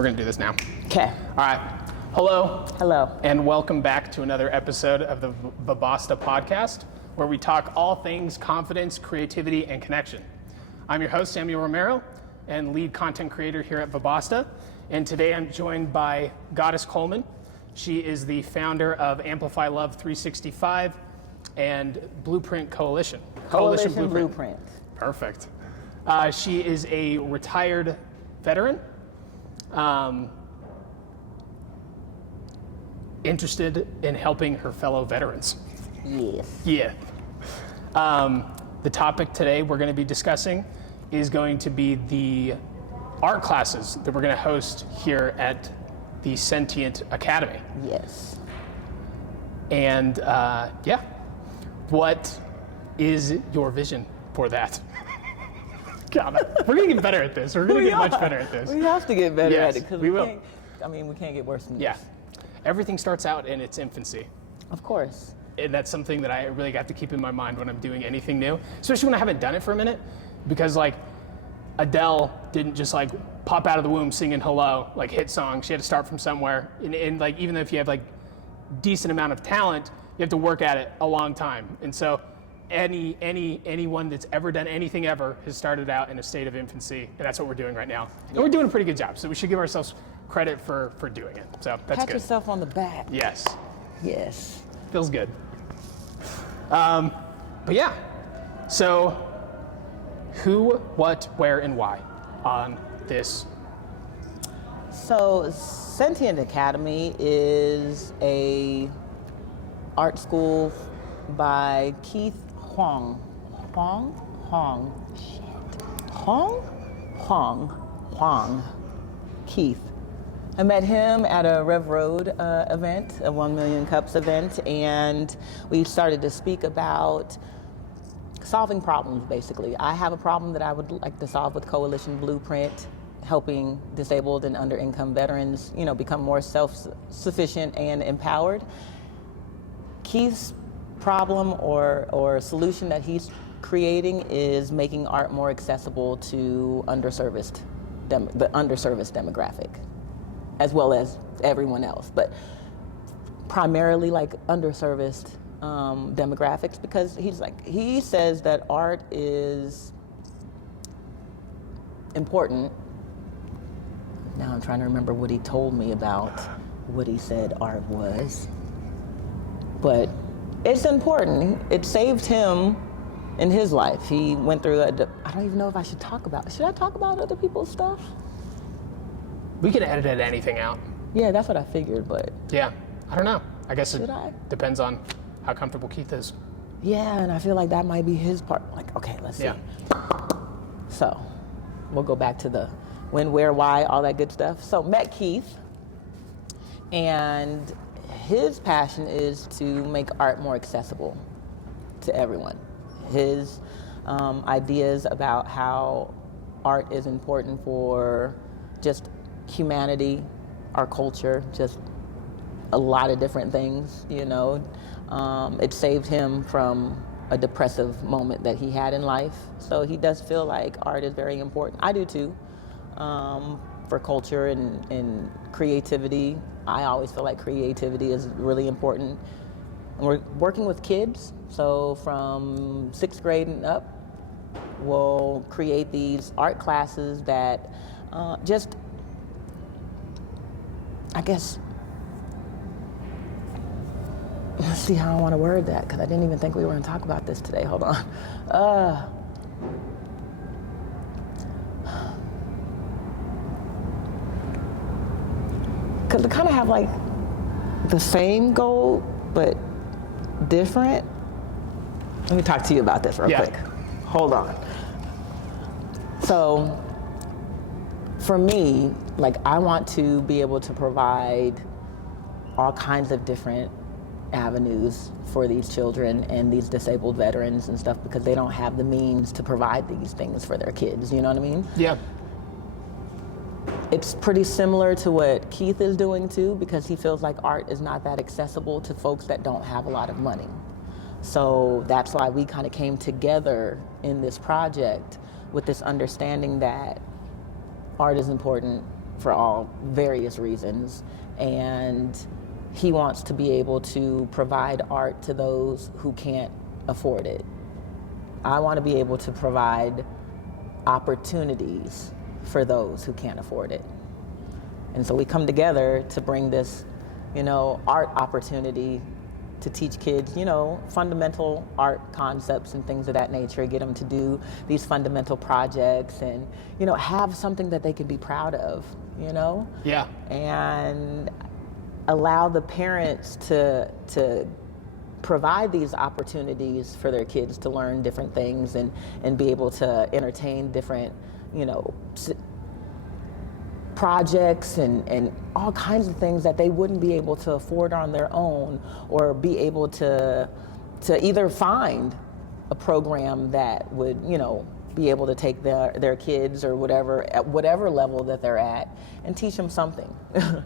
We're gonna do this now. Okay. All right. Hello. Hello. And welcome back to another episode of the Vabasta podcast, where we talk all things confidence, creativity, and connection. I'm your host, Samuel Romero, and lead content creator here at Vabasta. And today I'm joined by Goddess Coleman. She is the founder of Amplify Love 365 and Blueprint Coalition. Coalition Blueprint. Perfect. She is a retired veteran, interested in helping her fellow veterans. Yes. Yeah. The topic today we're going to be discussing is going to be the art classes that we're going to host here at the Sentient Academy. Yes. And what is your vision for that? God, we're going to get better at this. We're going to get much better at this. We have to get better Yes, at it because we will. we can't get worse than Yeah. this. Everything starts out in its infancy. Of course. And that's something that I really have to keep in my mind when I'm doing anything new, especially when I haven't done it for a minute, because like Adele didn't just like pop out of the womb singing Hello, like hit song. She had to start from somewhere. And like, even if you have like decent amount of talent, you have to work at it a long time. And so anyone that's ever done anything ever has started out in a state of infancy, and that's what we're doing right now. And we're doing a pretty good job, so we should give ourselves credit for doing it. So that's Pat good. yourself on the back. Yes, Yes. feels good. But yeah, so who, what, where, and why on this? So Sentient Academy is a art school by Keith Huang. Keith. I met him at a Rev Road event, a 1 Million Cups event, and we started to speak about solving problems, basically. I have a problem that I would like to solve with Coalition Blueprint, helping disabled and under-income veterans, become more self-sufficient and empowered. Keith's problem or solution that he's creating is making art more accessible to the underserviced demographic, as well as everyone else, but primarily like underserviced demographics, because he says that art is important. Now I'm trying to remember what he told me about what he said art was, but it's important. It saved him in his life. He went through I don't even know if I should talk about other people's stuff? We could edit anything out. Yeah, that's what I figured, but Yeah, I don't know. I guess it Should I? depends on how comfortable Keith is. yeah, and I feel like that might be his part. Like, okay, let's see. Yeah. So we'll go back to the when, where, why, all that good stuff. So met Keith, and his passion is to make art more accessible to everyone. His ideas about how art is important for just humanity, our culture, just a lot of different things, It saved him from a depressive moment that he had in life. So he does feel like art is very important. I do too, for culture and creativity. I always feel like creativity is really important. And we're working with kids, so from 6th grade and up, we'll create these art classes that let's see how I want to word that, because I didn't even think we were going to talk about this today. Hold on. Because we kind of have like the same goal, but different. Let me talk to you about this real quick. Hold on. So for me, I want to be able to provide all kinds of different avenues for these children and these disabled veterans and stuff, because they don't have the means to provide these things for their kids, you know what I mean? Yeah. It's pretty similar to what Keith is doing too, because he feels like art is not that accessible to folks that don't have a lot of money. So that's why we kind of came together in this project with this understanding that art is important for all various reasons, and he wants to be able to provide art to those who can't afford it. I want to be able to provide opportunities for those who can't afford it. And so we come together to bring this, art opportunity to teach kids, fundamental art concepts and things of that nature, get them to do these fundamental projects and, have something that they can be proud of, Yeah. And allow the parents to provide these opportunities for their kids to learn different things and be able to entertain different, projects and all kinds of things that they wouldn't be able to afford on their own, or be able to either find a program that would, be able to take their kids or whatever, at whatever level that they're at, and teach them something.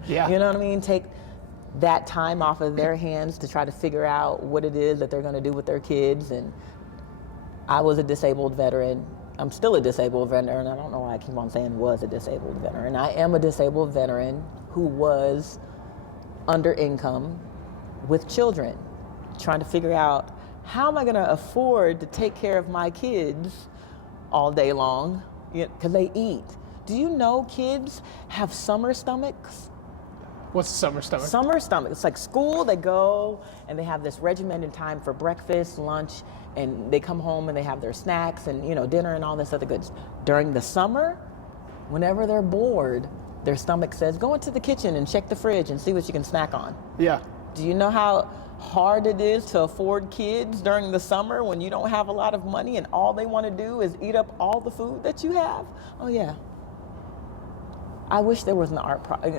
Yeah. You know what I mean? Take that time off of their hands to try to figure out what it is that they're going to do with their kids. And I was a disabled veteran. I'm still a disabled veteran. I don't know why I keep on saying was a disabled veteran. I am a disabled veteran who was under income with children, trying to figure out how am I going to afford to take care of my kids all day long, because they eat. Do you know kids have summer stomachs? What's the summer stomach? Summer stomach. It's like school, they go and they have this regimented time for breakfast, lunch, and they come home and they have their snacks and, dinner and all this other goods. During the summer, whenever they're bored, their stomach says, go into the kitchen and check the fridge and see what you can snack on. Yeah. Do you know how hard it is to afford kids during the summer when you don't have a lot of money and all they want to do is eat up all the food that you have? Oh yeah. I wish there was an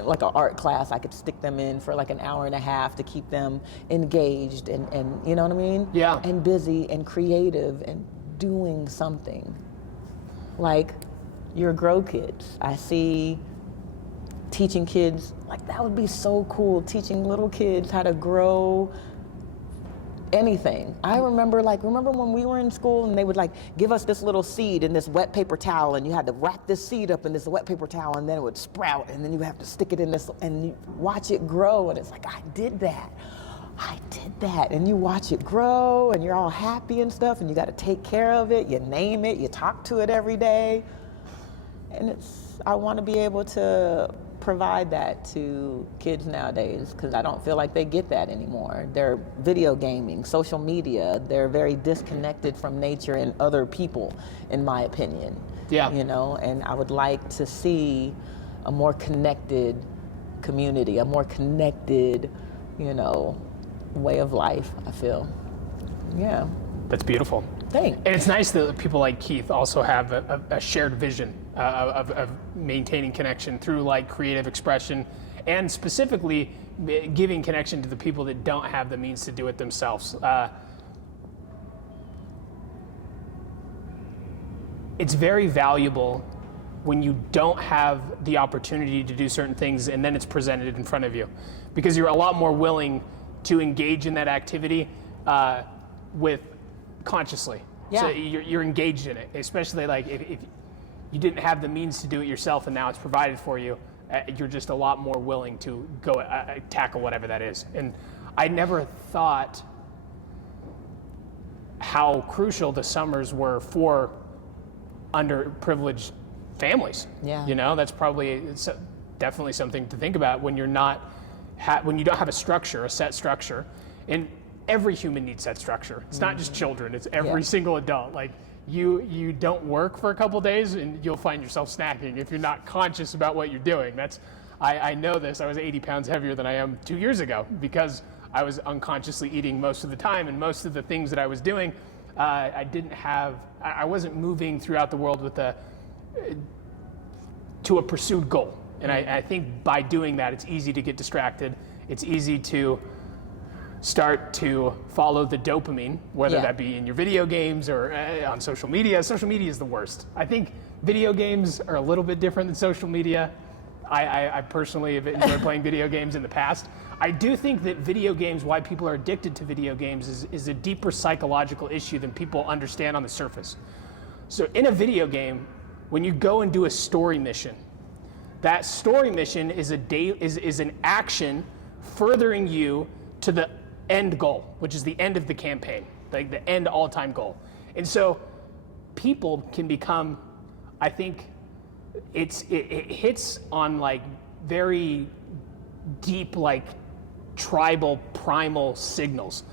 like an art class I could stick them in for like an hour and a half to keep them engaged and you know what I mean? Yeah. And busy and creative and doing something. Like your Grow Kids. I see teaching kids, like that would be so cool, teaching little kids how to grow anything. I remember when we were in school and they would give us this little seed in this wet paper towel, and you had to wrap this seed up in this wet paper towel, and then it would sprout, and then you have to stick it in this and you watch it grow, and it's like, I did that, and you watch it grow and you're all happy and stuff, and you got to take care of it, you name it, you talk to it every day, and I want to be able to provide that to kids nowadays, because I don't feel like they get that anymore. They're video gaming, social media, they're very disconnected from nature and other people, in my opinion. Yeah. And I would like to see a more connected community, a more connected, way of life, I feel. Yeah. That's beautiful. Thanks. And it's nice that people like Keith also have a shared vision of maintaining connection through creative expression, and specifically giving connection to the people that don't have the means to do it themselves. It's very valuable when you don't have the opportunity to do certain things and then it's presented in front of you, because you're a lot more willing to engage in that activity with consciously. Yeah. So you're engaged in it, especially if you didn't have the means to do it yourself and now it's provided for you, you're just a lot more willing to go tackle whatever that is. And I never thought how crucial the summers were for underprivileged families. Yeah. That's definitely something to think about when you're not, when you don't have a set structure. And every human needs that structure. It's not just children, it's every single adult. You don't work for a couple days and you'll find yourself snacking if you're not conscious about what you're doing. I know this. I was 80 pounds heavier than I am 2 years ago because I was unconsciously eating most of the time, and most of the things that I was doing, I wasn't moving throughout the world to a pursued goal. And I think by doing that, it's easy to get distracted. It's easy to start to follow the dopamine, whether that be in your video games or on social media. Social media is the worst. I think video games are a little bit different than social media. I personally have enjoyed playing video games in the past. I do think that video games, why people are addicted to video games, is a deeper psychological issue than people understand on the surface. So in a video game, when you go and do a story mission, that story mission is is an action furthering you to the end goal, which is the end of the campaign, like the end all-time goal. And so people can become, I think it hits on like very deep, like tribal, primal signals.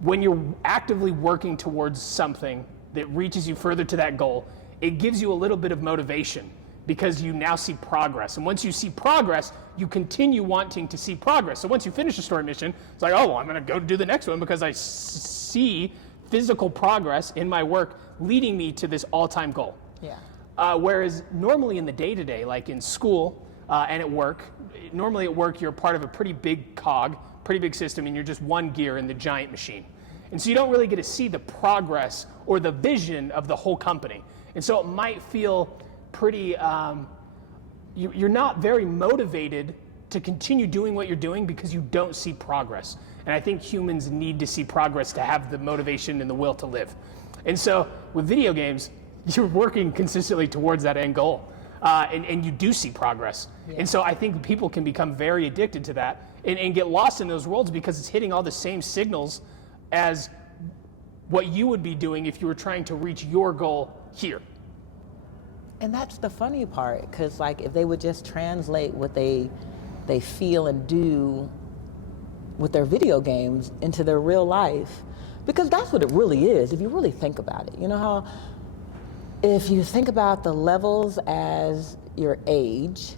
When you're actively working towards something that reaches you further to that goal, it gives you a little bit of motivation because you now see progress. And once you see progress, you continue wanting to see progress. So once you finish a story mission, it's like, oh, well, I'm gonna go do the next one because I see physical progress in my work leading me to this all-time goal. Yeah. Whereas normally in the day-to-day, like in school and at work, normally at work you're part of a pretty big cog, pretty big system, and you're just one gear in the giant machine. And so you don't really get to see the progress or the vision of the whole company. And so it might feel pretty, you're not very motivated to continue doing what you're doing because you don't see progress. And I think humans need to see progress to have the motivation and the will to live. And so with video games, you're working consistently towards that end goal. And you do see progress. Yeah. And so I think people can become very addicted to that and get lost in those worlds because it's hitting all the same signals as what you would be doing if you were trying to reach your goal here. And that's the funny part, because like if they would just translate what they feel and do with their video games into their real life, because that's what it really is if you really think about it. You know how if you think about the levels as your age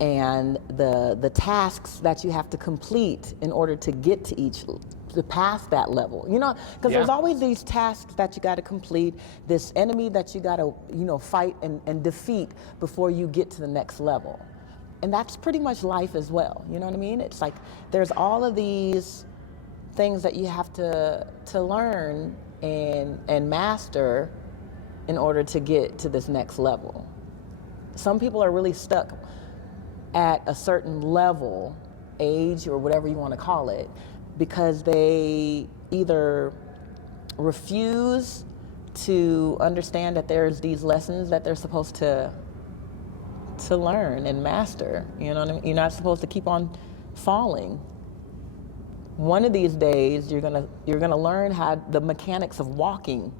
and the tasks that you have to complete in order to get to pass that level, you know, because there's always these tasks that you got to complete, this enemy that you got to, you know, fight and defeat before you get to the next level. And that's pretty much life as well, you know what I mean? It's like there's all of these things that you have to learn and master in order to get to this next level. Some people are really stuck at a certain level, age or whatever you want to call it, because they either refuse to understand that there's these lessons that they're supposed to learn and master. You know what I mean? You're not supposed to keep on falling. One of these days, you're gonna learn how the mechanics of walking,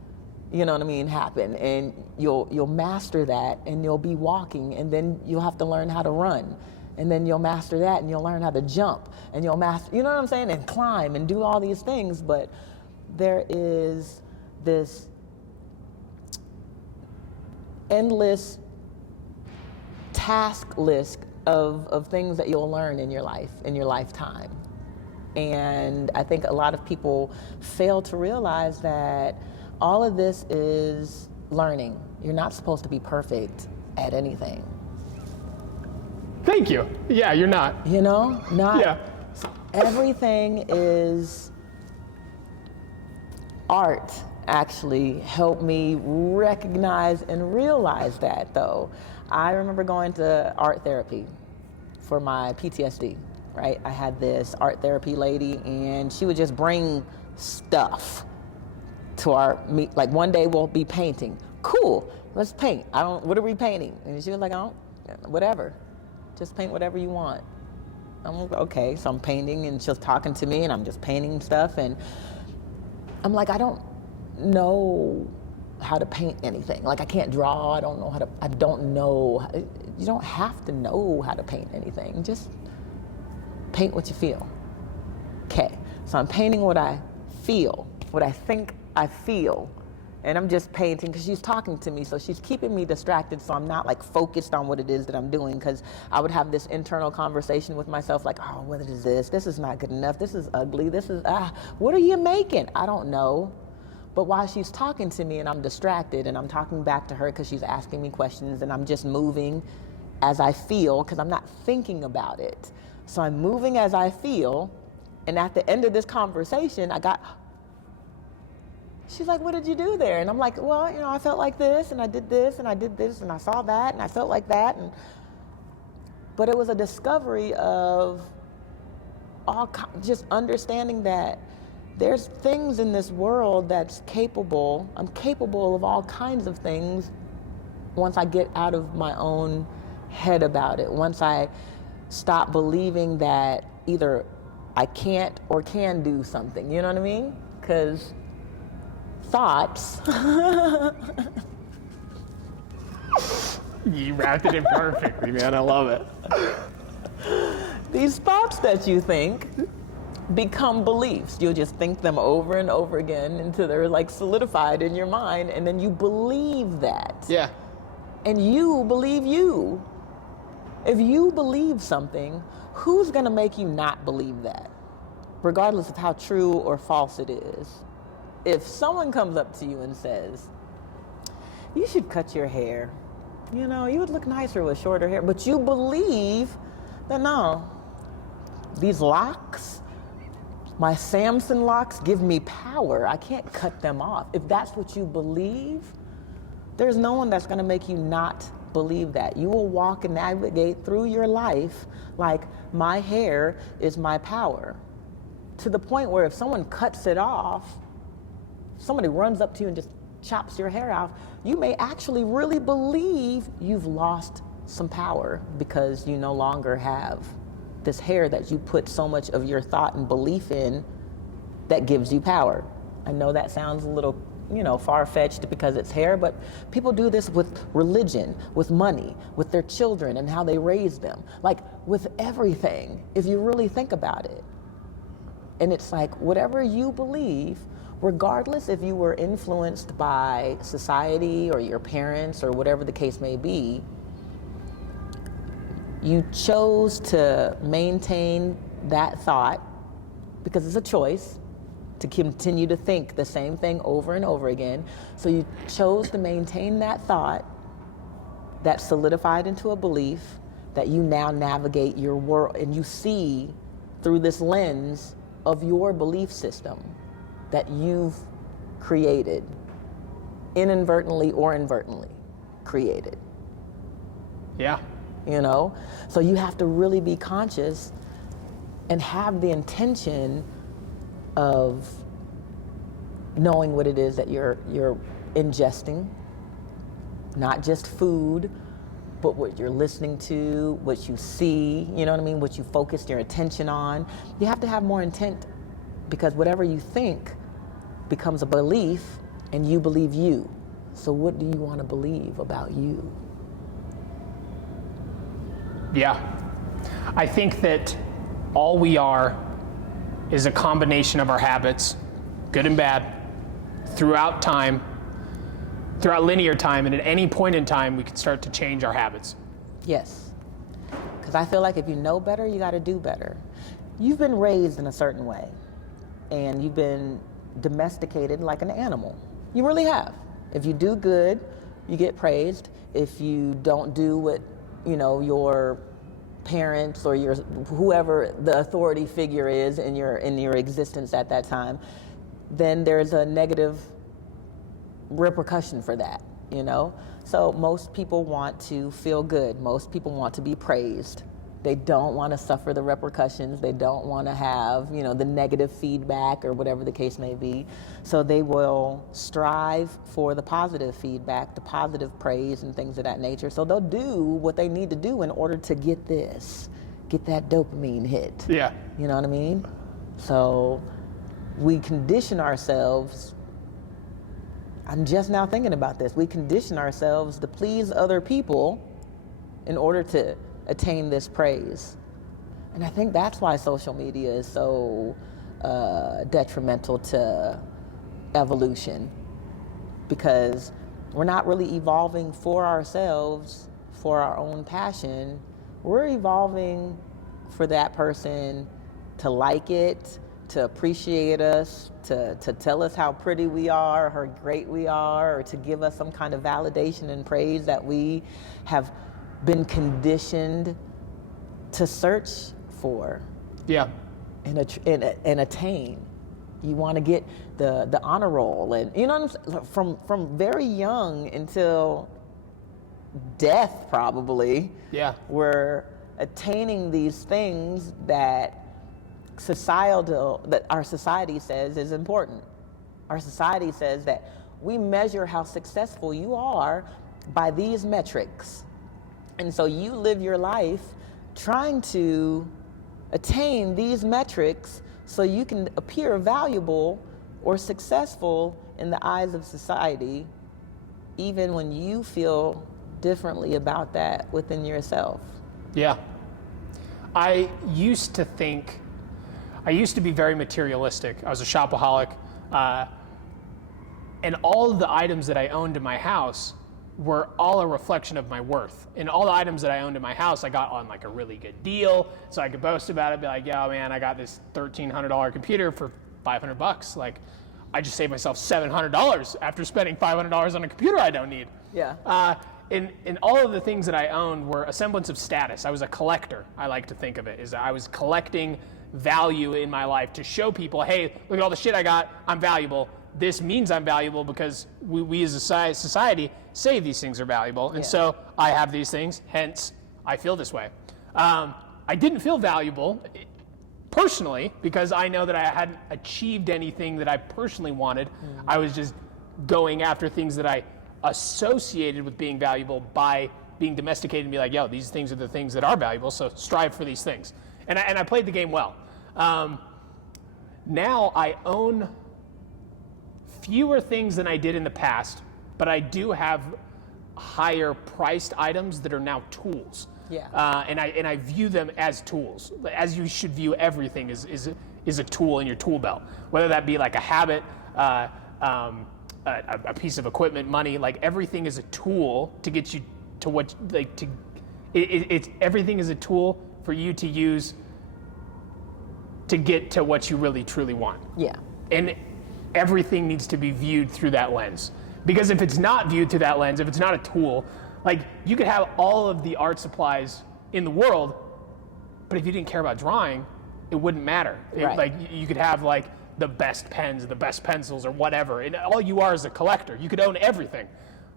you know what I mean, happen, and you'll master that, and you'll be walking, and then you'll have to learn how to run, and then you'll master that, and you'll learn how to jump, and you'll master, you know what I'm saying, and climb and do all these things. But there is this endless task list of things that you'll learn in your life, in your lifetime. And I think a lot of people fail to realize that all of this is learning. You're not supposed to be perfect at anything. Thank you. Yeah, you're not. You know, not Yeah. everything is art. Actually helped me recognize and realize that, though. I remember going to art therapy for my PTSD, right? I had this art therapy lady, and she would just bring stuff to our meet. Like one day we'll be painting. Cool, let's paint. What are we painting? And she was like, whatever. Just paint whatever you want. I'm like, okay, so I'm painting, and she's talking to me, and I'm just painting stuff, and I'm like, I don't know how to paint anything. Like I can't draw, I don't know. You don't have to know how to paint anything. Just paint what you feel. Okay, so I'm painting what I feel, what I think I feel, and I'm just painting because she's talking to me, so she's keeping me distracted, so I'm not like focused on what it is that I'm doing, because I would have this internal conversation with myself like, oh, what is this? This is not good enough. This is ugly. This is, what are you making? I don't know. But while she's talking to me and I'm distracted and I'm talking back to her because she's asking me questions, and I'm just moving as I feel because I'm not thinking about it. So I'm moving as I feel, and at the end of this conversation, she's like, what did you do there? And I'm like, well, you know, I felt like this, and I did this, and I did this, and I saw that, and I felt like that. But it was a discovery of just understanding that there's things in this world I'm capable of all kinds of things once I get out of my own head about it, once I stop believing that either I can't or can do something, you know what I mean? Because thoughts. You wrapped it in perfectly, man. I love it. These thoughts that you think become beliefs. You'll just think them over and over again until they're like solidified in your mind, and then you believe that. Yeah. And you believe you. If you believe something, who's gonna make you not believe that? Regardless of how true or false it is. If someone comes up to you and says, you should cut your hair, you know, you would look nicer with shorter hair, but you believe that no, these locks, my Samson locks give me power. I can't cut them off. If that's what you believe, there's no one that's gonna make you not believe that. You will walk and navigate through your life like my hair is my power. To the point where if someone cuts it off, somebody runs up to you and just chops your hair off, you may actually really believe you've lost some power because you no longer have this hair that you put so much of your thought and belief in that gives you power. I know that sounds a little, far-fetched because it's hair, but people do this with religion, with money, with their children and how they raise them, like with everything, if you really think about it. And it's like whatever you believe, regardless if you were influenced by society or your parents or whatever the case may be, you chose to maintain that thought because it's a choice to continue to think the same thing over and over again. So you chose to maintain that thought that solidified into a belief that you now navigate your world and you see through this lens of your belief system that you've created, inadvertently or inadvertently created. Yeah. So you have to really be conscious and have the intention of knowing what it is that you're ingesting, not just food, but what you're listening to, what you see, what you focused your attention on. You have to have more intent because whatever you think becomes a belief and you believe you. So what do you want to believe about you? Yeah. I think that all we are is a combination of our habits, good and bad, throughout time, throughout linear time, and at any point in time, we can start to change our habits. Yes. Because I feel like if you know better, you got to do better. You've been raised in a certain way, and you've been domesticated like an animal. You really have. If you do good, you get praised. If you don't do what your parents or your whoever the authority figure is in your existence at that time, then there's a negative repercussion for that, So most people want to feel good. Most people want to be praised. They don't want to suffer the repercussions. They don't want to have, the negative feedback or whatever the case may be. So they will strive for the positive feedback, the positive praise and things of that nature. So they'll do what they need to do in order to get that dopamine hit. Yeah. You know what I mean? So we condition ourselves. I'm just now thinking about this. We condition ourselves to please other people in order to attain this praise. And I think that's why social media is so detrimental to evolution, because we're not really evolving for ourselves, for our own passion. We're evolving for that person to like it, to appreciate us, to tell us how pretty we are, how great we are, or to give us some kind of validation and praise that we have been conditioned to search for. Yeah. And attain. You want to get the honor roll, and from very young until death probably. Yeah. We're attaining these things that our society says is important. Our society says that we measure how successful you are by these metrics. And so you live your life trying to attain these metrics so you can appear valuable or successful in the eyes of society, even when you feel differently about that within yourself. Yeah. I used to be very materialistic. I was a shopaholic. And all of the items that I owned in my house were all a reflection of my worth. And all the items that I owned in my house, I got on like a really good deal. So I could boast about it, be like, yeah, man, I got this $1,300 computer for $500. Like, I just saved myself $700 after spending $500 on a computer I don't need. Yeah. And all of the things that I owned were a semblance of status. I was a collector, I like to think of it, is I was collecting value in my life to show people, hey, look at all the shit I got, I'm valuable. This means I'm valuable because we as a society say these things are valuable. And so I have these things, hence I feel this way. I didn't feel valuable personally because I know that I hadn't achieved anything that I personally wanted. I was just going after things that I associated with being valuable by being domesticated and be like, yo, these things are the things that are valuable, so strive for these things. And I played the game well. Now I own fewer things than I did in the past, but I do have higher priced items that are now tools. Yeah. And I view them as tools, as you should view everything is a tool in your tool belt, whether that be like a habit, a piece of equipment, money. Like everything is a tool to get you to what like to. It's everything is a tool for you to use to get to what you really truly want. Yeah. And everything needs to be viewed through that lens. Because if it's not viewed through that lens, if it's not a tool, like you could have all of the art supplies in the world, but if you didn't care about drawing, it wouldn't matter. Right. Like you could have like the best pens, the best pencils or whatever, and all you are is a collector. You could own everything.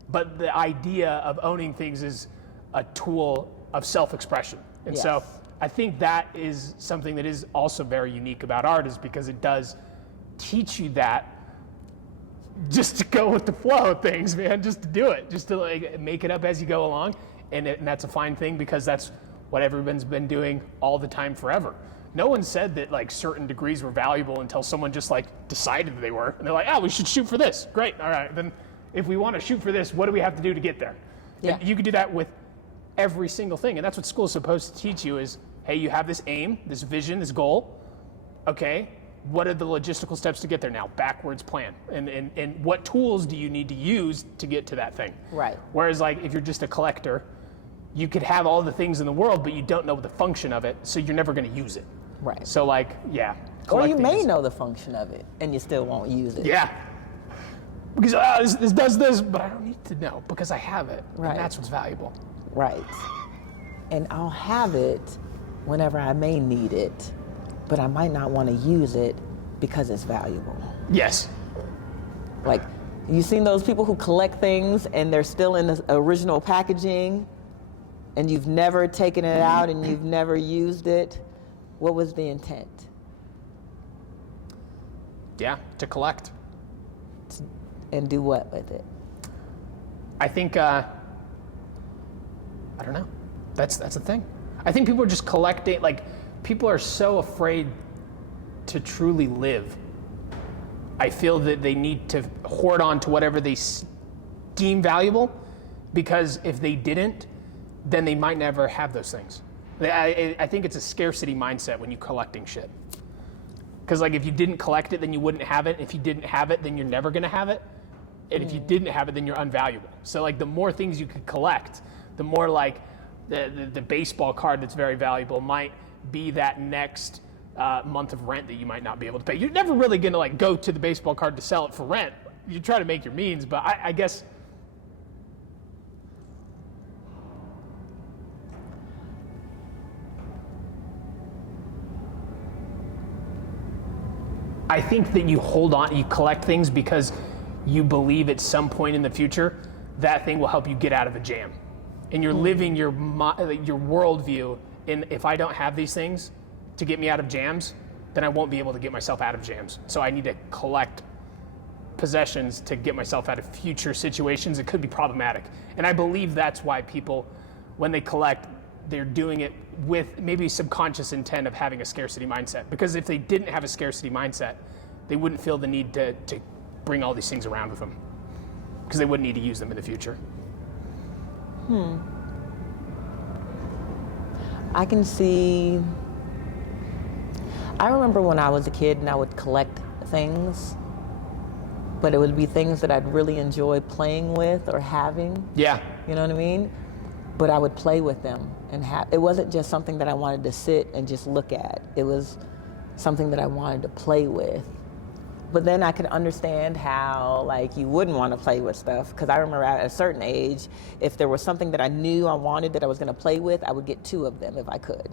But the idea of owning things is a tool of self-expression. And Yes. so I think that is something that is also very unique about art, is because it does teach you that just to go with the flow of things, man, just to do it, just to like make it up as you go along. And that's a fine thing because that's what everyone's been doing all the time forever. No one said that like certain degrees were valuable until someone just like decided that they were. And they're like, we should shoot for this. Great, all right. Then if we want to shoot for this, what do we have to do to get there? Yeah. And you can do that with every single thing. And that's what school is supposed to teach you is, hey, you have this aim, this vision, this goal. Okay, what are the logistical steps to get there now? Backwards plan. And what tools do you need to use to get to that thing? Right. Whereas like if you're just a collector, you could have all the things in the world, but you don't know the function of it, so you're never going to use it. Right. So like, yeah. Or you collecting may is- know the function of it and you still won't use it. Yeah. Because this does this, but I don't need to know because I have it. Right. And that's what's valuable. Right. And I'll have it whenever I may need it, but I might not want to use it because it's valuable. Yes. Like, you seen those people who collect things and they're still in the original packaging and you've never taken it out and you've never used it? What was the intent? Yeah, to collect. And do what with it? I think, I don't know. That's the thing. I think people are just collecting, like, people are so afraid to truly live. I feel that they need to hoard on to whatever they deem valuable, because if they didn't, then they might never have those things. I think it's a scarcity mindset when you're collecting shit. Because like if you didn't collect it, then you wouldn't have it. If you didn't have it, then you're never gonna have it. And if you didn't have it, then you're unvaluable. So like the more things you could collect, the more like the baseball card that's very valuable might be that next month of rent that you might not be able to pay. You're never really gonna like go to the baseball card to sell it for rent. You try to make your means, but I guess I think that you hold on, you collect things because you believe at some point in the future that thing will help you get out of a jam. And you're living your worldview in, if I don't have these things to get me out of jams, then I won't be able to get myself out of jams. So I need to collect possessions to get myself out of future situations that could be problematic. And I believe that's why people when they collect, they're doing it with maybe subconscious intent of having a scarcity mindset. Because if they didn't have a scarcity mindset, they wouldn't feel the need to bring all these things around with them. Because they wouldn't need to use them in the future. I can see. I remember when I was a kid and I would collect things, but it would be things that I'd really enjoy playing with or having. Yeah. You know what I mean? But I would play with them and it wasn't just something that I wanted to sit and just look at. It was something that I wanted to play with. But then I could understand how, like, you wouldn't want to play with stuff, because I remember at a certain age, if there was something that I knew I wanted that I was going to play with, I would get 2 of them if I could.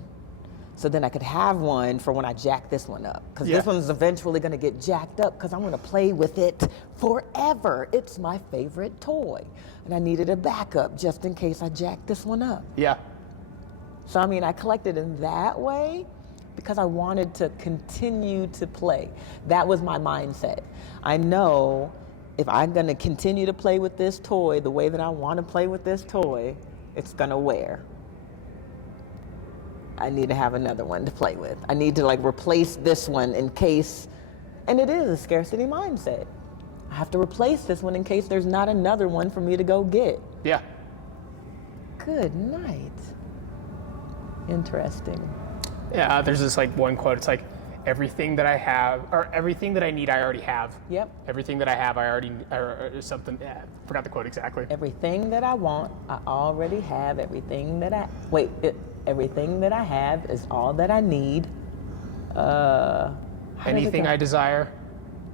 So then I could have one for when I jack this one up, because this one's eventually going to get jacked up because I'm going to play with it forever. It's my favorite toy. And I needed a backup just in case I jacked this one up. Yeah. So, I mean, I collected in that way because I wanted to continue to play. That was my mindset. I know if I'm going to continue to play with this toy the way that I want to play with this toy, it's going to wear. I need to have another one to play with. I need to, like, replace this one in case, and it is a scarcity mindset. I have to replace this one in case there's not another one for me to go get. Yeah. Good night. Interesting. Yeah, there's this like one quote, it's like, everything that I have, or everything that I need, I already have. Yep. Everything that I have, I already, or something, yeah, forgot the quote exactly. Everything that I want, I already have. Everything that everything that I have is all that I need. Anything I desire,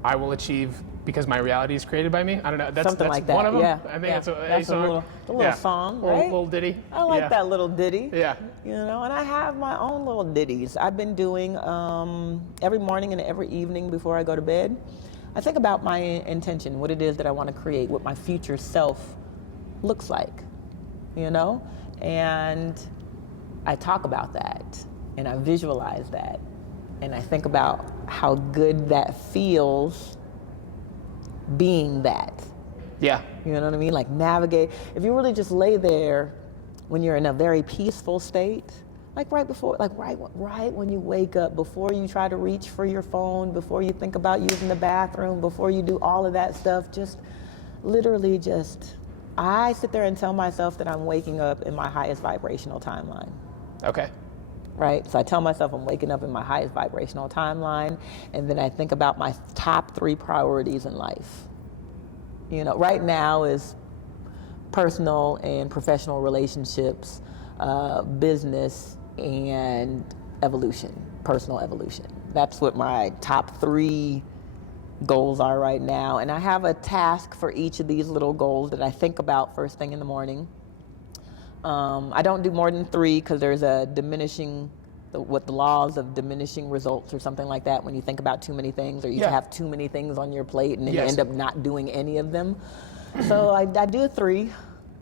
I will achieve because my reality is created by me. I don't know. That's like that. One of them. Yeah. I think yeah. that's a little song, right? Little ditty. I like that little ditty. Yeah. You know, and I have my own little ditties. I've been doing every morning and every evening before I go to bed. I think about my intention, what it is that I want to create, what my future self looks like, you know? And I talk about that, and I visualize that, and I think about how good that feels being that. Yeah. You know what I mean? Like, navigate. If you really just lay there when you're in a very peaceful state, like right when you wake up, before you try to reach for your phone, before you think about using the bathroom, before you do all of that stuff, just literally just, I sit there and tell myself that I'm waking up in my highest vibrational timeline. Okay. Right? So I tell myself I'm waking up in my highest vibrational timeline, and then I think about my top 3 priorities in life. You know, right now is personal and professional relationships, business, and evolution, personal evolution. That's what my top 3 goals are right now. And I have a task for each of these little goals that I think about first thing in the morning. I don't do more than 3 because there's a diminishing, what the laws of diminishing results or something like that when you think about too many things, or you have too many things on your plate and then you end up not doing any of them. So I do 3. Okay.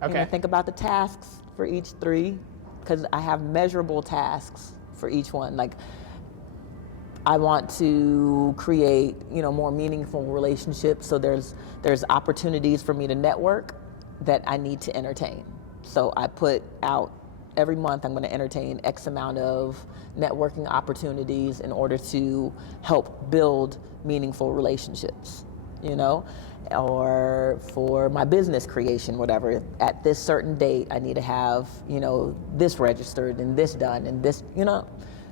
And I think about the tasks for each 3 because I have measurable tasks for each one. Like, I want to create, you know, more meaningful relationships. So there's opportunities for me to network that I need to entertain. So I put out every month I'm going to entertain X amount of networking opportunities in order to help build meaningful relationships, you know, or for my business creation, whatever. At this certain date, I need to have, you know, this registered and this done and this, you know,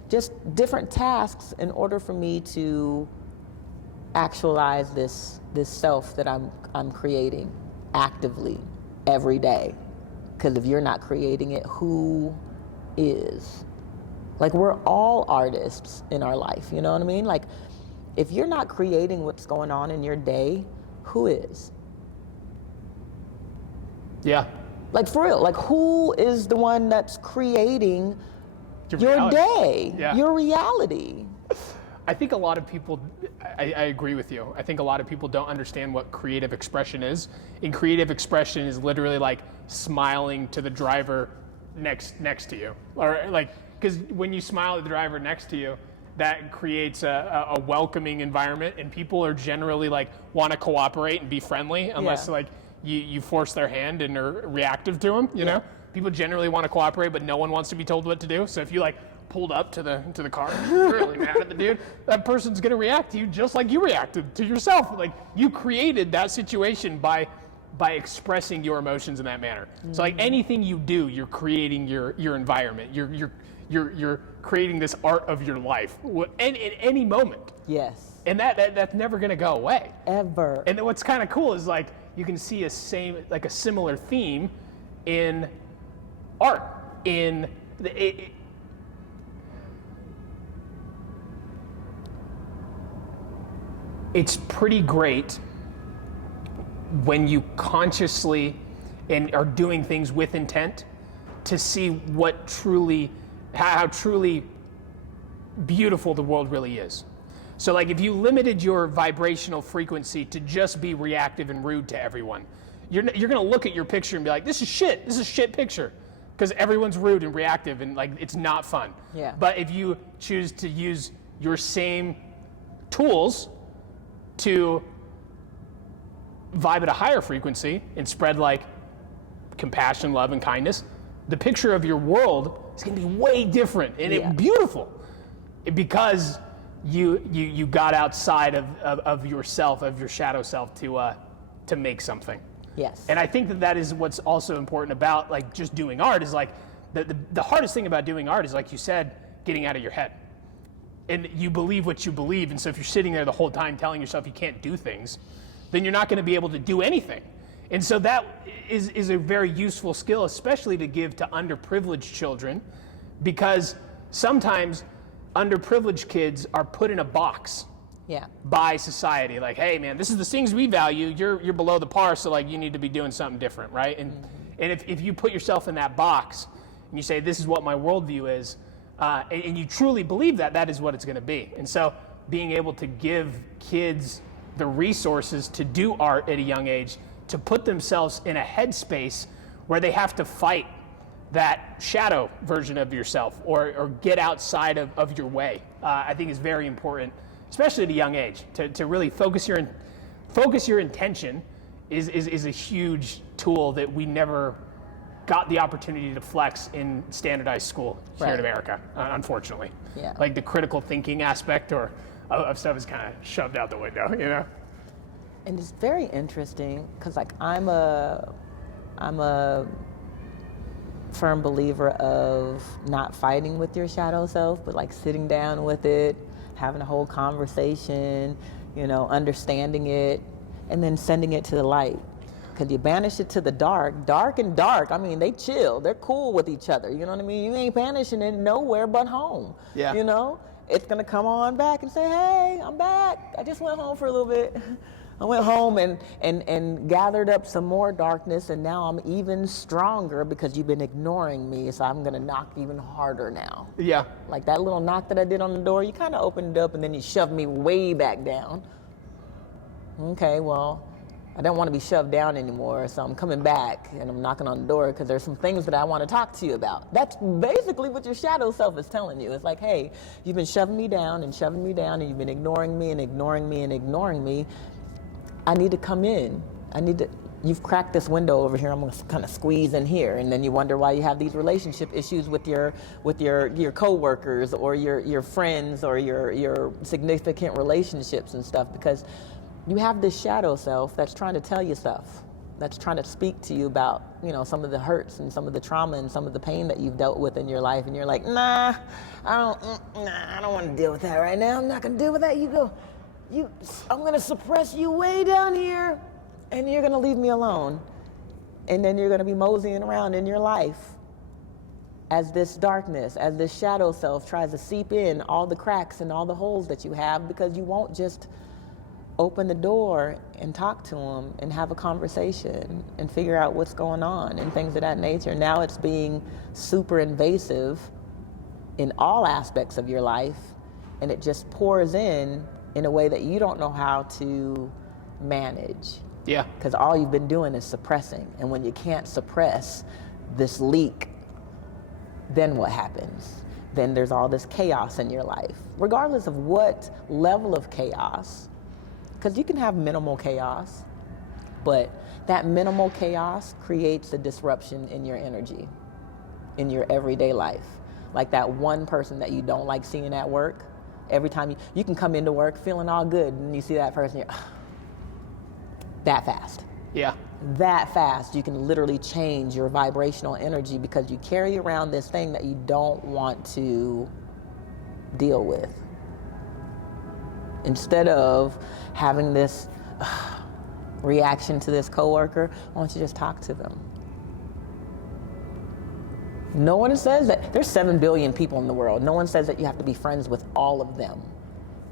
just different tasks in order for me to actualize this self that I'm creating actively every day. Because if you're not creating it, who is? Like, we're all artists in our life, you know what I mean? Like, if you're not creating what's going on in your day, who is? Yeah. Like, for real, like, who is the one that's creating your day, your reality? I think a lot of people, I agree with you. I think a lot of people don't understand what creative expression is. And creative expression is literally like smiling to the driver next to you. Or like, because when you smile at the driver next to you, that creates a welcoming environment, and people are generally like want to cooperate and be friendly unless like you force their hand and are reactive to them, you know? people generally want to cooperate, but no one wants to be told what to do. So if you like pulled up to the car, you're really mad at the dude, that person's gonna react to you just like you reacted to yourself. Like you created that situation by expressing your emotions in that manner. So like anything you do, you're creating your environment. You're creating this art of your life in any moment. Yes. And that's never gonna go away. Ever. And then what's kind of cool is like you can see a similar theme in art. It's pretty great when you consciously and are doing things with intent to see how truly beautiful the world really is. So like if you limited your vibrational frequency to just be reactive and rude to everyone, you're gonna look at your picture and be like, this is a shit picture. Because everyone's rude and reactive and like it's not fun. Yeah. But if you choose to use your same tools to vibe at a higher frequency and spread like compassion, love, and kindness, the picture of your world is going to be way different and it's beautiful because you got outside of yourself, of your shadow self to make something. Yes. And I think that is what's also important about like just doing art is like the hardest thing about doing art is, like you said, getting out of your head. And you believe what you believe, and so if you're sitting there the whole time telling yourself you can't do things, then you're not going to be able to do anything. And so that is a very useful skill, especially to give to underprivileged children, because sometimes underprivileged kids are put in a box by society. Like, hey man, this is the things we value, you're below the par, so like you need to be doing something different, right? And if you put yourself in that box and you say, this is what my worldview is, and you truly believe that is what it's going to be. And so being able to give kids the resources to do art at a young age, to put themselves in a headspace where they have to fight that shadow version of yourself or get outside of your way, I think is very important, especially at a young age. To really focus your intention is a huge tool that we never got the opportunity to flex in standardized school here in America, unfortunately. Yeah. Like the critical thinking aspect of stuff is kind of shoved out the window, you know? And it's very interesting because like I'm a firm believer of not fighting with your shadow self, but like sitting down with it, having a whole conversation, understanding it, and then sending it to the light. Because you banish it to the dark, I mean, they chill, they're cool with each other, you know what I mean? You ain't banishing it nowhere but home, It's gonna come on back and say, hey, I'm back. I just went home for a little bit. I went home and gathered up some more darkness, and now I'm even stronger because you've been ignoring me, so I'm gonna knock even harder now. Yeah. Like that little knock that I did on the door, you kind of opened it up and then you shoved me way back down. Okay, well, I don't want to be shoved down anymore, so I'm coming back and I'm knocking on the door because there's some things that I want to talk to you about. That's basically what your shadow self is telling you. It's like, hey, you've been shoving me down and shoving me down, and you've been ignoring me and ignoring me and ignoring me. I need to come in. You've cracked this window over here, I'm going to kind of squeeze in here, and then you wonder why you have these relationship issues with your coworkers or your friends or your significant relationships and stuff, because you have this shadow self that's trying to tell you stuff, that's trying to speak to you about, some of the hurts and some of the trauma and some of the pain that you've dealt with in your life, and you're like, I don't want to deal with that right now. I'm not going to deal with that. I'm going to suppress you way down here, and you're going to leave me alone. And then you're going to be moseying around in your life as this darkness, as this shadow self tries to seep in all the cracks and all the holes that you have, because you won't just open the door and talk to them and have a conversation and figure out what's going on and things of that nature. Now it's being super invasive in all aspects of your life, and it just pours in a way that you don't know how to manage. Yeah. Because all you've been doing is suppressing. And when you can't suppress this leak, then what happens? Then there's all this chaos in your life, regardless of what level of chaos. Because you can have minimal chaos, but that minimal chaos creates a disruption in your energy. in your everyday life. Like that one person that you don't like seeing at work. Every time you can come into work feeling all good, and you see that person, you're that fast. Yeah. That fast, you can literally change your vibrational energy because you carry around this thing that you don't want to deal with. Instead of having this reaction to this coworker, why don't you just talk to them? No one says that. There's 7 billion people in the world. No one says that you have to be friends with all of them.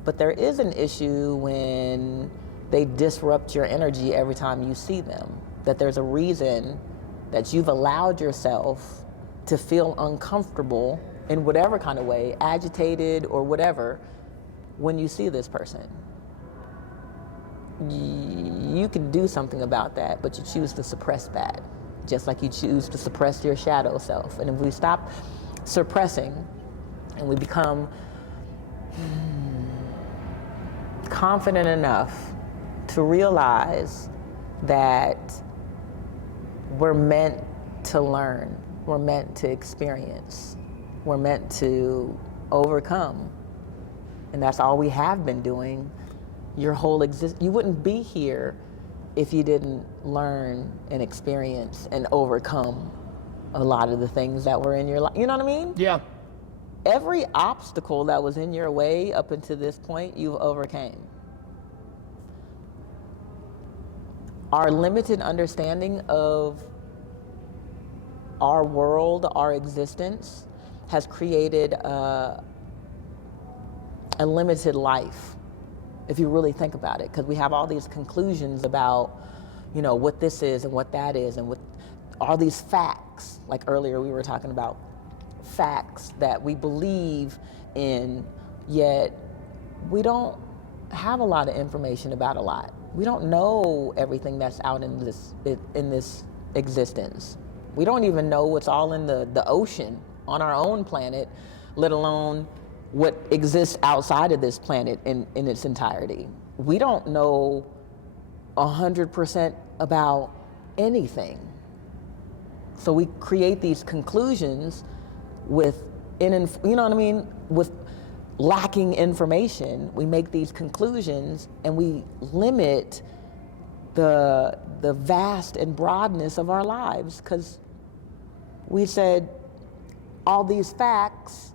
But there is an issue when they disrupt your energy every time you see them. That there's a reason that you've allowed yourself to feel uncomfortable in whatever kind of way, agitated or whatever, when you see this person. You can do something about that, but you choose to suppress that, just like you choose to suppress your shadow self. And if we stop suppressing and we become confident enough to realize that we're meant to learn, we're meant to experience, we're meant to overcome, and that's all we have been doing your whole existence. You wouldn't be here if you didn't learn and experience and overcome a lot of the things that were in your life. You know what I mean? Yeah. Every obstacle that was in your way up until this point, you've overcame. Our limited understanding of our world, our existence, has created a limited life, if you really think about it, because we have all these conclusions about, you know, what this is and what that is, and what all these facts. Like earlier we were talking about facts that we believe in, yet we don't have a lot of information about a lot. We don't know everything that's out in this existence. We don't even know what's all in the ocean on our own planet, let alone what exists outside of this planet in its entirety. We don't know 100% about anything. So we create these conclusions with, you know what I mean, with lacking information. We make these conclusions and we limit the vast and broadness of our lives, because we said all these facts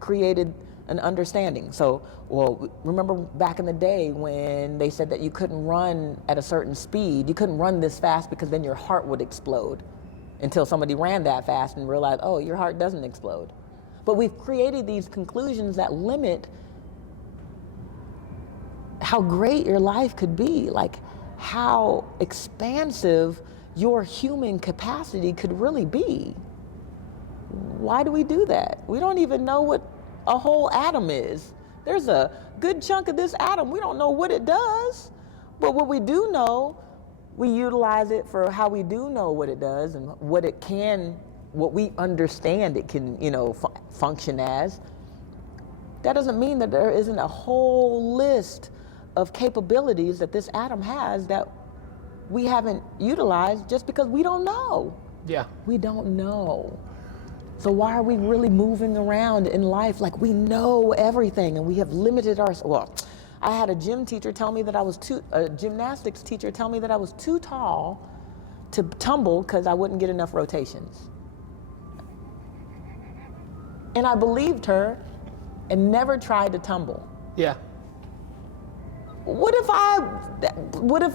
created an understanding. So, well, remember back in the day when they said that you couldn't run at a certain speed, you couldn't run this fast because then your heart would explode, until somebody ran that fast and realized, oh, your heart doesn't explode. But we've created these conclusions that limit how great your life could be, like how expansive your human capacity could really be. Why do we do that? We don't even know what a whole atom is. There's a good chunk of this atom, we don't know what it does. But what we do know, we utilize it for how we do know what it does and what it can, what we understand it can, you know, function as. That doesn't mean that there isn't a whole list of capabilities that this atom has that we haven't utilized just because we don't know. Yeah. We don't know. So why are we really moving around in life like we know everything and we have limited our, well, I had a gymnastics teacher tell me that I was too tall to tumble because I wouldn't get enough rotations. And I believed her and never tried to tumble. Yeah. What if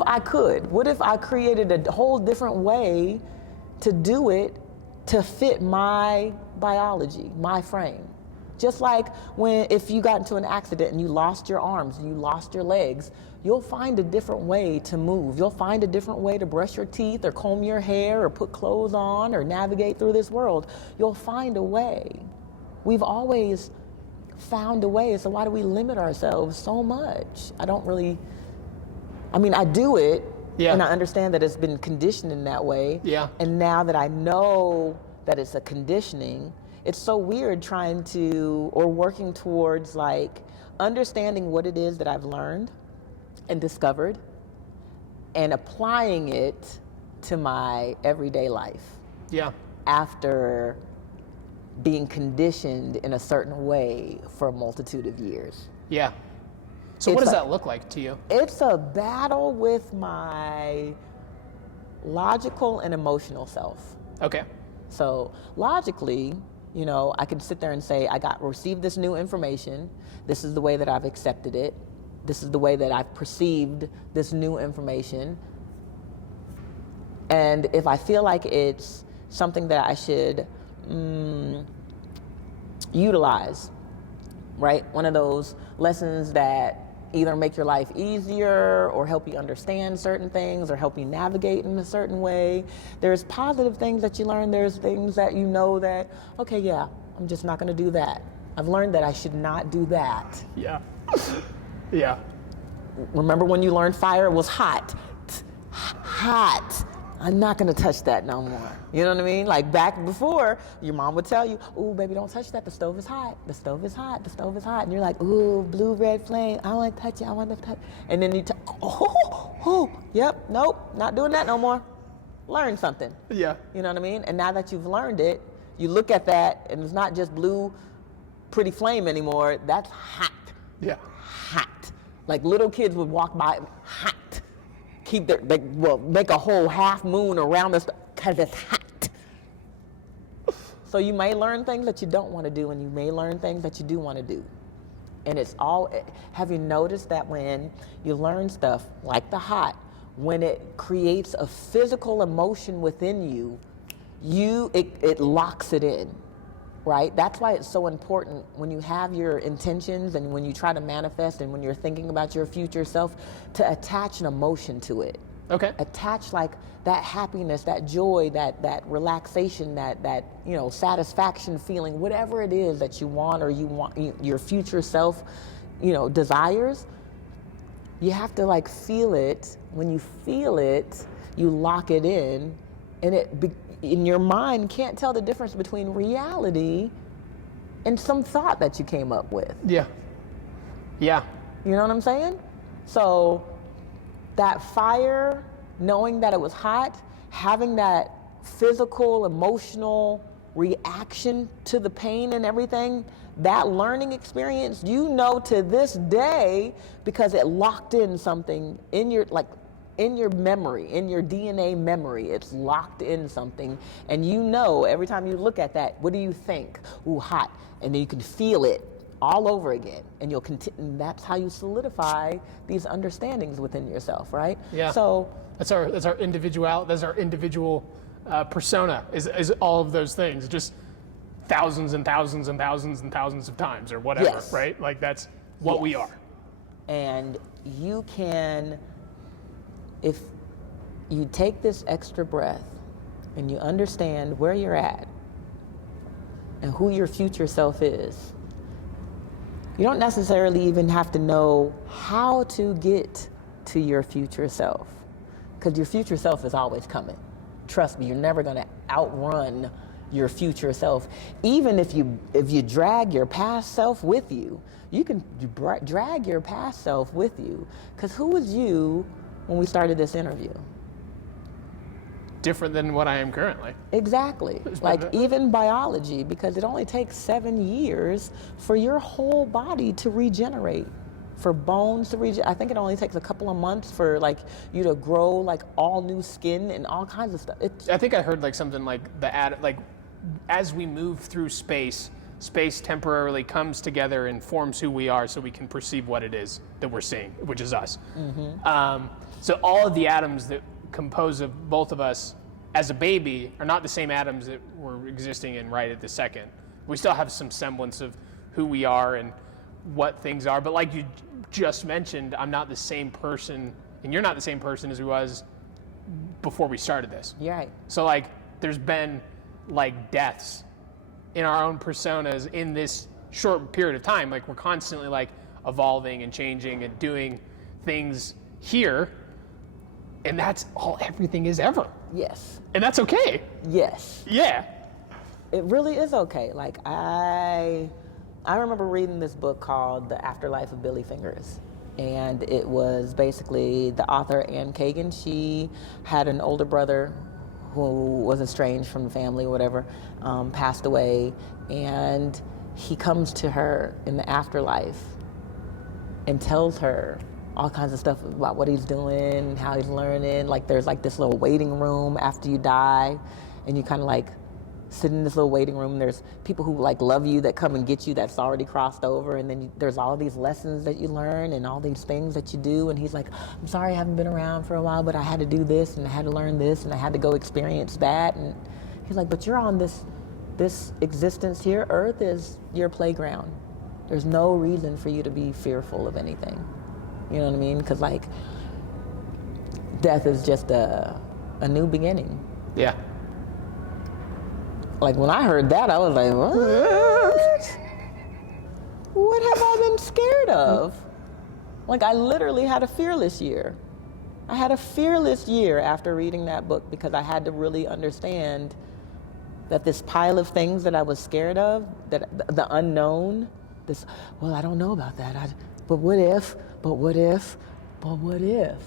I could? What if I created a whole different way to do it to fit my biology, my frame? Just like if you got into an accident and you lost your arms and you lost your legs, you'll find a different way to move. You'll find a different way to brush your teeth or comb your hair or put clothes on or navigate through this world. You'll find a way. We've always found a way, so why do we limit ourselves so much? I do it, yeah. And I understand that it's been conditioned in that way. Yeah. And now that I know that it's a conditioning, it's so weird trying to, or working towards like understanding what it is that I've learned and discovered and applying it to my everyday life. Yeah. After being conditioned in a certain way for a multitude of years. Yeah. So what does that look like to you? It's a battle with my logical and emotional self. Okay. So logically, you know, I can sit there and say, received this new information. This is the way that I've accepted it. This is the way that I've perceived this new information. And if I feel like it's something that I should utilize, right? One of those lessons that either make your life easier or help you understand certain things or help you navigate in a certain way. There's positive things that you learn. There's things that you know that, okay, yeah, I'm just not going to do that. I've learned that I should not do that. Yeah. Yeah. Remember when you learned fire was hot? Hot. I'm not going to touch that no more. You know what I mean? Like back before, your mom would tell you, ooh, baby, don't touch that. The stove is hot. The stove is hot. The stove is hot. And you're like, ooh, blue, red flame. I want to touch it. I want to touch it. And then you yep, nope, not doing that no more. Learn something. Yeah. You know what I mean? And now that you've learned it, you look at that and it's not just blue, pretty flame anymore. That's hot. Yeah. Hot. Like little kids would walk by, hot. Make a whole half moon around us because it's hot. So you may learn things that you don't want to do, and you may learn things that you do want to do. And have you noticed that when you learn stuff like the hot, when it creates a physical emotion within you, it locks it in. Right? That's why it's so important when you have your intentions and when you try to manifest and when you're thinking about your future self to attach an emotion to it. Okay. Attach like that happiness, that joy, that relaxation, that satisfaction feeling, whatever it is that you want or your future self, desires. You have to like feel it. When you feel it, you lock it in, and in your mind can't tell the difference between reality and some thought that you came up with. Yeah. Yeah. You know what I'm saying? So that fire, knowing that it was hot, having that physical, emotional reaction to the pain and everything, that learning experience, to this day, because it locked in something in your memory, in your DNA memory, it's locked in something. And every time you look at that, what do you think? Ooh, hot. And then you can feel it all over again. And you'll continue. That's how you solidify these understandings within yourself, right? Yeah. So that's our individual persona is all of those things, just thousands and thousands and thousands and thousands of times or whatever, yes. Right? Like that's what we are. And you can, if you take this extra breath and you understand where you're at and who your future self is, you don't necessarily even have to know how to get to your future self, because your future self is always coming. Trust me, you're never going to outrun your future self. Even if you drag your past self with you, you can drag your past self with you, because who was you when we started this interview? Different than what I am currently. Exactly. Like even biology, because it only takes 7 years for your whole body to regenerate, for bones to regenerate. I think it only takes a couple of months for like you to grow like all new skin and all kinds of stuff. I think I heard like something like as we move through space temporarily comes together and forms who we are, so we can perceive what it is that we're seeing, which is us. Mm-hmm. So all of the atoms that compose of both of us as a baby are not the same atoms that we're existing in right at the second. We still have some semblance of who we are and what things are, but like you just mentioned, I'm not the same person, and you're not the same person as we was before we started this. You're right. So like there's been like deaths in our own personas in this short period of time. Like we're constantly like evolving and changing and doing things here, and that's all everything is ever. Yes. And that's okay. Yes. Yeah. It really is okay. Like I remember reading this book called The Afterlife of Billy Fingers. And it was basically the author, Anne Kagan. She had an older brother who was estranged from the family or whatever, passed away, and he comes to her in the afterlife and tells her all kinds of stuff about what he's doing, how he's learning. Like there's like this little waiting room after you die, and you kind of like sit in this little waiting room. There's people who like love you that come and get you that's already crossed over, and then there's all these lessons that you learn and all these things that you do. And he's like, I'm sorry I haven't been around for a while, but I had to do this and I had to learn this and I had to go experience that. And he's like, but you're on this existence here. Earth is your playground. There's no reason for you to be fearful of anything. You know what I mean? Because like death is just a new beginning. Yeah. Like when I heard that, I was like, what? What have I been scared of? Like I literally had a fearless year. I had a fearless year after reading that book, because I had to really understand that this pile of things that I was scared of, that the unknown, this, well, I don't know about that. But what if, but what if, but what if?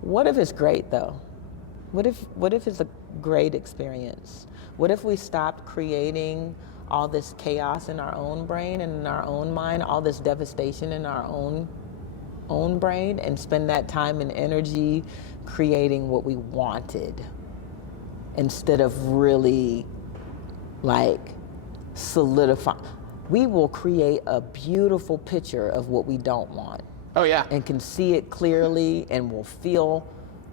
What if it's great though? What if it's a great experience? What if we stopped creating all this chaos in our own brain and in our own mind, all this devastation in our own brain, and spend that time and energy creating what we wanted, instead of really like solidifying? We will create a beautiful picture of what we don't want. Oh yeah. And can see it clearly, and will feel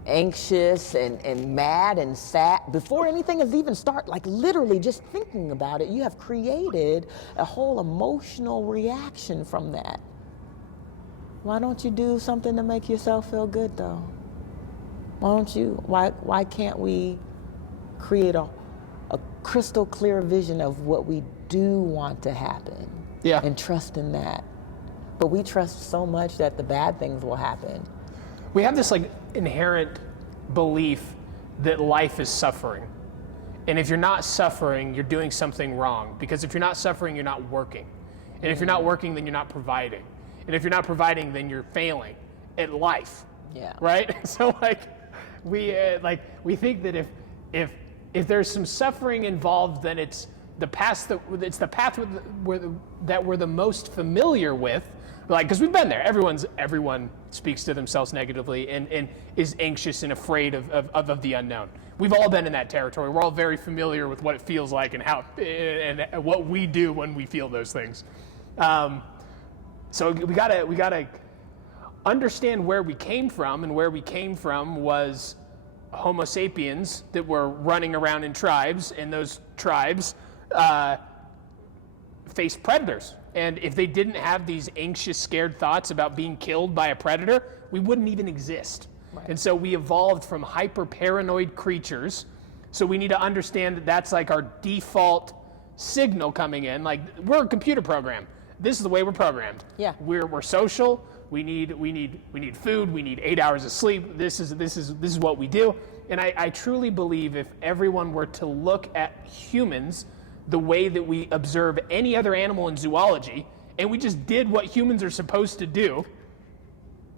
anxious and mad and sad before anything has even started. Like literally just thinking about it, you have created a whole emotional reaction from that. Why don't you do something to make yourself feel good though? Why can't we create a crystal clear vision of what we do want to happen? Yeah. And trust in that. But we trust so much that the bad things will happen. We have this like inherent belief that life is suffering. And if you're not suffering, you're doing something wrong. Because if you're not suffering, you're not working. And if you're not working, then you're not providing. And if you're not providing, then you're failing at life. Yeah. Right? So like we think that if there's some suffering involved, then it's the path that we're the most familiar with. Like, because we've been there. Everyone speaks to themselves negatively and is anxious and afraid of the unknown. We've all been in that territory. We're all very familiar with what it feels like and how and what we do when we feel those things. So we gotta understand where we came from, and where we came from was Homo sapiens that were running around in tribes, and those tribes faced predators. And if they didn't have these anxious, scared thoughts about being killed by a predator, we wouldn't even exist. Right. And so we evolved from hyper-paranoid creatures. So we need to understand that that's like our default signal coming in. Like, we're a computer program. This is the way we're programmed. Yeah. We're social. We need food. We need 8 hours of sleep. This is what we do. And I truly believe if everyone were to look at humans the way that we observe any other animal in zoology, and we just did what humans are supposed to do,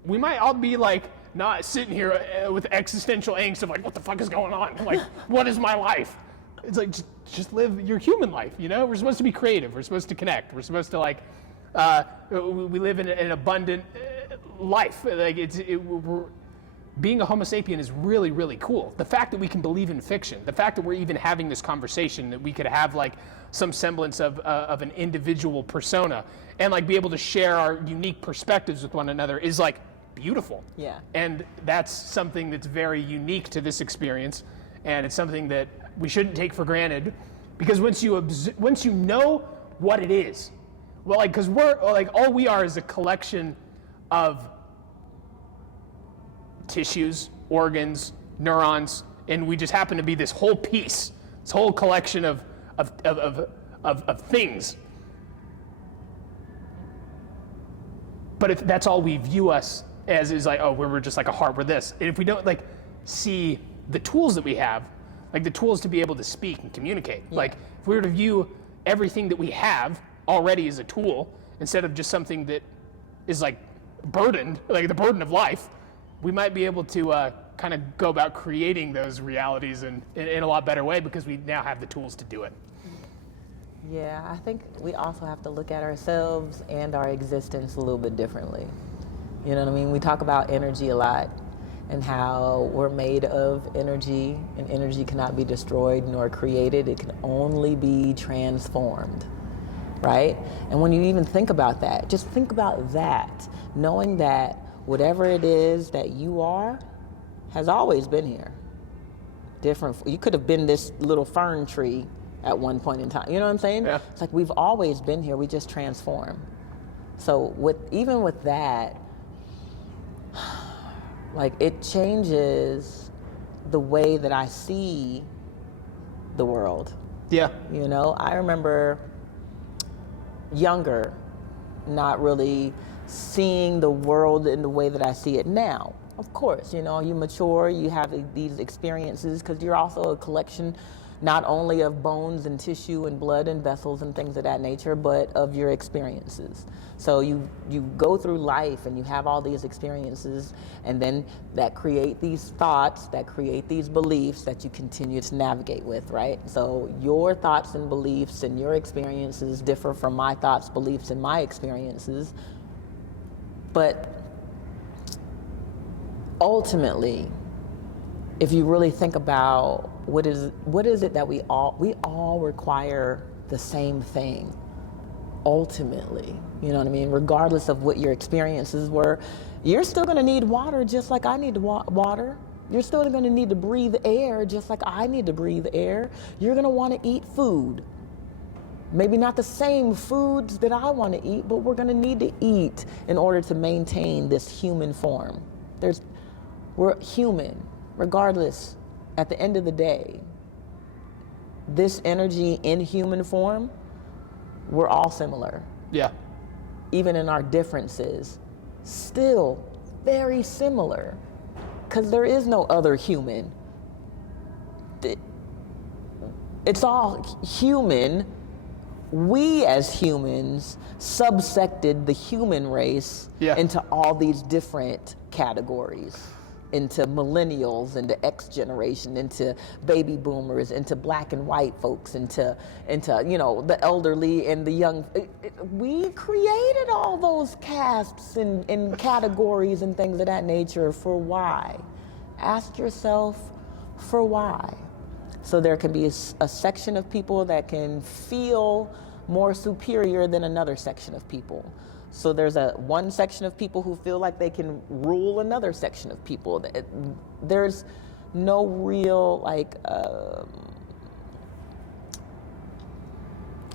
we might all be like not sitting here with existential angst of like, what the fuck is going on? Like, what is my life? It's like, just live your human life, you know? We're supposed to be creative. We're supposed to connect. We're supposed to like, we live in an abundant life. Like being a Homo sapien is really, really cool. The fact that we can believe in fiction, the fact that we're even having this conversation, that we could have like some semblance of an individual persona and like be able to share our unique perspectives with one another is like beautiful. Yeah. And that's something that's very unique to this experience, and it's something that we shouldn't take for granted, because once you know what it is, well, like, because we're like, all we are is a collection of tissues, organs, neurons, and we just happen to be this whole piece, this whole collection of things. But if that's all we view us as, is like, oh, we're just like a heart, we're this. And if we don't like see the tools that we have, like the tools to be able to speak and communicate, like if we were to view everything that we have already as a tool instead of just something that is like burdened, like the burden of life, we might be able to kind of go about creating those realities in a lot better way because we now have the tools to do it. Yeah, I think we also have to look at ourselves and our existence a little bit differently. You know what I mean? We talk about energy a lot and how we're made of energy, and energy cannot be destroyed nor created. It can only be transformed, right? And when you even think about that, just think about that, knowing that whatever it is that you are has always been here. Different. You could have been this little fern tree at one point in time. You know what I'm saying? Yeah. It's like we've always been here. We just transform. So even with that, like it changes the way that I see the world. Yeah. You know, I remember younger, not really seeing the world in the way that I see it now. Of course, you know, you mature, you have these experiences because you're also a collection not only of bones and tissue and blood and vessels and things of that nature, but of your experiences. So you go through life and you have all these experiences, and then that create these thoughts, that create these beliefs that you continue to navigate with, right? So your thoughts and beliefs and your experiences differ from my thoughts, beliefs, and my experiences. But ultimately, if you really think about what is it that we all require the same thing ultimately, you know what I mean? Regardless of what your experiences were, you're still going to need water just like I need water. You're still going to need to breathe air just like I need to breathe air. You're going to want to eat food. Maybe not the same foods that I want to eat, but we're going to need to eat in order to maintain this human form. We're human, regardless. At the end of the day, this energy in human form, we're all similar. Yeah. Even in our differences, still very similar. Because there is no other human. It's all human. We as humans subsected the human race into all these different categories. Into millennials, into X generation, into baby boomers, into black and white folks, into you know, the elderly and the young. We created all those castes and categories and things of that nature for why? Ask yourself for why. So there can be a section of people that can feel more superior than another section of people. So there's one section of people who feel like they can rule another section of people. There's no real, like,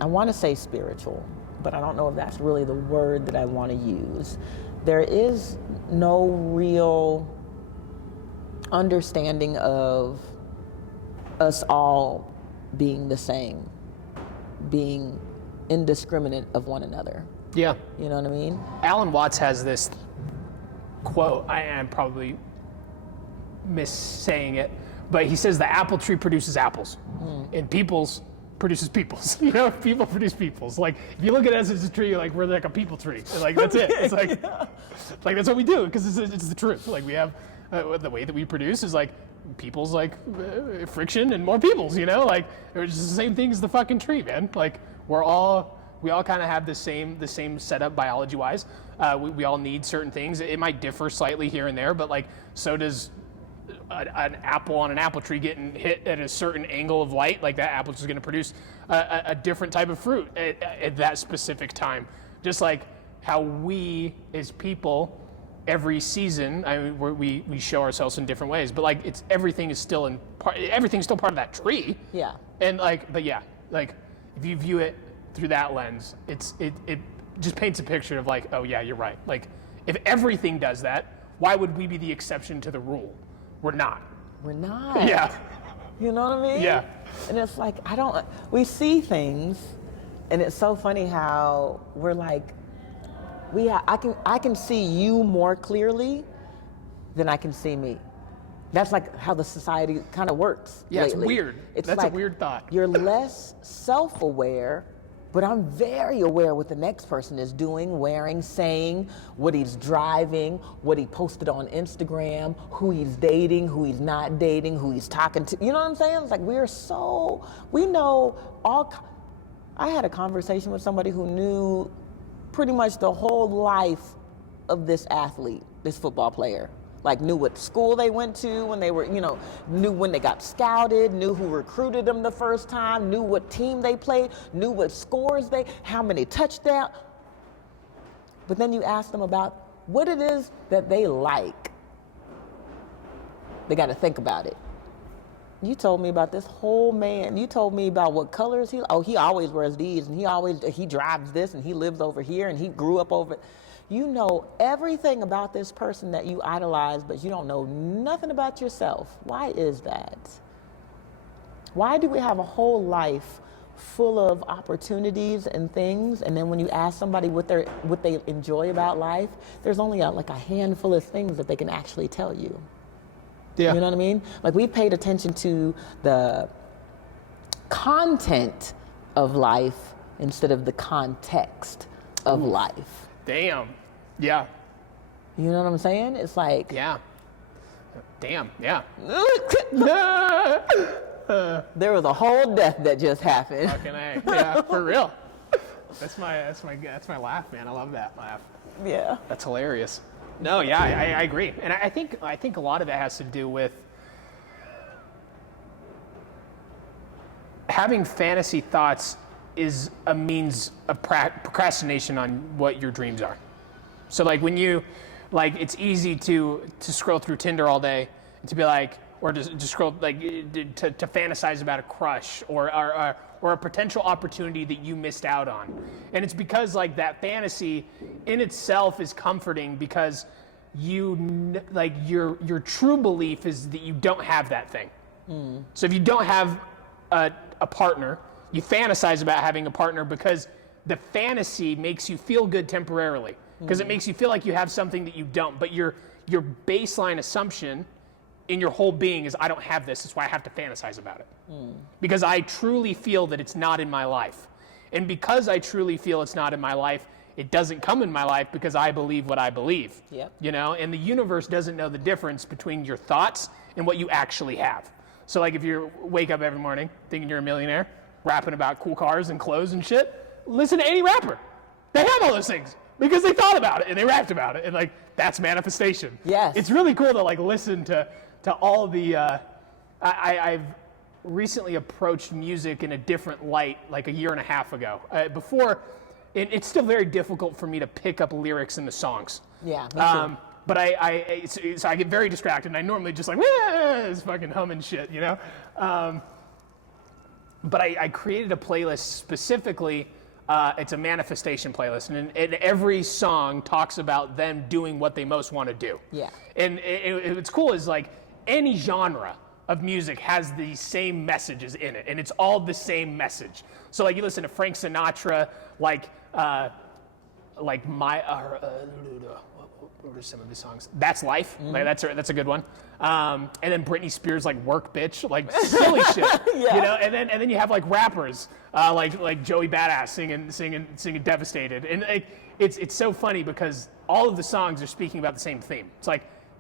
I want to say spiritual, but I don't know if that's really the word that I want to use. There is no real understanding of us all being the same, being indiscriminate of one another. Yeah. You know what I mean? Alan Watts has this quote, I am probably missaying it, but he says the apple tree produces apples and peoples produces peoples. You know, people produce peoples. Like, if you look at us as a tree, you're like, we're like a people tree. And like, that's it. It's like, like that's what we do because it's the truth. Like, we have, the way that we produce is like, people's like friction and more peoples, you know? Like, it's just the same thing as the fucking tree, man. Like, we all kind of have the same setup biology-wise. We all need certain things. It might differ slightly here and there, but like so does an apple on an apple tree getting hit at a certain angle of light. Like that apple is going to produce a different type of fruit at that specific time. Just like how we as people, every season, I mean, we show ourselves in different ways. But like everything's still part of that tree. Yeah. And like, but yeah, like if you view it through that lens, it just paints a picture of like, oh yeah, you're right. Like, if everything does that, why would we be the exception to the rule? We're not. We're not. Yeah. You know what I mean? Yeah. And it's like, we see things, and it's so funny how we're like, I can see you more clearly than I can see me. That's like how the society kind of works. Yeah, lately. it's weird. That's like a weird thought. You're less self-aware But I'm very aware what the next person is doing, wearing, saying, what he's driving, what he posted on Instagram, who he's dating, who he's not dating, who he's talking to. You know what I'm saying? It's like we know all. I had a conversation with somebody who knew pretty much the whole life of this athlete, this football player. Like knew what school they went to when they were, knew when they got scouted, knew who recruited them the first time, knew what team they played, knew what scores how many touchdowns. But then you ask them about what it is that they like. They got to think about it. You told me about this whole man. You told me about what colors he always wears these, and he drives this, and he lives over here, and he grew up over. You know everything about this person that you idolize, but you don't know nothing about yourself. Why is that? Why do we have a whole life full of opportunities and things, and then when you ask somebody what they enjoy about life, there's only a handful of things that they can actually tell you. Yeah. You know what I mean? Like we've paid attention to the content of life instead of the context of life. Damn. Yeah. You know what I'm saying? It's like... Yeah. Damn. Yeah. There was a whole death that just happened. Fucking A. Yeah, for real. That's my laugh, man. I love that laugh. Yeah. That's hilarious. No, yeah, I agree. And I think a lot of it has to do with having fantasy thoughts is a means of procrastination on what your dreams are. So like when you, it's easy to scroll through Tinder all day and to be like, or to scroll, to fantasize about a crush or a potential opportunity that you missed out on. And it's because that fantasy in itself is comforting because your true belief is that you don't have that thing. So if you don't have a partner, you fantasize about having a partner because the fantasy makes you feel good temporarily because it makes you feel like you have something that you don't. But your baseline assumption in your whole being is I don't have this. That's why I have to fantasize about it. Because I truly feel that it's not in my life. And because I truly feel it's not in my life, it doesn't come in my life because I believe what I believe. Yep. And the universe doesn't know the difference between your thoughts and what you actually have. So if you wake up every morning thinking you're a millionaire, rapping about cool cars and clothes and shit, listen to any rapper. They have all those things because they thought about it and they rapped about it. And that's manifestation. Yes. It's really cool to listen to all the, I've recently approached music in a different light a year and a half ago. Before, it's still very difficult for me to pick up lyrics in the songs. Yeah, me too. But so I get very distracted, and I normally just it's fucking humming shit, But I created a playlist specifically. It's a manifestation playlist, and every song talks about them doing what they most want to do. Yeah. And what's cool is any genre of music has the same messages in it, and it's all the same message. So you listen to Frank Sinatra, what are some of his songs? That's Life. That's a good one. And then Britney Spears, Work Bitch, silly shit. Yeah. And then you have rappers like Joey Badass singing Devastated. And it's so funny because all of the songs are speaking about the same theme. It's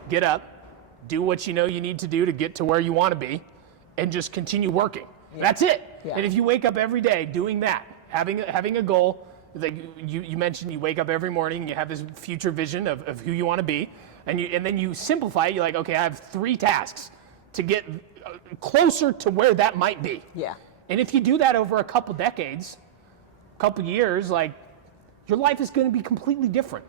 get up, do what you know you need to do to get to where you want to be, and just continue working. Yeah. That's it. Yeah. And if you wake up every day doing that, having a goal, you mentioned you wake up every morning and you have this future vision of who you want to be, and then you simplify it. You're like, okay, I have 3 tasks to get closer to where that might be. Yeah. And if you do that over a couple decades, couple years, your life is going to be completely different.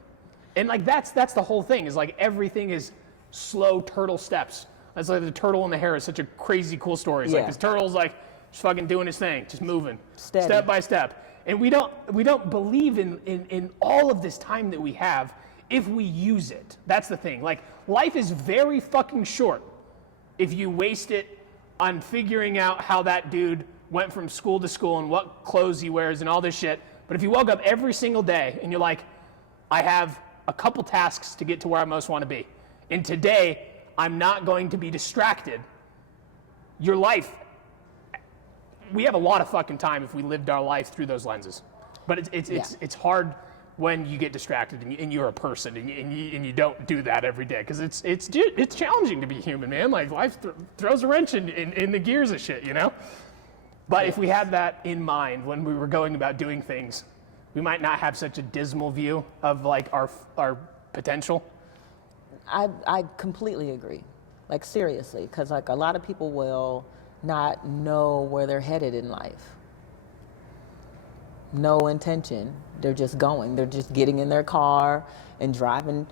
And that's the whole thing is everything is slow turtle steps. That's the turtle and the hare is such a crazy cool story. It's this turtle's just fucking doing his thing, just moving Steady. Step by step. And we don't believe in all of this time that we have if we use it. That's the thing. Life is very fucking short if you waste it on figuring out how that dude went from school to school and what clothes he wears and all this shit. But if you woke up every single day and you're I have a couple tasks to get to where I most want to be. And today, I'm not going to be distracted. Your life, we have a lot of fucking time if we lived our life through those lenses. But it's hard when you get distracted and you're a person and you don't do that every day, because it's challenging to be human, man. Like life throws a wrench in the gears of shit, you know. But if we had that in mind when we were going about doing things, we might not have such a dismal view of like our potential. I completely agree. Like seriously, because like a lot of people will not know where they're headed in life. No intention. They're just going. They're just getting in their car and driving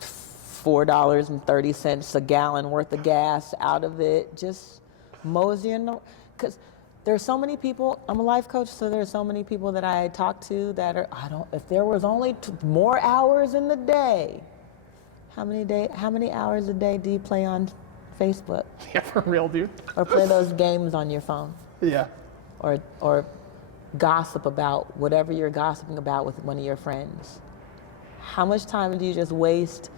$4.30 a gallon worth of gas out of it, just moseying. Because there's so many people, I'm a life coach, so there's so many people that I talk to that are, if there was only more hours in the day, how many hours a day do you play on Facebook? Yeah, for real, dude. Or play those games on your phone? Yeah. Or gossip about whatever you're gossiping about with one of your friends? How much time do you just waste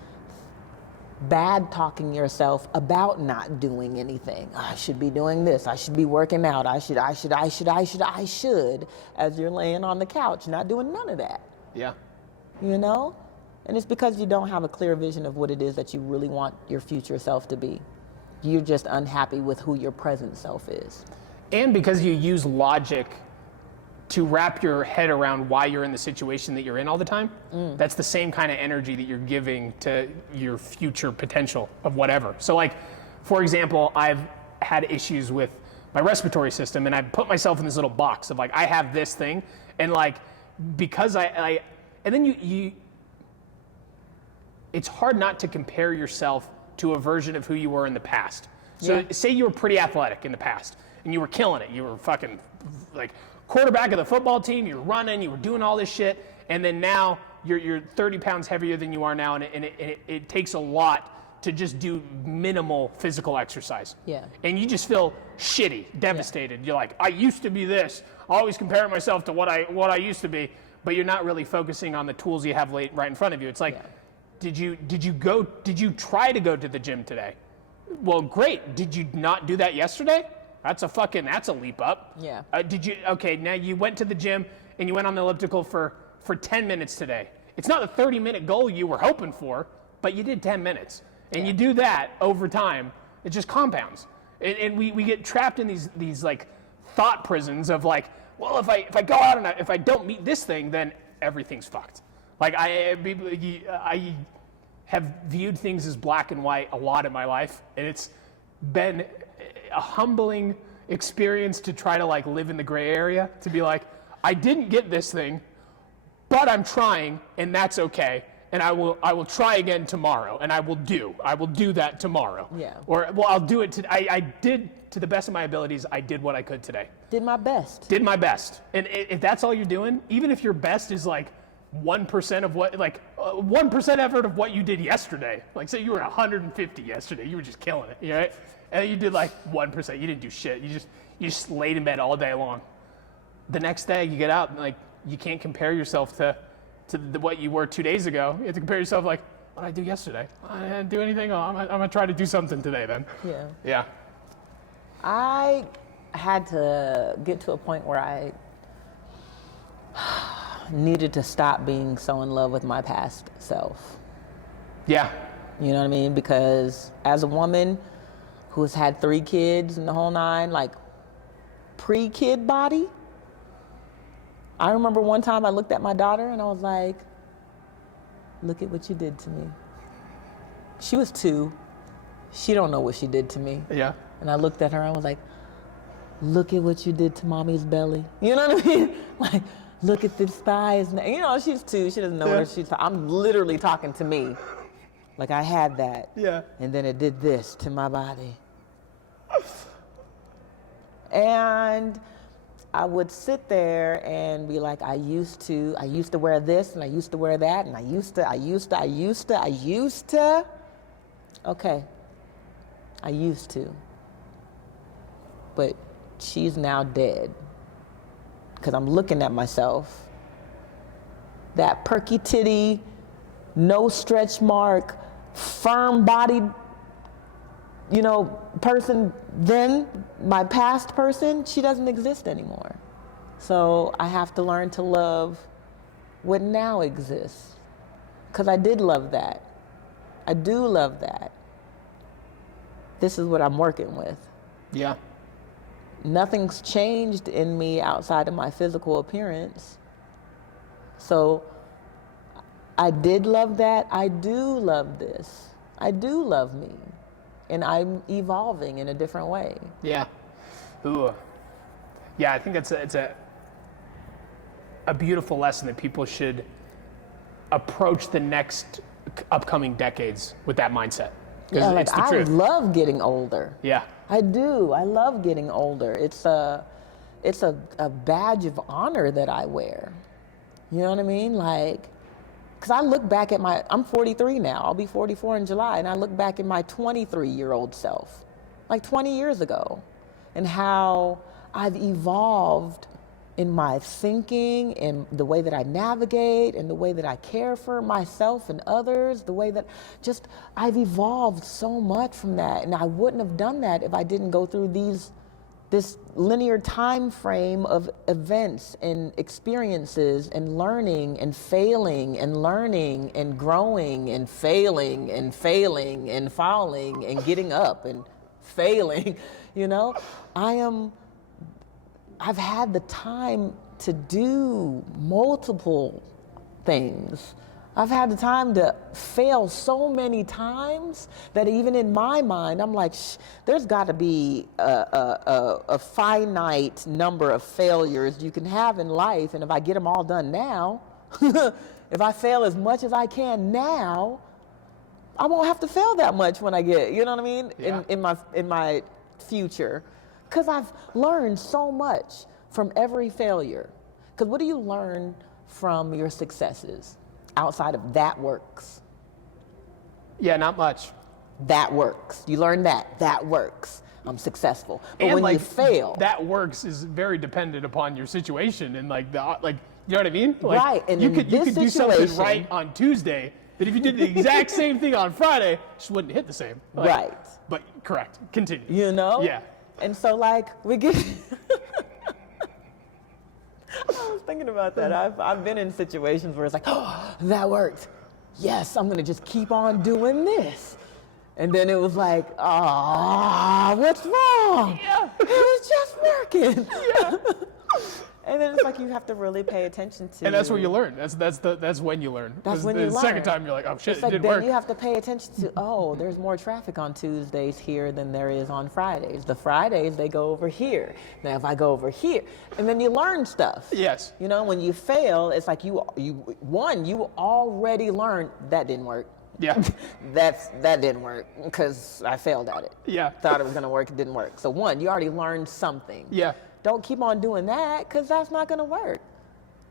bad talking yourself about not doing anything? I should be doing this. I should be working out. I should, as you're laying on the couch, not doing none of that. Yeah. You know? And it's because you don't have a clear vision of what it is that you really want your future self to be. You're just unhappy with who your present self is. And because you use logic to wrap your head around why you're in the situation that you're in all the time, that's the same kind of energy that you're giving to your future potential of whatever. So like, for example, I've had issues with my respiratory system, and I put myself in this little box of like, I have this thing, and like, because and then it's hard not to compare yourself to a version of who you were in the past. So say you were pretty athletic in the past, and you were killing it. You were fucking like quarterback of the football team, you were running, you were doing all this shit, and then now you're 30 pounds heavier than you are now, and it takes a lot to just do minimal physical exercise. Yeah. And you just feel shitty, devastated. Yeah. You're like, I used to be this. I always compare myself to what I used to be, but you're not really focusing on the tools you have right in front of you. It's like, did you try to go to the gym today? Well, great. Did you not do that yesterday? That's a leap up. Yeah. Now you went to the gym and you went on the elliptical for 10 minutes today. It's not the 30-minute goal you were hoping for, but you did 10 minutes. And you do that over time, it just compounds. And we get trapped in these like thought prisons of like, well, if I go out and if I don't meet this thing, then everything's fucked. Like I have viewed things as black and white a lot in my life, and it's been a humbling experience to try to like live in the gray area, to be like, I didn't get this thing, but I'm trying, and that's okay. And I will try again tomorrow, and I will do that tomorrow. Yeah. Or well, I'll do it. I did to the best of my abilities. I did what I could today. Did my best. Did my best. And if that's all you're doing, even if your best is like 1% of what, like 1% effort of what you did yesterday. Like say you were 150 yesterday, you were just killing it, right? And you did like 1%. You didn't do shit. You just laid in bed all day long. The next day you get out and like you can't compare yourself to what you were 2 days ago. You have to compare yourself like, what did I do yesterday? I didn't do anything. Oh, I'm gonna try to do something today then. Yeah. Yeah. I had to get to a point where I needed to stop being so in love with my past self. Yeah. You know what I mean? Because as a woman who's had 3 kids and the whole 9, like pre-kid body, I remember one time I looked at my daughter and I was like, look at what you did to me. She was 2. She don't know what she did to me. Yeah. And I looked at her and I was like, look at what you did to mommy's belly. You know what I mean? Like, look at this thighs. You know, she's 2. She doesn't know what she's talking. I'm literally talking to me. Like I had that. Yeah. And then it did this to my body. And I would sit there and be like, I used to wear this and I used to wear that and I used to. Okay. I used to. But she's now dead. Because I'm looking at myself. That perky titty, no stretch mark, firm bodied, person, then my past person, she doesn't exist anymore. So I have to learn to love what now exists. Because I did love that. I do love that. This is what I'm working with. Yeah. Nothing's changed in me outside of my physical appearance. So I did love that. I do love this. I do love me. And I'm evolving in a different way. Yeah. Ooh. Yeah, I think it's a beautiful lesson that people should approach the next upcoming decades with that mindset. Yeah, like it's the I truth. love getting older. Yeah. I do. I love getting older. It's a badge of honor that I wear. You know what I mean? Like, because I look back at I'm 43 now. I'll be 44 in July. And I look back at my 23-year-old self, like 20 years ago, and how I've evolved in my thinking and the way that I navigate and the way that I care for myself and others, the way that I've evolved so much from that. And I wouldn't have done that if I didn't go through this linear time frame of events and experiences and learning and failing and learning and growing and failing and failing and falling and getting up and failing. You know, I've had the time to do multiple things. I've had the time to fail so many times that even in my mind, I'm like, there's got to be a finite number of failures you can have in life. And if I get them all done now, if I fail as much as I can now, I won't have to fail that much when I get, you know what I mean? Yeah. In my future. Because I've learned so much from every failure. Because what do you learn from your successes outside of that works? Yeah, not much. That works. You learn that works. I'm successful. But And when you fail, that works is very dependent upon your situation and you know what I mean? Like, right. And you in could this do something situation- right on Tuesday, but if you did the exact same thing on Friday, it just wouldn't hit the same. Like, right. But correct. Continue. You know? Yeah. And so we get. I was thinking about that. I've been in situations where it's like, oh, that worked. Yes, I'm gonna just keep on doing this. And then it was like, what's wrong? Yeah. It was just working. Yeah. And then it's like you have to really pay attention to. And that's where you learn. That's when you learn. That's when the you learn. second time you're like, oh shit, It's it like didn't then work. you have to pay attention to, there's more traffic on Tuesdays here than there is on Fridays. The Fridays, they go over here. Now, if I go over here, and then you learn stuff. Yes. You know, when you fail, it's like you already learned that didn't work. Yeah. That didn't work because I failed at it. Yeah. Thought it was going to work, it didn't work. So you already learned something. Yeah. Don't keep on doing that because that's not going to work.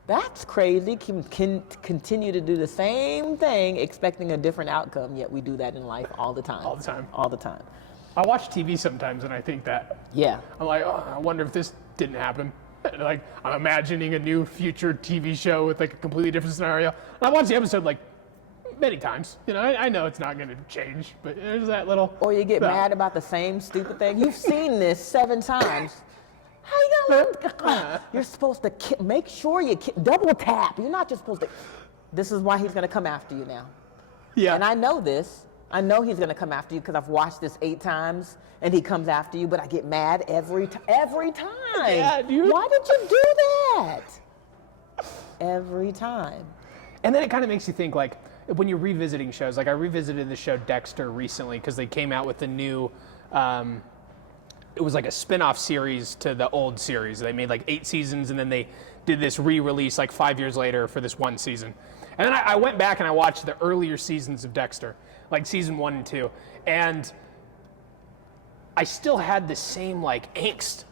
That's crazy. Can continue to do the same thing expecting a different outcome, yet we do that in life all the time. All the time. All the time. I watch TV sometimes and I think that. Yeah. I'm like, I wonder if this didn't happen. Like, I'm imagining a new future TV show with like a completely different scenario. And I watch the episode like many times. You know, I know it's not going to change, but there's that little. Or you get mad about the same stupid thing. You've seen this 7 times. How you gonna learn? You're supposed to make sure you double tap. You're not just supposed to. This is why he's going to come after you now. Yeah. And I know this. I know he's going to come after you because I've watched this 8 times and he comes after you, but I get mad every time. Yeah, dude. Why did you do that? Every time. And then it kind of makes you think, like, when you're revisiting shows, like I revisited the show Dexter recently because they came out with a new, it was like a spin-off series to the old series. They made like 8 seasons and then they did this re-release like 5 years later for this one season. And then I went back and I watched the earlier seasons of Dexter, like season 1 and 2. And I still had the same like angst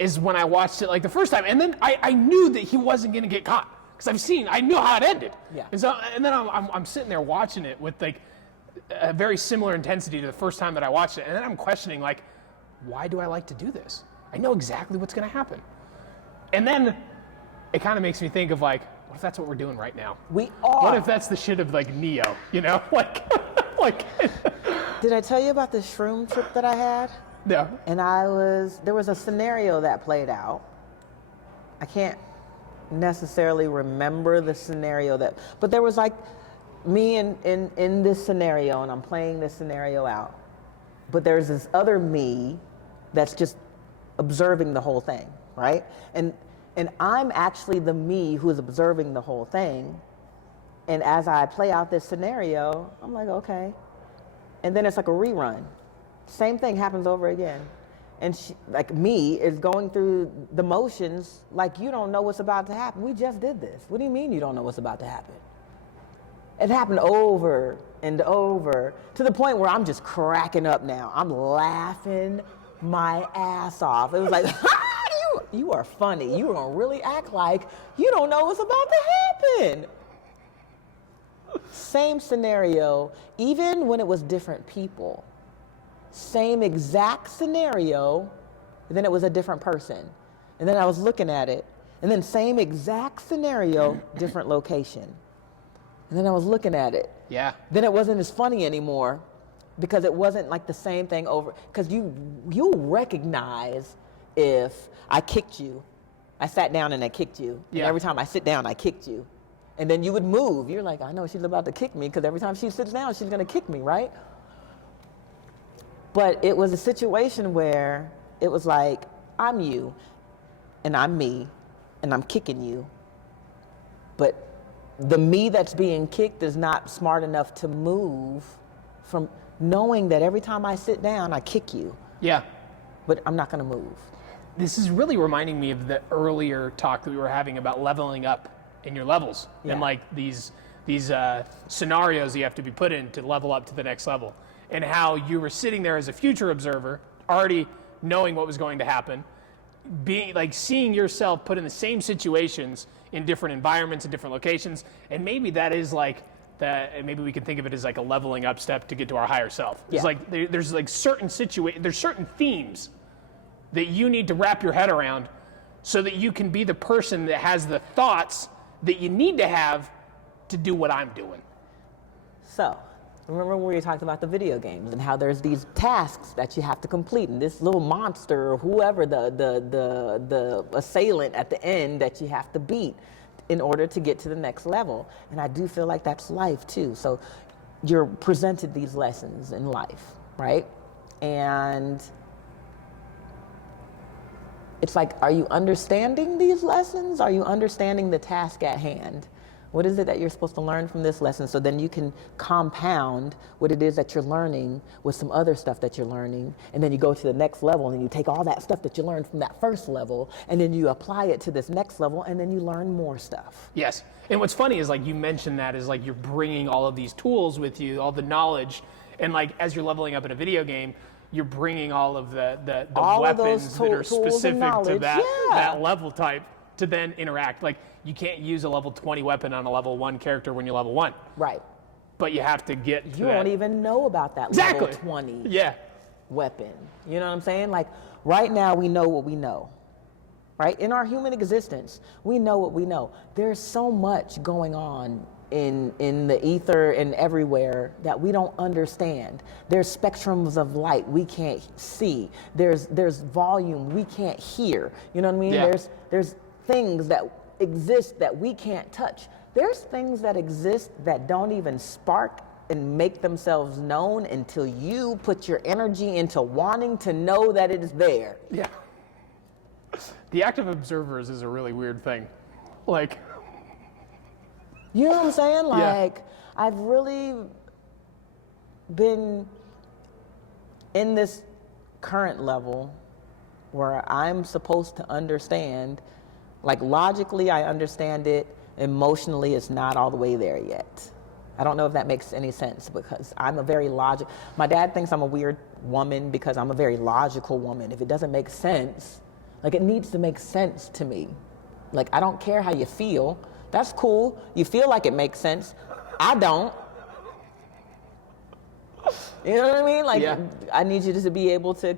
as when I watched it like the first time. And then I knew that he wasn't gonna get caught because I knew how it ended. Yeah. And then I'm sitting there watching it with like a very similar intensity to the first time that I watched it. And then I'm questioning like, why do I like to do this? I know exactly what's gonna happen. And then it kind of makes me think of like, what if that's what we're doing right now? We are. What if that's the shit of like Neo, you know? Like Did I tell you about the shroom trip that I had? no. And there was a scenario that played out. I can't necessarily remember the scenario but there was like me in this scenario, and I'm playing this scenario out. But there's this other me that's just observing the whole thing, right? And I'm actually the me who is observing the whole thing. And as I play out this scenario, I'm like, okay. And then it's like a rerun. Same thing happens over again. And she, like me, is going through the motions like you don't know what's about to happen. We just did this. What do you mean you don't know what's about to happen? It happened over and over to the point where I'm just cracking up now. I'm laughing my ass off. It was like, you are funny. You don't really act like you don't know what's about to happen. Same scenario, even when it was different people. Same exact scenario, and then it was a different person. And then I was looking at it, and then same exact scenario, different location. And then I was looking at it. Yeah. Then it wasn't as funny anymore because it wasn't like the same thing over. Because you'll recognize if I kicked you. I sat down and I kicked you. And every time I sit down, I kicked you. And then you would move. You're like, I know she's about to kick me because every time she sits down, she's going to kick me, right? But it was a situation where it was like, I'm you and I'm me and I'm kicking you. But the me that's being kicked is not smart enough to move from knowing that every time I sit down, I kick you. Yeah. But I'm not going to move. This is really reminding me of the earlier talk that we were having about leveling up in your levels and like these scenarios you have to be put in to level up to the next level, and how you were sitting there as a future observer, already knowing what was going to happen, being like seeing yourself put in the same situations in different environments and different locations, and maybe that is like that. Maybe we can think of it as like a leveling up step to get to our higher self. It's like there's like certain there's certain themes that you need to wrap your head around so that you can be the person that has the thoughts that you need to have to do what I'm doing. So, remember when we talked about the video games and how there's these tasks that you have to complete, and this little monster or whoever the assailant at the end that you have to beat in order to get to the next level. And I do feel like that's life too. So you're presented these lessons in life, right? And it's like, are you understanding these lessons? Are you understanding the task at hand? What is it that you're supposed to learn from this lesson, so then you can compound what it is that you're learning with some other stuff that you're learning, and then you go to the next level and you take all that stuff that you learned from that first level and then you apply it to this next level, and then you learn more stuff. Yes. And what's funny is like you mentioned that is like you're bringing all of these tools with you, all the knowledge, and like as you're leveling up in a video game, you're bringing all of the all weapons that are specific to that, yeah. that level type to then interact. Like you can't use a level 20 weapon on a level 1 character when you're level 1. Right. But you have to get to You won't even know about that exactly. level 20 weapon. You know what I'm saying? Like right now we know what we know. Right? In our human existence, we know what we know. There's so much going on in the ether and everywhere that we don't understand. There's spectrums of light we can't see. There's volume we can't hear. You know what I mean? Yeah. There's things that exist that we can't touch. There's things that exist that don't even spark and make themselves known until you put your energy into wanting to know that it is there. Yeah. The active observers is a really weird thing. Like, you know what I'm saying? Like, I've really been in this current level where I'm supposed to understand, like logically I understand it, emotionally it's not all the way there yet. I don't know if that makes any sense because I'm a very my dad thinks I'm a weird woman because I'm a very logical woman. If it doesn't make sense, like it needs to make sense to me. Like I don't care how you feel. That's cool. You feel like it makes sense. I don't. You know what I mean? Like, I need you to be able to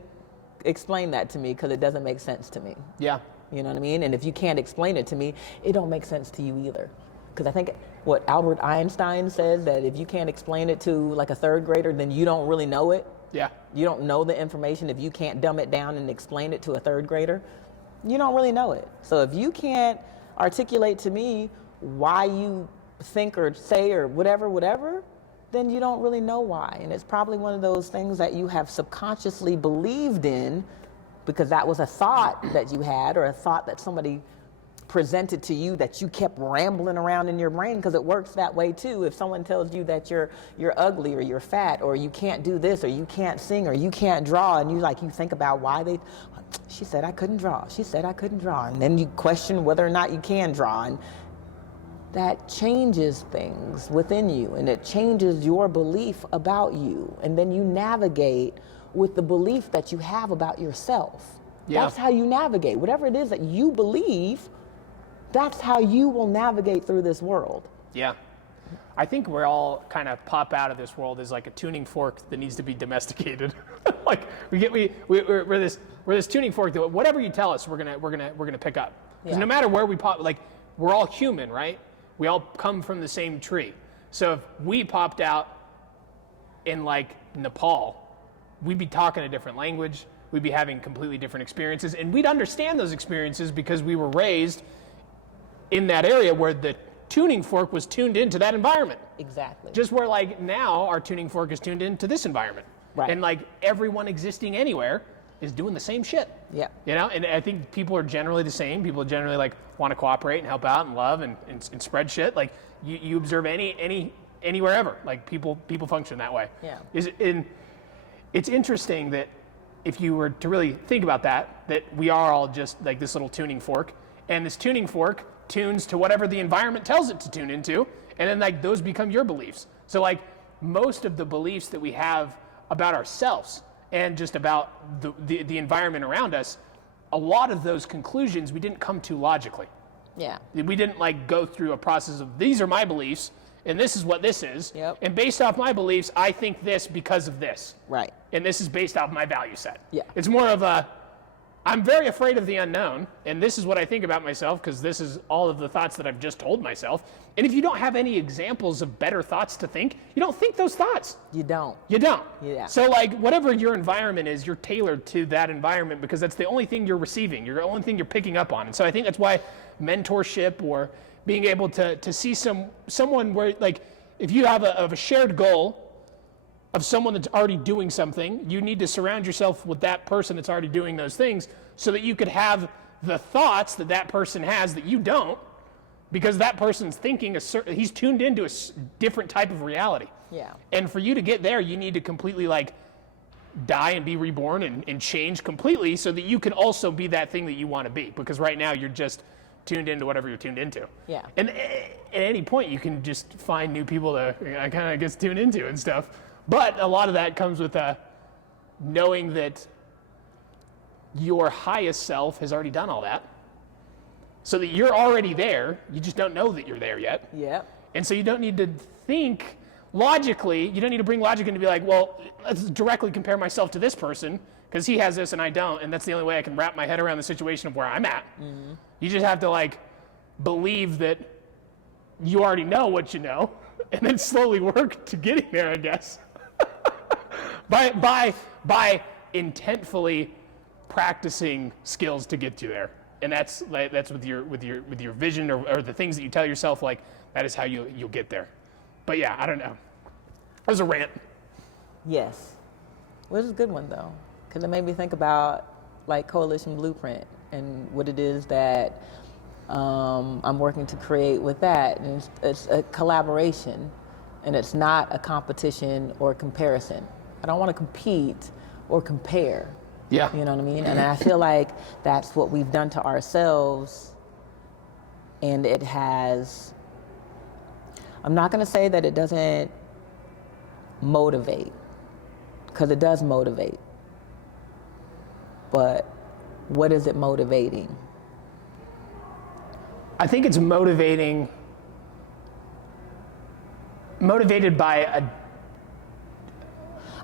explain that to me because it doesn't make sense to me. yeah. You know what I mean? And if you can't explain it to me, it don't make sense to you either. Because I think what Albert Einstein says, that if you can't explain it to like a third grader, then you don't really know it. Yeah. You don't know the information if you can't dumb it down and explain it to a third grader. You don't really know it. So if you can't articulate to me why you think or say or whatever, then you don't really know why. And it's probably one of those things that you have subconsciously believed in because that was a thought that you had or a thought that somebody presented to you that you kept rambling around in your brain, because it works that way too. If someone tells you that you're ugly or you're fat or you can't do this or you can't sing or you can't draw, and you think about why she said I couldn't draw, she said I couldn't draw, and then you question whether or not you can draw, and that changes things within you and it changes your belief about you, and then you navigate with the belief that you have about yourself. Yeah. That's how you navigate. Whatever it is that you believe, that's how you will navigate through this world. Yeah. I think we're all kind of pop out of this world as like a tuning fork that needs to be domesticated. Like we're this tuning fork that whatever you tell us, we're gonna pick up. Because no matter where we pop, like we're all human, right? We all come from the same tree. So if we popped out in like Nepal, we'd be talking a different language. We'd be having completely different experiences, and we'd understand those experiences because we were raised in that area where the tuning fork was tuned into that environment. Exactly. Just where like now our tuning fork is tuned into this environment. Right. And like everyone existing anywhere is doing the same shit. Yeah. You know, and I think people are generally the same. People generally like want to cooperate and help out and love and spread shit. Like you observe anywhere ever. Like people function that way. Yeah. It's interesting that if you were to really think about that we are all just like this little tuning fork, and this tuning fork tunes to whatever the environment tells it to tune into, and then like those become your beliefs. So like most of the beliefs that we have about ourselves and just about the environment around us, a lot of those conclusions we didn't come to logically. Yeah. We didn't like go through a process of these are my beliefs and this is what this is. Yep. And based off my beliefs, I think this because of this. Right. And this is based off my value set. Yeah. It's more of I'm very afraid of the unknown, and this is what I think about myself because this is all of the thoughts that I've just told myself. And if you don't have any examples of better thoughts to think, you don't think those thoughts. You don't. You don't. Yeah. So like whatever your environment is, you're tailored to that environment because that's the only thing you're receiving. You're the only thing you're picking up on. And so I think that's why mentorship or being able to see someone where like if you have a shared goal of someone that's already doing something, you need to surround yourself with that person that's already doing those things so that you could have the thoughts that person has that you don't, because that person's thinking he's tuned into a different type of reality. Yeah. And for you to get there, you need to completely like die and be reborn and change completely so that you can also be that thing that you want to be, because right now you're just tuned into whatever you're tuned into. Yeah. And at any point you can just find new people to kind of get tuned into and stuff. But a lot of that comes with knowing that your highest self has already done all that. So that you're already there, you just don't know that you're there yet. Yeah. And so you don't need to think logically, you don't need to bring logic in to be like, well, let's directly compare myself to this person because he has this and I don't, and that's the only way I can wrap my head around the situation of where I'm at. Mm-hmm. You just have to like believe that you already know what you know and then slowly work to getting there, I guess. by intentfully practicing skills to get you there, and that's with your vision or the things that you tell yourself, like that is how you'll get there. But yeah, I don't know. That was a rant. Yes, which is a good one though, because it made me think about like Coalition Blueprint and what it is that I'm working to create with that, and it's a collaboration, and it's not a competition or comparison. I don't want to compete or compare. Yeah. You know what I mean? And I feel like that's what we've done to ourselves, and it has, I'm not going to say that it doesn't motivate, because it does motivate, but what is it motivating? I think it's motivated by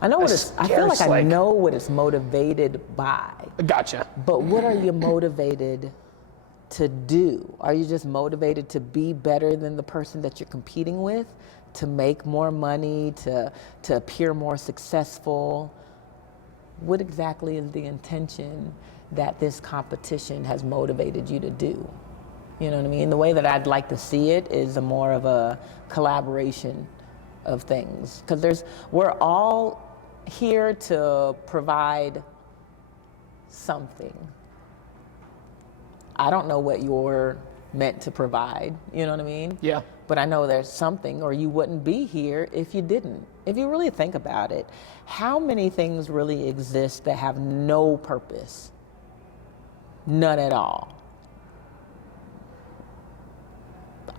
I feel like I know what it's motivated by. Gotcha. But what are you motivated to do? Are you just motivated to be better than the person that you're competing with? To make more money, to appear more successful? What exactly is the intention that this competition has motivated you to do. You know what I mean? The way that I'd like to see it is more of a collaboration of things. Because we're all here to provide something. I don't know what you're meant to provide, you know what I mean? Yeah. But I know there's something, or you wouldn't be here if you didn't. If you really think about it, how many things really exist that have no purpose? None at all.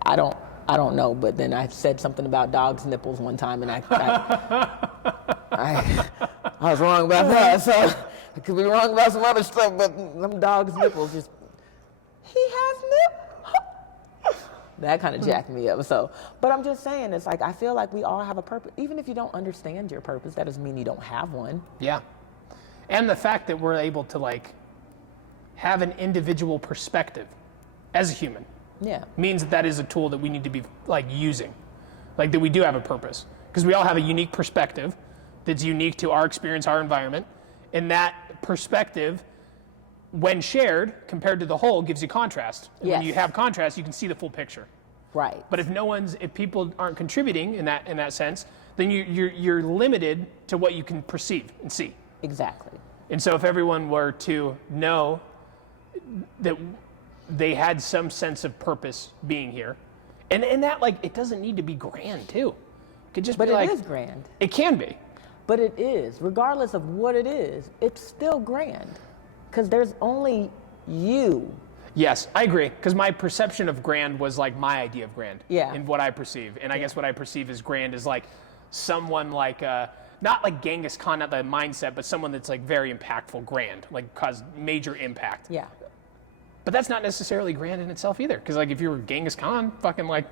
I don't know, but then I said something about dogs' nipples one time, and I was wrong about that. So I could be wrong about some other stuff, but them dogs' nipples just, he has nipples. That kind of jacked me up. So, but I'm just saying, it's like, I feel like we all have a purpose. Even if you don't understand your purpose, that doesn't mean you don't have one. Yeah. And the fact that we're able to like have an individual perspective as a human. Yeah. Means that is a tool that we need to be like using. Like that we do have a purpose. Because we all have a unique perspective that's unique to our experience, our environment. And that perspective, when shared compared to the whole, gives you contrast. And Yes. when you have contrast, you can see the full picture. Right. But if people aren't contributing in that sense, then you're limited to what you can perceive and see. Exactly. And so if everyone were to know that they had some sense of purpose being here, and that like it doesn't need to be grand too. It could just But be like it is grand. it can be. But it is, regardless of what it is, it's still grand. Because there's only you. Yes, I agree. Because my perception of grand was like my idea of grand. Yeah. And what I perceive. And I guess what I perceive as grand is like someone like, not like Genghis Khan, not the mindset, but someone that's like very impactful, grand, like caused major impact. Yeah. But that's not necessarily grand in itself either. Because like if you were Genghis Khan, fucking like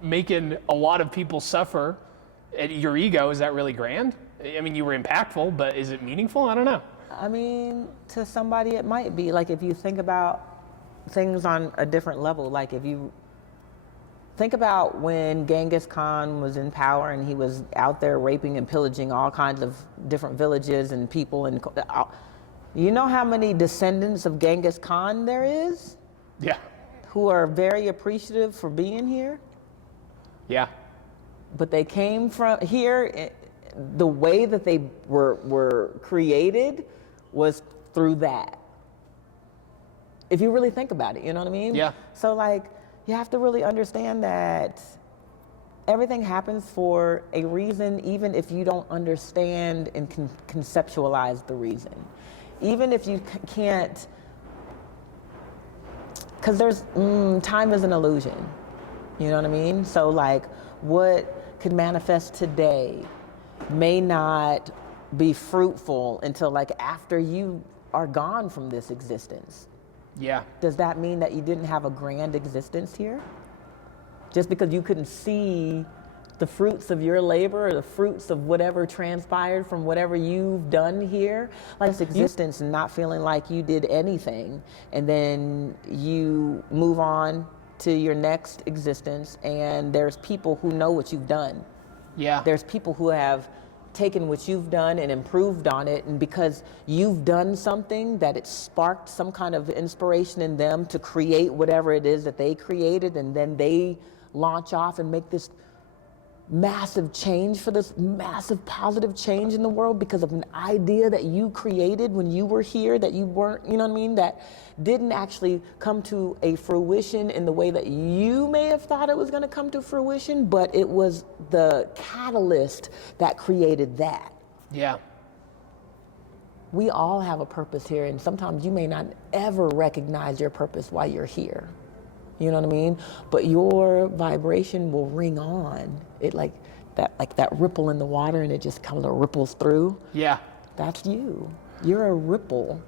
making a lot of people suffer at your ego, is that really grand? I mean, you were impactful, but is it meaningful? I don't know. I mean, to somebody it might be. Like if you think about things on a different level, like if you think about when Genghis Khan was in power and he was out there raping and pillaging all kinds of different villages and people, and you know how many descendants of Genghis Khan there is? Yeah. Who are very appreciative for being here? Yeah. But they came from here, the way that they were created was through that. If you really think about it, you know what I mean? Yeah. So like, you have to really understand that everything happens for a reason, even if you don't understand and can conceptualize the reason. Even if you can't, because there's, time is an illusion. You know what I mean? So like, what could manifest today may not be fruitful until like after you are gone from this existence. Yeah. Does that mean that you didn't have a grand existence here? Just because you couldn't see the fruits of your labor or the fruits of whatever transpired from whatever you've done here, like this existence and not feeling like you did anything, and then you move on to your next existence and there's people who know what you've done. Yeah. There's people who have taken what you've done and improved on it, and because you've done something that it sparked some kind of inspiration in them to create whatever it is that they created, and then they launch off and make this massive change, for this massive positive change in the world because of an idea that you created when you were here, that you weren't, you know what I mean, that didn't actually come to a fruition in the way that you may have thought it was going to come to fruition, but it was the catalyst that created that. Yeah. We all have a purpose here, and sometimes you may not ever recognize your purpose while you're here. You know what I mean? But your vibration will ring on. It like that ripple in the water, and it just kind of ripples through. Yeah. That's you. You're a ripple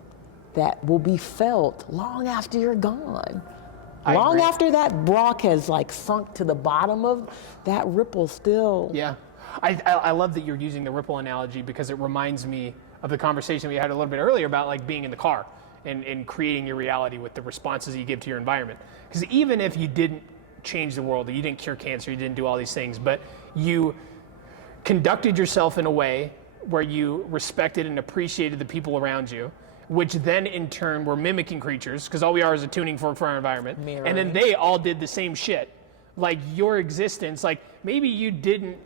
that will be felt long after you're gone. Long after that rock has like sunk to the bottom of that ripple still. Yeah. I love that you're using the ripple analogy because it reminds me of the conversation we had a little bit earlier about like being in the car and creating your reality with the responses you give to your environment. Because even if you didn't change the world, you didn't cure cancer, you didn't do all these things, but you conducted yourself in a way where you respected and appreciated the people around you, which then in turn were mimicking creatures, because all we are is a tuning fork for our environment. Mirroring. And then they all did the same shit. Like your existence, like maybe you didn't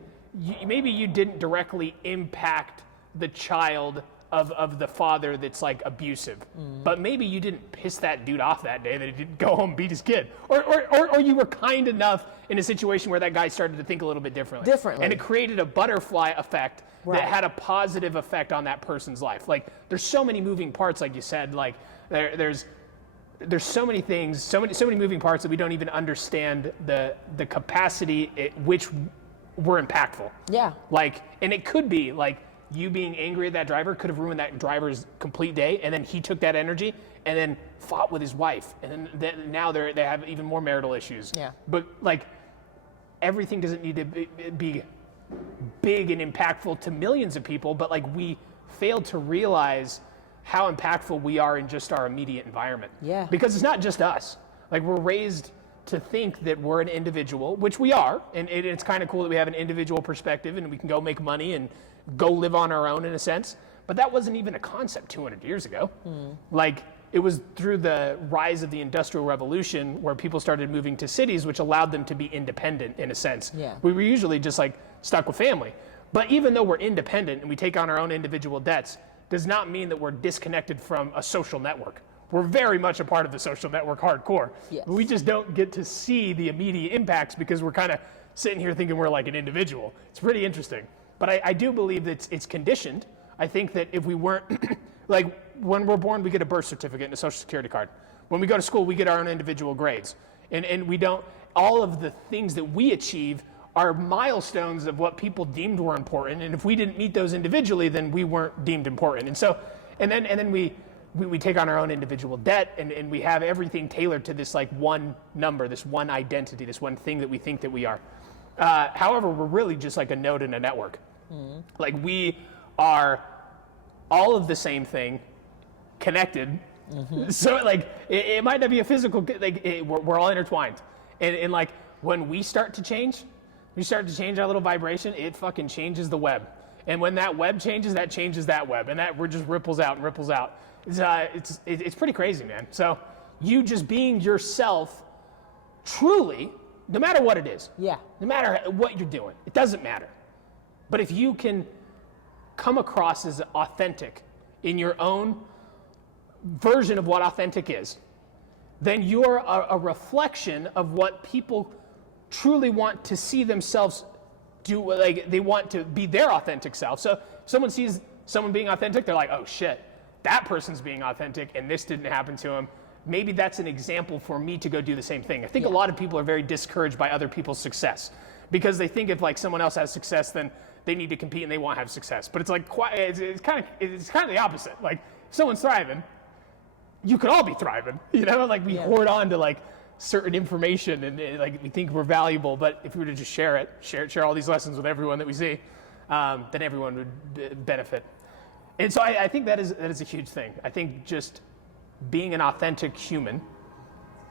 directly impact the child of the father that's like abusive, but maybe you didn't piss that dude off that day that he didn't go home and beat his kid, or you were kind enough in a situation where that guy started to think a little bit differently, and it created a butterfly effect that had a positive effect on that person's life. Like there's so many moving parts, like you said, like there's so many things, so many moving parts that we don't even understand the capacity at which were impactful. Yeah. Like, and it could be like you being angry at that driver could have ruined that driver's complete day, and then he took that energy and then fought with his wife, and then now they have even more marital issues. Yeah. But like everything doesn't need to be big and impactful to millions of people, but like we fail to realize how impactful we are in just our immediate environment. Yeah. Because it's not just us. Like we're raised to think that we're an individual, which we are, and it's kind of cool that we have an individual perspective and we can go make money and go live on our own in a sense, but that wasn't even a concept 200 years ago. Like it was through the rise of the Industrial Revolution where people started moving to cities, which allowed them to be independent in a sense. Yeah. We were usually just like stuck with family. But even though we're independent and we take on our own individual debts, does not mean that we're disconnected from a social network. We're very much a part of the social network hardcore. Yes. We just don't get to see the immediate impacts because we're kind of sitting here thinking we're like an individual. It's pretty interesting. But I do believe that it's conditioned. I think that if we weren't, like when we're born, we get a birth certificate and a social security card. When we go to school, we get our own individual grades. And we don't, all of the things that we achieve are milestones of what people deemed were important. And if we didn't meet those individually, then we weren't deemed important. And so, and then we take on our own individual debt, and we have everything tailored to this like one number, this one identity, this one thing that we think that we are. However, we're really just like a node in a network. Like we are all of the same thing, connected. So like it might not be a physical, like we're all intertwined. And like when we start to change our little vibration, it fucking changes the web. And when that web changes, that changes that web, and that we're just ripples out and ripples out. It's pretty crazy, man. So you just being yourself, truly, no matter what it is. Yeah. No matter what you're doing, it doesn't matter. But if you can come across as authentic in your own version of what authentic is, then you're a reflection of what people truly want to see themselves do. Like they want to be their authentic self. So if someone sees someone being authentic, they're like, oh shit, that person's being authentic and this didn't happen to him. Maybe that's an example for me to go do the same thing. I think a lot of people are very discouraged by other people's success because they think if like someone else has success, then they need to compete and they won't have success. But it's like it's kind of the opposite. Like if someone's thriving, you could all be thriving. You know, like we hoard on to like certain information and like we think we're valuable. But if we were to just share all these lessons with everyone that we see, then everyone would benefit. And so I think that is a huge thing. I think just being an authentic human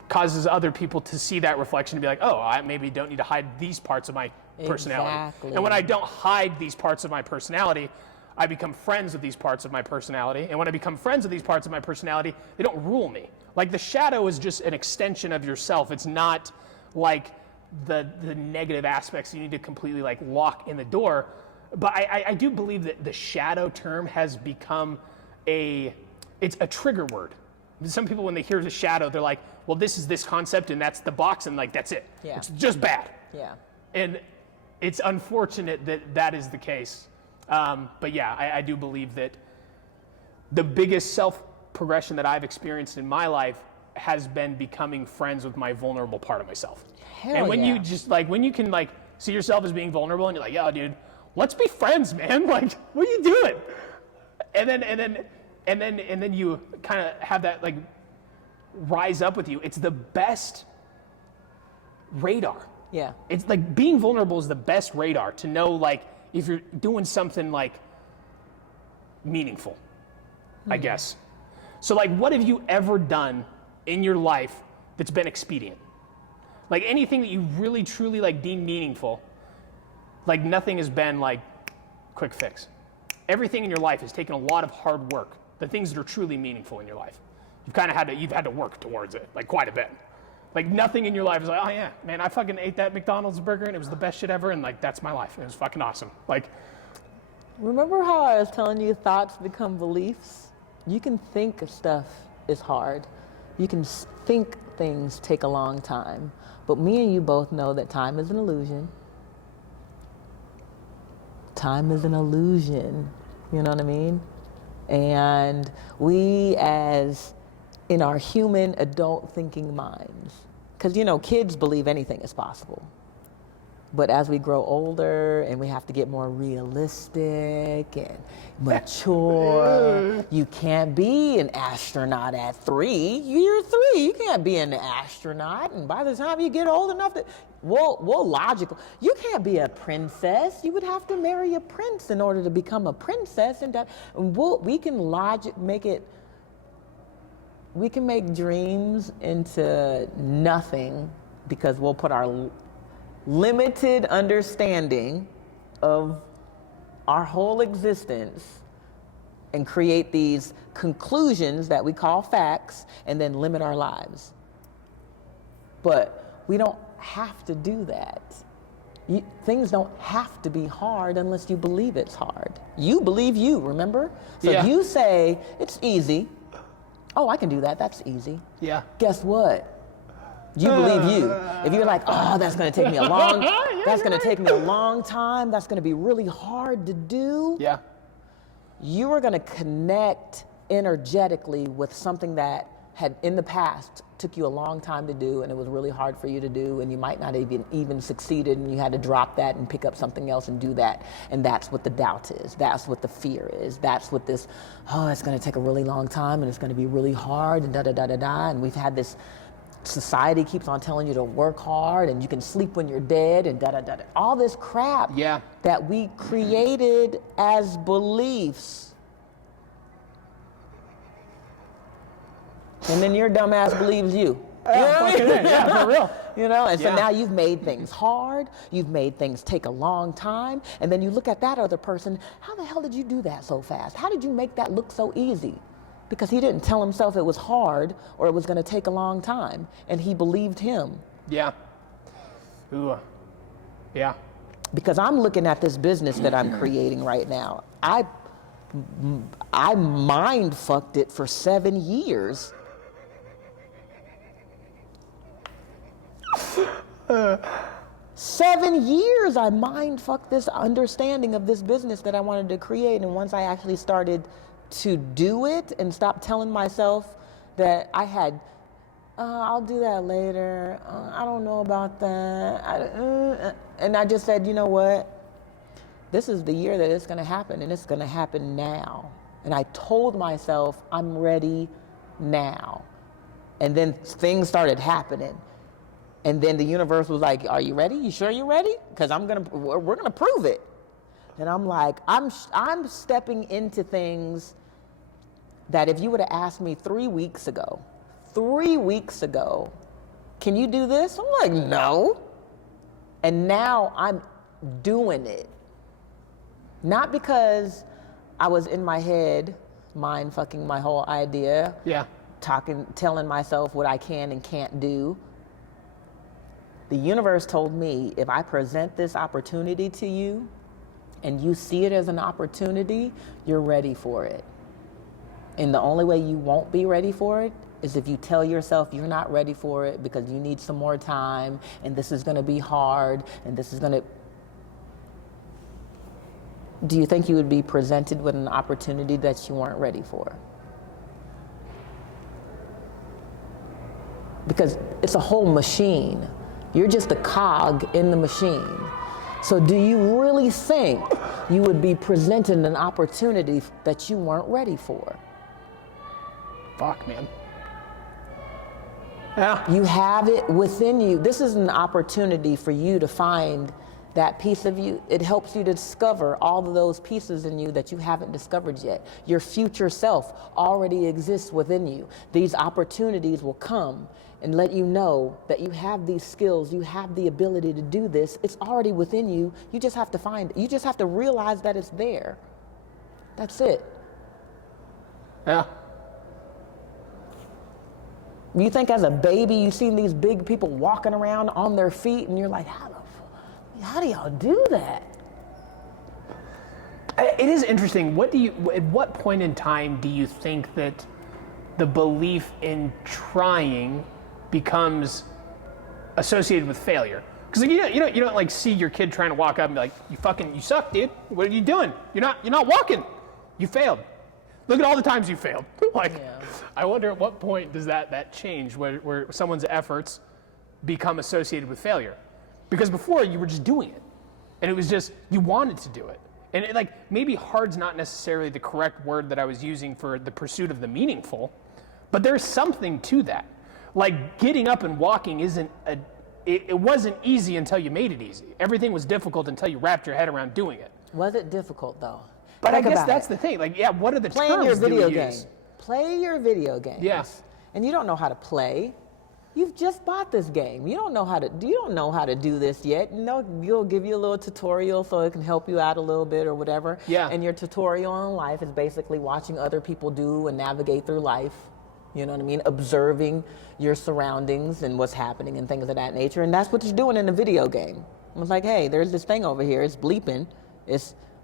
causes other people to see that reflection and be like, oh, I maybe don't need to hide these parts of my personality. Exactly. And when I don't hide these parts of my personality, I become friends with these parts of my personality. And when I become friends with these parts of my personality, they don't rule me. Like the shadow is just an extension of yourself. It's not like the negative aspects you need to completely like lock in the door. But I do believe that the shadow term has become it's a trigger word. Some people, when they hear the shadow, they're like, well, this is this concept and that's the box and like, that's it. Yeah. It's just bad. Yeah. And it's unfortunate that that is the case. But yeah, I do believe that the biggest self-progression that I've experienced in my life has been becoming friends with my vulnerable part of myself. And when you just like, when you can like see yourself as being vulnerable and you're like, yo, dude, let's be friends, man. Like, what are you doing? And then you kind of have that like rise up with you. It's the best radar. Yeah. It's like being vulnerable is the best radar to know like if you're doing something like meaningful, I guess. So like what have you ever done in your life that's been expedient? Like anything that you really truly like deem meaningful, like nothing has been like quick fix. Everything in your life has taken a lot of hard work the things that are truly meaningful in your life. You've had to work towards it, like quite a bit. Like nothing in your life is like, oh yeah, man, I fucking ate that McDonald's burger and it was the best shit ever, and like that's my life. It was fucking awesome. Like, remember how I was telling you thoughts become beliefs? You can think stuff is hard. You can think things take a long time. But me and you both know that time is an illusion. Time is an illusion. You know what I mean? And we, as in our human adult thinking minds, because kids believe anything is possible. But as we grow older and we have to get more realistic and mature, you can't be an astronaut at 3. You're 3, you can't be an astronaut. And by the time you get old enough, logical. You can't be a princess. You would have to marry a prince in order to become a princess. And we can make dreams into nothing because we'll put our limited understanding of our whole existence and create these conclusions that we call facts and then limit our lives. But we don't have to do that. Things don't have to be hard unless you believe it's hard. You believe you, remember? So if you say, it's easy. Oh, I can do that. That's easy. Yeah. Guess what? You believe you. If you're like, oh, that's going to take me a long, take me a long time. That's going to be really hard to do. Yeah. You are going to connect energetically with something that had in the past took you a long time to do, and it was really hard for you to do, and you might not even succeeded, and you had to drop that and pick up something else and do that. And that's what the doubt is. That's what the fear is. That's what this, it's going to take a really long time, and it's going to be really hard, and da-da-da-da-da. And we've had this society keeps on telling you to work hard and you can sleep when you're dead and da-da-da-da. All this crap that we created as beliefs. And then your dumbass believes you. Yeah, for real. And so now you've made things hard, you've made things take a long time, and then you look at that other person, how the hell did you do that so fast? How did you make that look so easy? Because he didn't tell himself it was hard or it was going to take a long time, and he believed him. Yeah. Ooh. Yeah. Because I'm looking at this business that I'm creating right now. I mind fucked it for 7 years. 7 years I mind fucked this understanding of this business that I wanted to create, and once I actually started to do it and stop telling myself that I had, I'll do that later, I don't know about that, and I just said, you know what, this is the year that it's going to happen, and it's going to happen now. And I told myself I'm ready now, and then things started happening, and then the universe was like, are you ready? You sure you're ready? Because we're gonna prove it. And I'm like, I'm stepping into things that if you would have asked me 3 weeks ago, can you do this? I'm like, no. And now I'm doing it. Not because I was in my head, mind fucking my whole idea. Yeah. Telling myself what I can and can't do. The universe told me, if I present this opportunity to you and you see it as an opportunity, you're ready for it. And the only way you won't be ready for it is if you tell yourself you're not ready for it because you need some more time and this is going to be hard and this is going to... Do you think you would be presented with an opportunity that you weren't ready for? Because it's a whole machine. You're just a cog in the machine. So do you really think you would be presented an opportunity that you weren't ready for? Fuck, man. Yeah. You have it within you. This is an opportunity for you to find that piece of you. It helps you to discover all of those pieces in you that you haven't discovered yet. Your future self already exists within you. These opportunities will come and let you know that you have these skills, you have the ability to do this. It's already within you. You just have to find it. You just have to realize that it's there. That's it. Yeah. You think as a baby, you've seen these big people walking around on their feet, and you're like, how do y'all do that? It is interesting. At what point in time do you think that the belief in trying becomes associated with failure? Because you don't like see your kid trying to walk up and be like, you suck, dude. What are you doing? You're not walking. You failed. Look at all the times you failed. I wonder at what point does that change where someone's efforts become associated with failure? Because before you were just doing it, and it was just you wanted to do it. And maybe hard's not necessarily the correct word that I was using for the pursuit of the meaningful, but there's something to that. Like getting up and walking it wasn't easy until you made it easy. Everything was difficult until you wrapped your head around doing it. Was it difficult though? But I guess that's the thing. What are the Playing terms your video we game. use? Play your video games. Yes. And you don't know how to play. You've just bought this game. You don't know how to do this yet. You'll give you a little tutorial so it can help you out a little bit or whatever. Yeah. And your tutorial on life is basically watching other people do and navigate through life. You know what I mean? Observing your surroundings and what's happening and things of that nature. And that's what you're doing in a video game. It's like, hey, there's this thing over here. It's bleeping.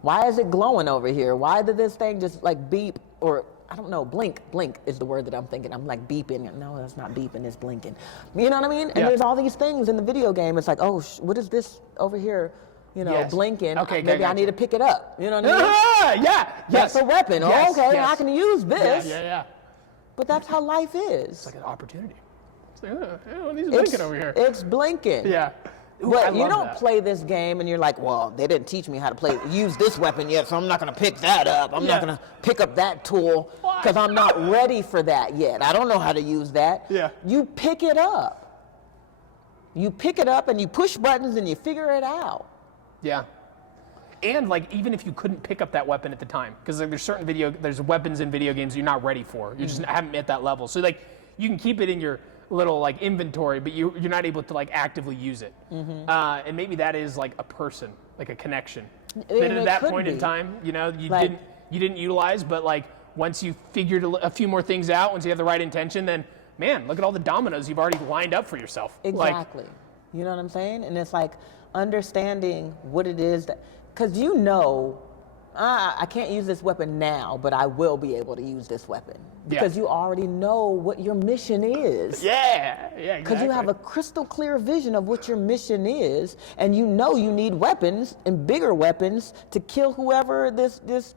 Why is it glowing over here? Why did this thing just like beep or I don't know, blink is the word that I'm thinking. I'm like beeping. No, that's not beeping, it's blinking. You know what I mean? And there's all these things in the video game. It's like, oh, what is this over here? Blinking. Okay, maybe I need to pick it up. You know what I mean? That's a weapon. Yes, okay, yes. I can use this. Yeah. But that's how life is. It's like an opportunity. It's like, he's blinking over here. It's blinking. Yeah. Ooh, but you don't play this game and you're like, well, they didn't teach me how to use this weapon yet, so I'm not going to pick that up. I'm not going to pick up that tool because I'm not ready for that yet. I don't know how to use that. Yeah. You pick it up. You pick it up and you push buttons and you figure it out. Yeah. And even if you couldn't pick up that weapon at the time, because there's weapons in video games you're not ready for. You just haven't met that level. So you can keep it in your little inventory, but you're not able to actively use it. And maybe that is a person, a connection. That at that point in time, you didn't utilize, but once you figured a few more things out, once you have the right intention, then man, look at all the dominoes you've already lined up for yourself. Exactly. You know what I'm saying? And it's understanding what it is that, because I can't use this weapon now, but I will be able to use this weapon. Because you already know what your mission is. Yeah, exactly. Because you have a crystal clear vision of what your mission is, and you need weapons and bigger weapons to kill whoever this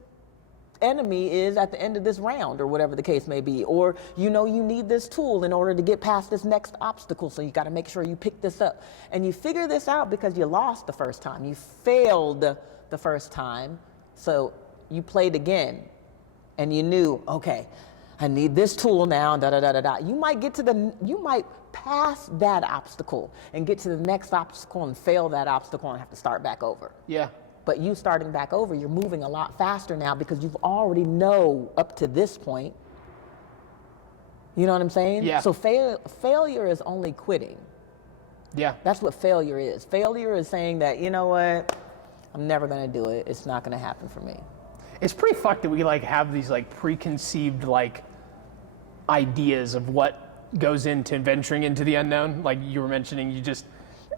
enemy is at the end of this round, or whatever the case may be. Or you need this tool in order to get past this next obstacle, so you got to make sure you pick this up. And you figure this out because you lost the first time. You failed the first time. So you played again, and you knew, okay, I need this tool now, You might pass that obstacle and get to the next obstacle and fail that obstacle and have to start back over. Yeah. But you starting back over, you're moving a lot faster now because you've already know up to this point. You know what I'm saying? Yeah. So failure is only quitting. Yeah. That's what failure is. Failure is saying that, you know what? I'm never going to do it. It's not going to happen for me. It's pretty fucked that we have these preconceived ideas of what goes into venturing into the unknown. Like you were mentioning, you just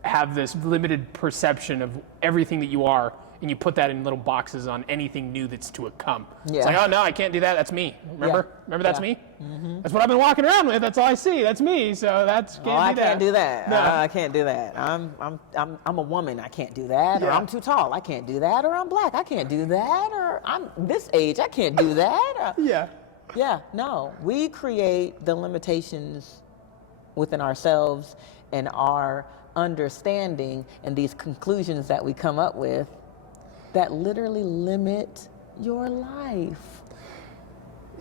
have this limited perception of everything that you are, and you put that in little boxes on anything new that's to come. Yeah. It's like, oh no, I can't do that. That's me. Remember that's me. Mm-hmm. That's what I've been walking around with. That's all I see. That's me. So I can't do that. No. I can't do that. I'm a woman. I can't do that. Or I'm too tall. I can't do that. Or I'm black. I can't do that. Or I'm this age. I can't do that. Yeah. No. We create the limitations within ourselves and our understanding and these conclusions that we come up with that literally limit your life.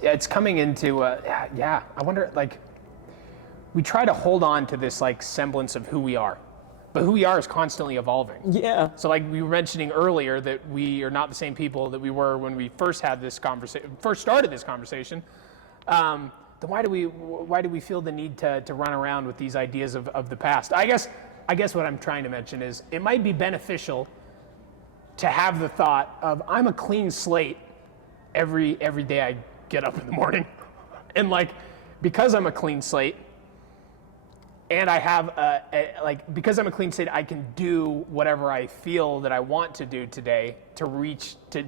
Yeah, it's coming into, I wonder, we try to hold on to this semblance of who we are, but who we are is constantly evolving. Yeah. So we were mentioning earlier that we are not the same people that we were when we first started this conversation. Then why do we feel the need to run around with these ideas of the past? I guess what I'm trying to mention is it might be beneficial to have the thought of I'm a clean slate every day I get up in the morning. And like, because I'm a clean slate, and I have because I'm a clean slate, I can do whatever I feel that I want to do today to reach to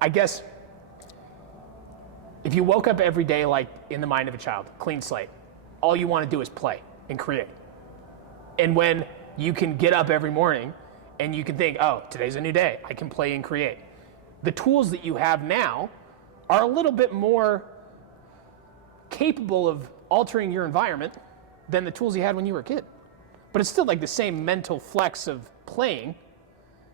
I guess if you woke up every day like in the mind of a child, clean slate, all you want to do is play and create. And when you can get up every morning and you can think, oh, today's a new day, I can play and create. The tools that you have now are a little bit more capable of altering your environment than the tools you had when you were a kid. But it's still like the same mental flex of playing.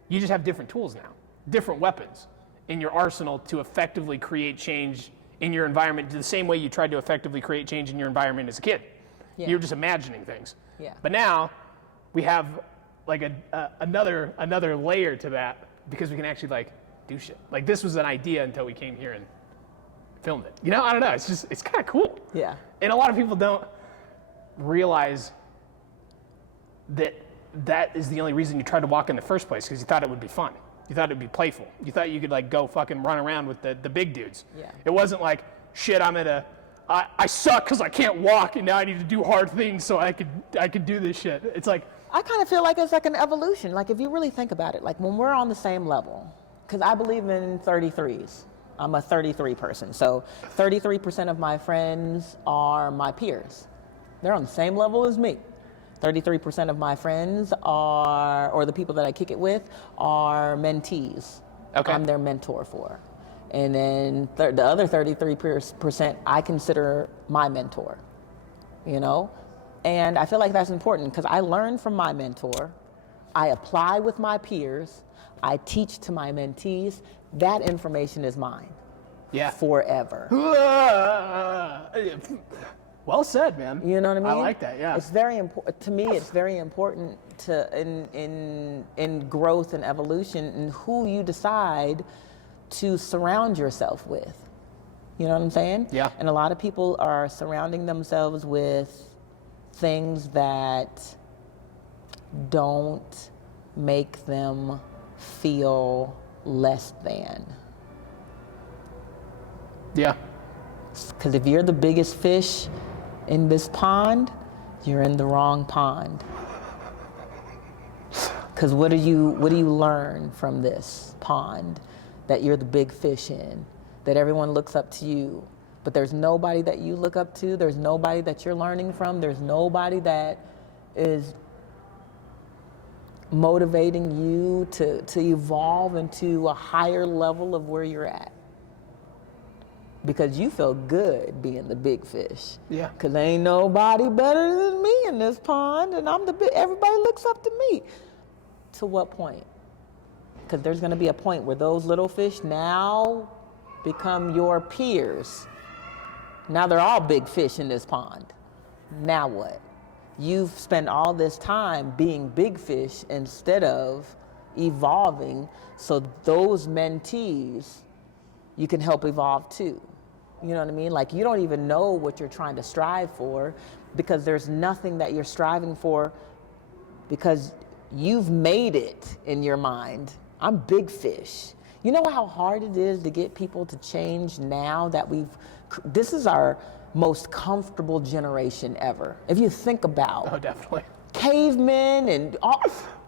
You just have different tools now, different weapons in your arsenal to effectively create change in your environment the same way you tried to effectively create change in your environment as a kid. Yeah. You're just imagining things. Yeah. But now we have like another layer to that because we can actually like do shit. Like this was an idea until we came here and filmed it. You know, I don't know. It's kind of cool. Yeah. And a lot of people don't realize that that is the only reason you tried to walk in the first place, because you thought it would be fun. You thought it would be playful. You thought you could like go fucking run around with the big dudes. Yeah. It wasn't like, shit, I suck because I can't walk and now I need to do hard things so I could do this shit. It's like, I kind of feel like it's like an evolution. Like if you really think about it, like when we're on the same level, because I believe in 33s. I'm a 33 person. So 33% of my friends are my peers. They're on the same level as me. 33% of my friends are, or the people that I kick it with, are mentees. Okay. I'm their mentor for. And then the other 33% I consider my mentor, you know? And I feel like that's important because I learn from my mentor, I apply with my peers, I teach to my mentees. That information is mine. yeah. Forever. Well said, man. You know what I mean? I like that, yeah. It's very important, to me, it's very important to, in growth and evolution and who you decide to surround yourself with. You know what I'm saying? Yeah. And a lot of people are surrounding themselves with things that don't make them feel less than. Yeah. Because if you're the biggest fish in this pond, you're in the wrong pond. Because what do you learn from this pond that you're the big fish in, that everyone looks up to you, but there's nobody that you look up to, there's nobody that you're learning from, there's nobody that is motivating you to evolve into a higher level of where you're at. Because you feel good being the big fish. Yeah. Because ain't nobody better than me in this pond, and I'm the big, everybody looks up to me. To what point? Because there's going to be a point where those little fish now become your peers. Now they're all big fish in this pond. Now what? You've spent all this time being big fish instead of evolving, so those mentees you can help evolve too. You know what I mean? Like you don't even know what you're trying to strive for because there's nothing that you're striving for because you've made it in your mind. I'm big fish. You know how hard it is to get people to change now that this is our most comfortable generation ever. If you think about Oh, definitely. cavemen and all,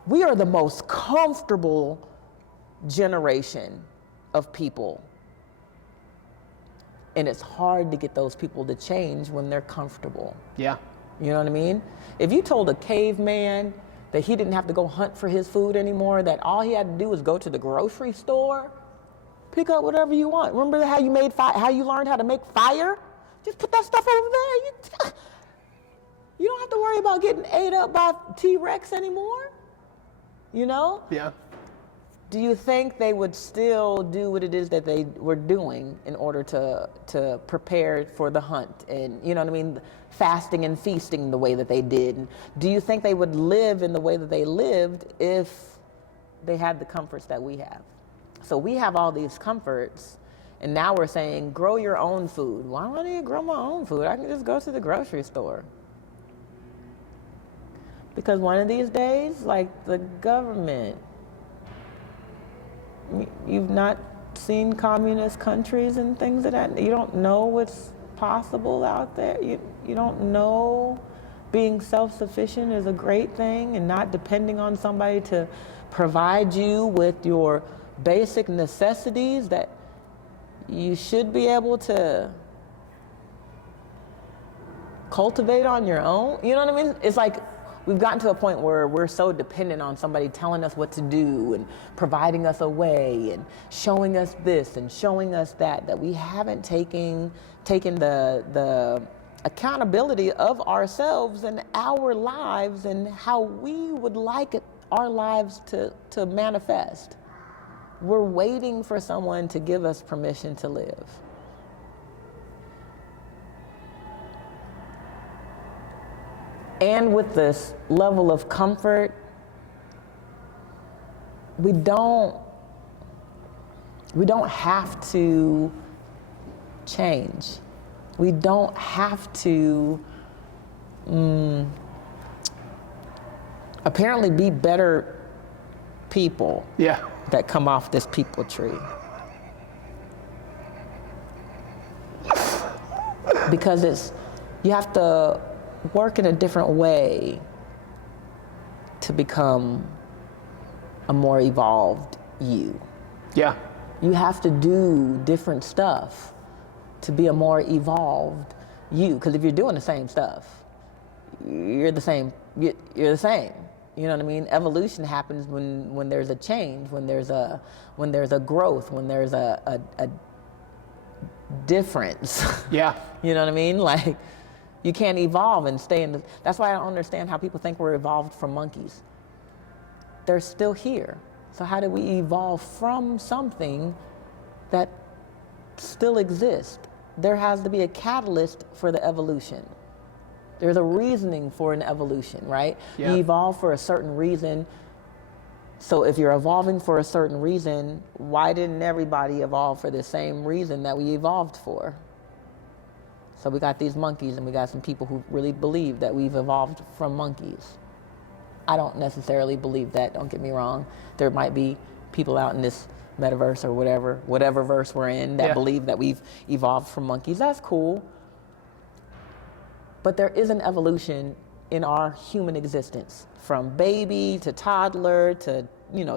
we are the most comfortable generation of people. And it's hard to get those people to change when they're comfortable. Yeah. You know what I mean? If you told a caveman that he didn't have to go hunt for his food anymore, that all he had to do was go to the grocery store, pick up whatever you want. Remember how you made how you learned how to make fire? Just put that stuff over there. You don't have to worry about getting ate up by T-Rex anymore. You know? Yeah. Do you think they would still do what it is that they were doing in order to prepare for the hunt and, you know what I mean, fasting and feasting the way that they did? And do you think they would live in the way that they lived if they had the comforts that we have? So we have all these comforts, and now we're saying, grow your own food. Why do I need to grow my own food? I can just go to the grocery store. Because one of these days, like the government, you've not seen communist countries and things of that. You don't know what's possible out there. You don't know being self-sufficient is a great thing and not depending on somebody to provide you with your basic necessities that you should be able to cultivate on your own. You know what I mean? It's like we've gotten to a point where we're so dependent on somebody telling us what to do and providing us a way and showing us this and showing us that we haven't taken the accountability of ourselves and our lives and how we would like our lives to manifest. We're waiting for someone to give us permission to live. And with this level of comfort, we don't have to change. We don't have to apparently be better people that come off this people tree. Because you have to work in a different way to become a more evolved you. Yeah. You have to do different stuff to be a more evolved you. Because if you're doing the same stuff, you're the same. You're the same. You know what I mean? Evolution happens when there's a change, when there's a growth, when there's a difference. Yeah. You know what I mean? Like, you can't evolve and stay in that's why I don't understand how people think we're evolved from monkeys. They're still here. So how do we evolve from something that still exists? There has to be a catalyst for the evolution. There's a reasoning for an evolution, right? Yeah. You evolve for a certain reason. So if you're evolving for a certain reason, why didn't everybody evolve for the same reason that we evolved for? So we got these monkeys and we got some people who really believe that we've evolved from monkeys. I don't necessarily believe that, don't get me wrong. There might be people out in this metaverse or whatever verse we're in that believe that we've evolved from monkeys. That's cool. But there is an evolution in our human existence, from baby to toddler to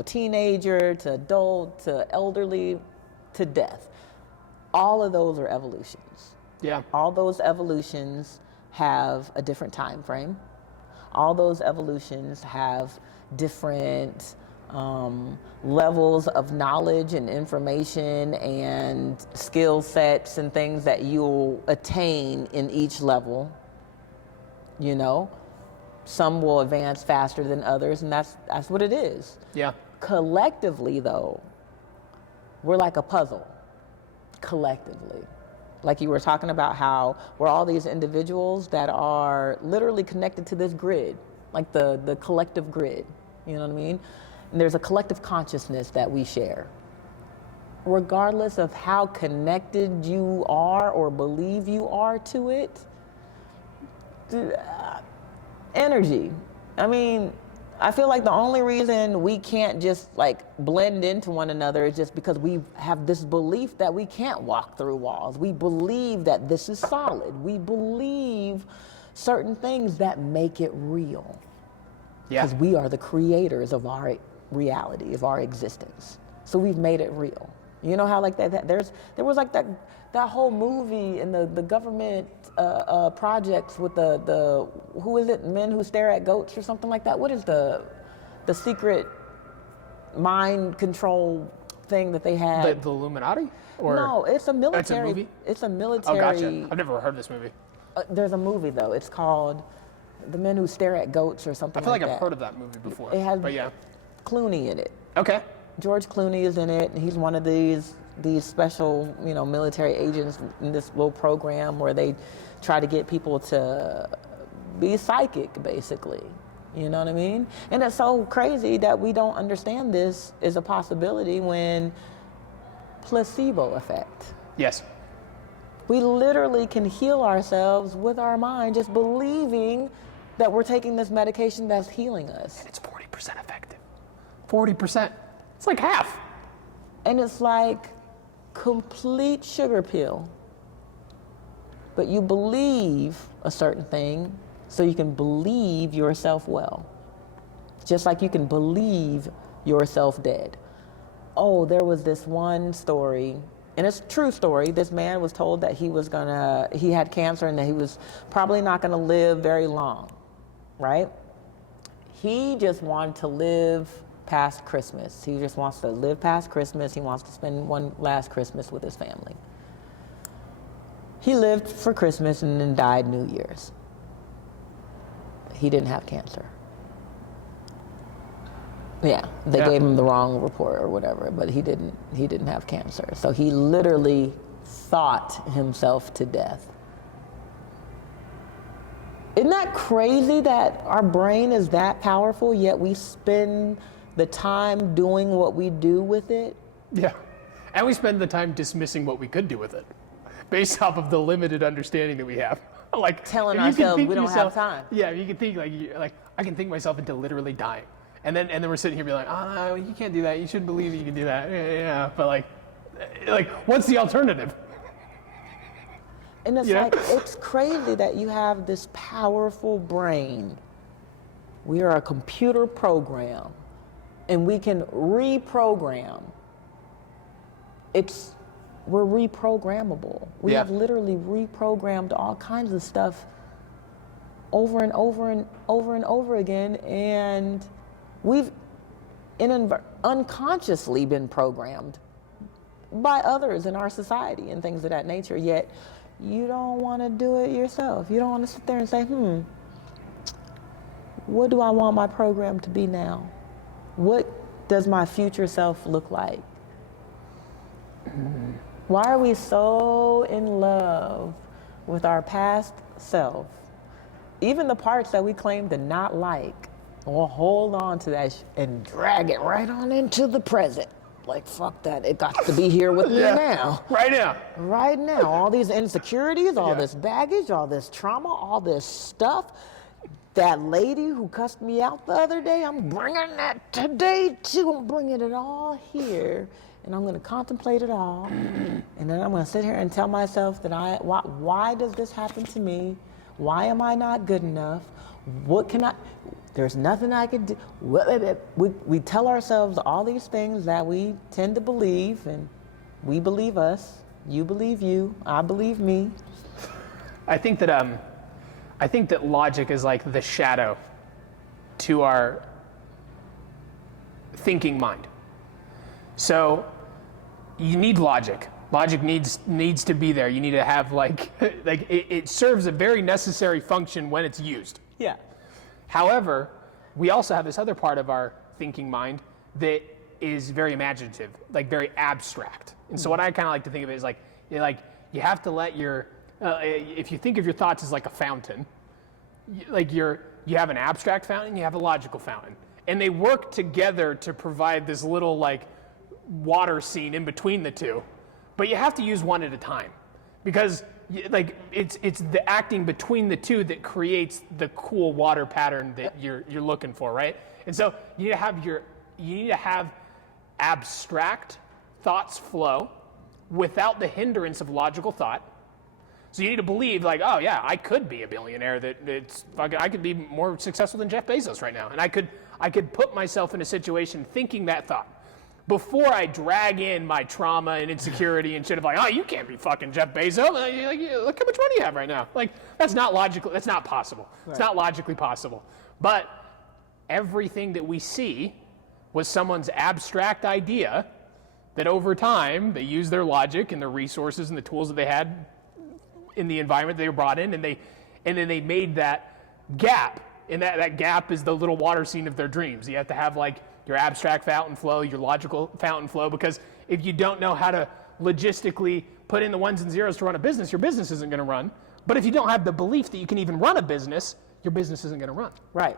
teenager to adult to elderly to death. All of those are evolutions. Yeah. All those evolutions have a different time frame. All those evolutions have different levels of knowledge and information and skill sets and things that you'll attain in each level. You know, some will advance faster than others, and that's what it is. Yeah. Collectively, though, we're like a puzzle. Collectively. Like you were talking about how we're all these individuals that are literally connected to this grid, like the collective grid, you know what I mean? And there's a collective consciousness that we share. Regardless of how connected you are or believe you are to it, energy. I mean, I feel like the only reason we can't just like blend into one another is just because we have this belief that we can't walk through walls. We believe that this is solid. We believe certain things that make it real. Yeah. Because we are the creators of our reality, of our existence. So we've made it real. You know how like that there was like that whole movie in the government projects with the who is it, men who stare at goats or something like that? What is the secret mind control thing that they had? The Illuminati? Or no, it's a military. It's a movie? It's a military. Oh, gotcha. I've never heard this movie. There's a movie though. It's called The Men Who Stare at Goats or something. I feel like that. I've heard of that movie before. It has but yeah. Clooney in it. Okay. George Clooney is in it, and he's one of these special, military agents in this little program where they try to get people to be psychic, basically. You know what I mean? And it's so crazy that we don't understand this is a possibility when placebo effect. Yes. We literally can heal ourselves with our mind just believing that we're taking this medication that's healing us. And it's 40% effective. 40%. It's like half. And it's like complete sugar pill. but you believe a certain thing so you can believe yourself well. Just like you can believe yourself dead. Oh, there was this one story, and it's a true story. This man was told that he had cancer and that he was probably not gonna live very long, right? He just wanted to live past Christmas. He just wants to live past Christmas. He wants to spend one last Christmas with his family. He lived for Christmas and then died New Year's. He didn't have cancer. Yeah, they gave him the wrong report or whatever, but he didn't have cancer. So he literally thought himself to death. Isn't that crazy that our brain is that powerful, yet we spend the time doing what we do with it? Yeah, and we spend the time dismissing what we could do with it, based off of the limited understanding that we have. Like telling ourselves we don't have time. Yeah, you can think like I can think myself into literally dying, and then we're sitting here being like, oh, no, you can't do that. You shouldn't believe that you can do that. Yeah, but like what's the alternative? And it's like, it's crazy that you have this powerful brain. We are a computer program, and we can reprogram. We're reprogrammable. We have literally reprogrammed all kinds of stuff over and over and over and over again, and we've unconsciously been programmed by others in our society and things of that nature, yet you don't want to do it yourself. You don't want to sit there and say, what do I want my program to be now? What does my future self look like? Why are we so in love with our past self? Even the parts that we claim to not like, we'll hold on to that and drag it right on into the present. Like, fuck that, it got to be here with me now. Right now. Right now, all these insecurities, all this baggage, all this trauma, all this stuff. That lady who cussed me out the other day, I'm bringing that today too. I'm bringing it all here, and I'm gonna contemplate it all. And then I'm gonna sit here and tell myself that why does this happen to me? Why am I not good enough? There's nothing I could do. We tell ourselves all these things that we tend to believe, and we believe us, you believe you, I believe me. I think that logic is like the shadow to our thinking mind. So you need logic. Logic needs to be there. You need to have it serves a very necessary function when it's used. Yeah. However, we also have this other part of our thinking mind that is very imaginative, like very abstract. And so what I kind of like to think of it is like you have to let your, if you think of your thoughts as like a fountain, you have an abstract fountain, you have a logical fountain. And they work together to provide this little like water scene in between the two. But you have to use one at a time, because it's the acting between the two that creates the cool water pattern that you're looking for, right? And so you need to have abstract thoughts flow without the hindrance of logical thought. So you need to believe like, oh yeah, I could be a billionaire. I could be more successful than Jeff Bezos right now, and I could put myself in a situation thinking that thought before I drag in my trauma and insecurity and shit of like, oh, you can't be fucking Jeff Bezos. Look how much money you have right now. Like, that's not logical. That's not possible. Right. It's not logically possible. But everything that we see was someone's abstract idea that over time they used their logic and their resources and the tools that they had in the environment they were brought in, and then they made that gap. And that gap is the little water scene of their dreams. You have to have like your abstract fountain flow, your logical fountain flow, because if you don't know how to logistically put in the ones and zeros to run a business, your business isn't going to run. But if you don't have the belief that you can even run a business, your business isn't going to run. Right.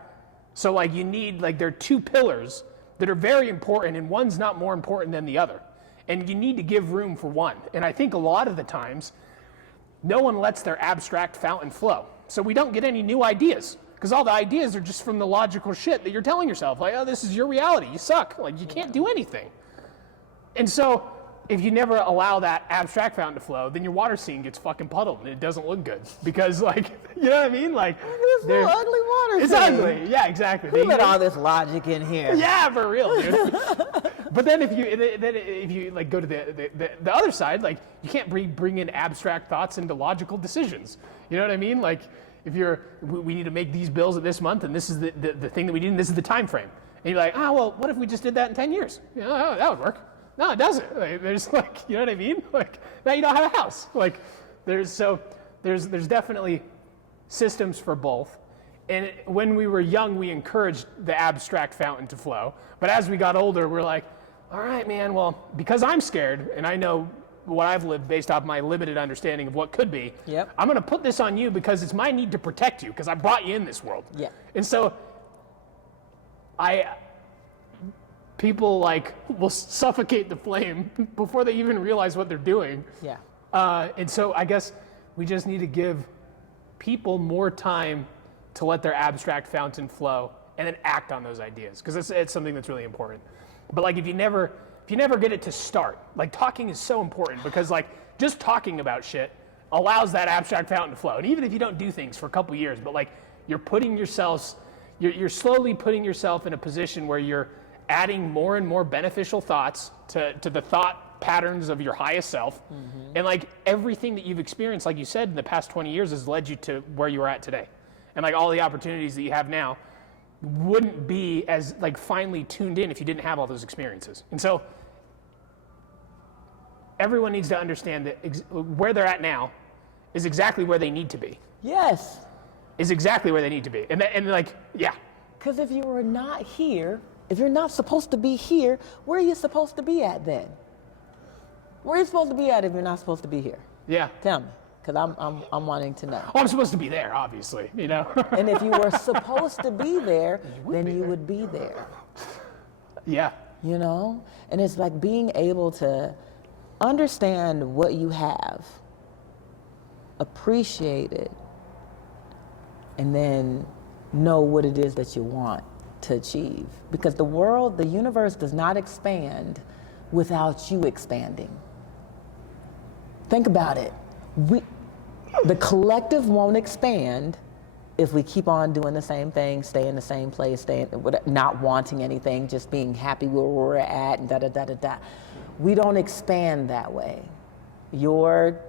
So like you need, like there are two pillars that are very important, and one's not more important than the other. And you need to give room for one. And I think a lot of the times, no one lets their abstract fountain flow. So we don't get any new ideas, because all the ideas are just from the logical shit that you're telling yourself. Like, oh, this is your reality. You suck. Like, you can't do anything. And so if you never allow that abstract fountain to flow, then your water scene gets fucking puddled and it doesn't look good because, like, you know what I mean? Like, This little ugly water it's scene. ugly. Yeah, exactly. Who let all this logic in here? Yeah, for real, dude. But then if you like go to the other side, like, you can't bring in abstract thoughts into logical decisions. You know what I mean? Like, if we need to make these bills this month, and this is the thing that we need, and this is the time frame. And you're like, well, what if we just did that in 10 years? You know, that would work. No, it doesn't. Like, there's like, you know what I mean? Like, now you don't have a house. Like, there's definitely systems for both. And when we were young, we encouraged the abstract fountain to flow. But as we got older, we're like, all right, man, well, because I'm scared and I know what I've lived based off my limited understanding of what could be, Yep. I'm going to put this on you because it's my need to protect you because I brought you in this world. Yeah. And so people like will suffocate the flame before they even realize what they're doing. Yeah. And so I guess we just need to give people more time to let their abstract fountain flow and then act on those ideas because it's something that's really important. But like if you never get it to start, like talking is so important because like just talking about shit allows that abstract fountain to flow. And even if you don't do things for a couple years, but like you're slowly putting yourself in a position where you're adding more and more beneficial thoughts to the thought patterns of your highest self. Mm-hmm. And like everything that you've experienced, like you said, in the past 20 years has led you to where you are at today. And like all the opportunities that you have now wouldn't be as like finely tuned in if you didn't have all those experiences. And so everyone needs to understand that where they're at now is exactly where they need to be. Yes. Is exactly where they need to be. And like, yeah. Because if you were not here, if you're not supposed to be here, where are you supposed to be at then? Where are you supposed to be at if you're not supposed to be here? Yeah. Tell me, because I'm wanting to know. Well, I'm supposed to be there, obviously, you know. And if you were supposed to be there, then you would be there. Yeah. You know? And it's like being able to understand what you have, appreciate it, and then know what it is that you want to achieve. Because the universe does not expand without you expanding. Think about it. The collective won't expand if we keep on doing the same thing, stay in the same place, not wanting anything, just being happy where we're at, and da-da-da-da-da. We don't expand that way. Your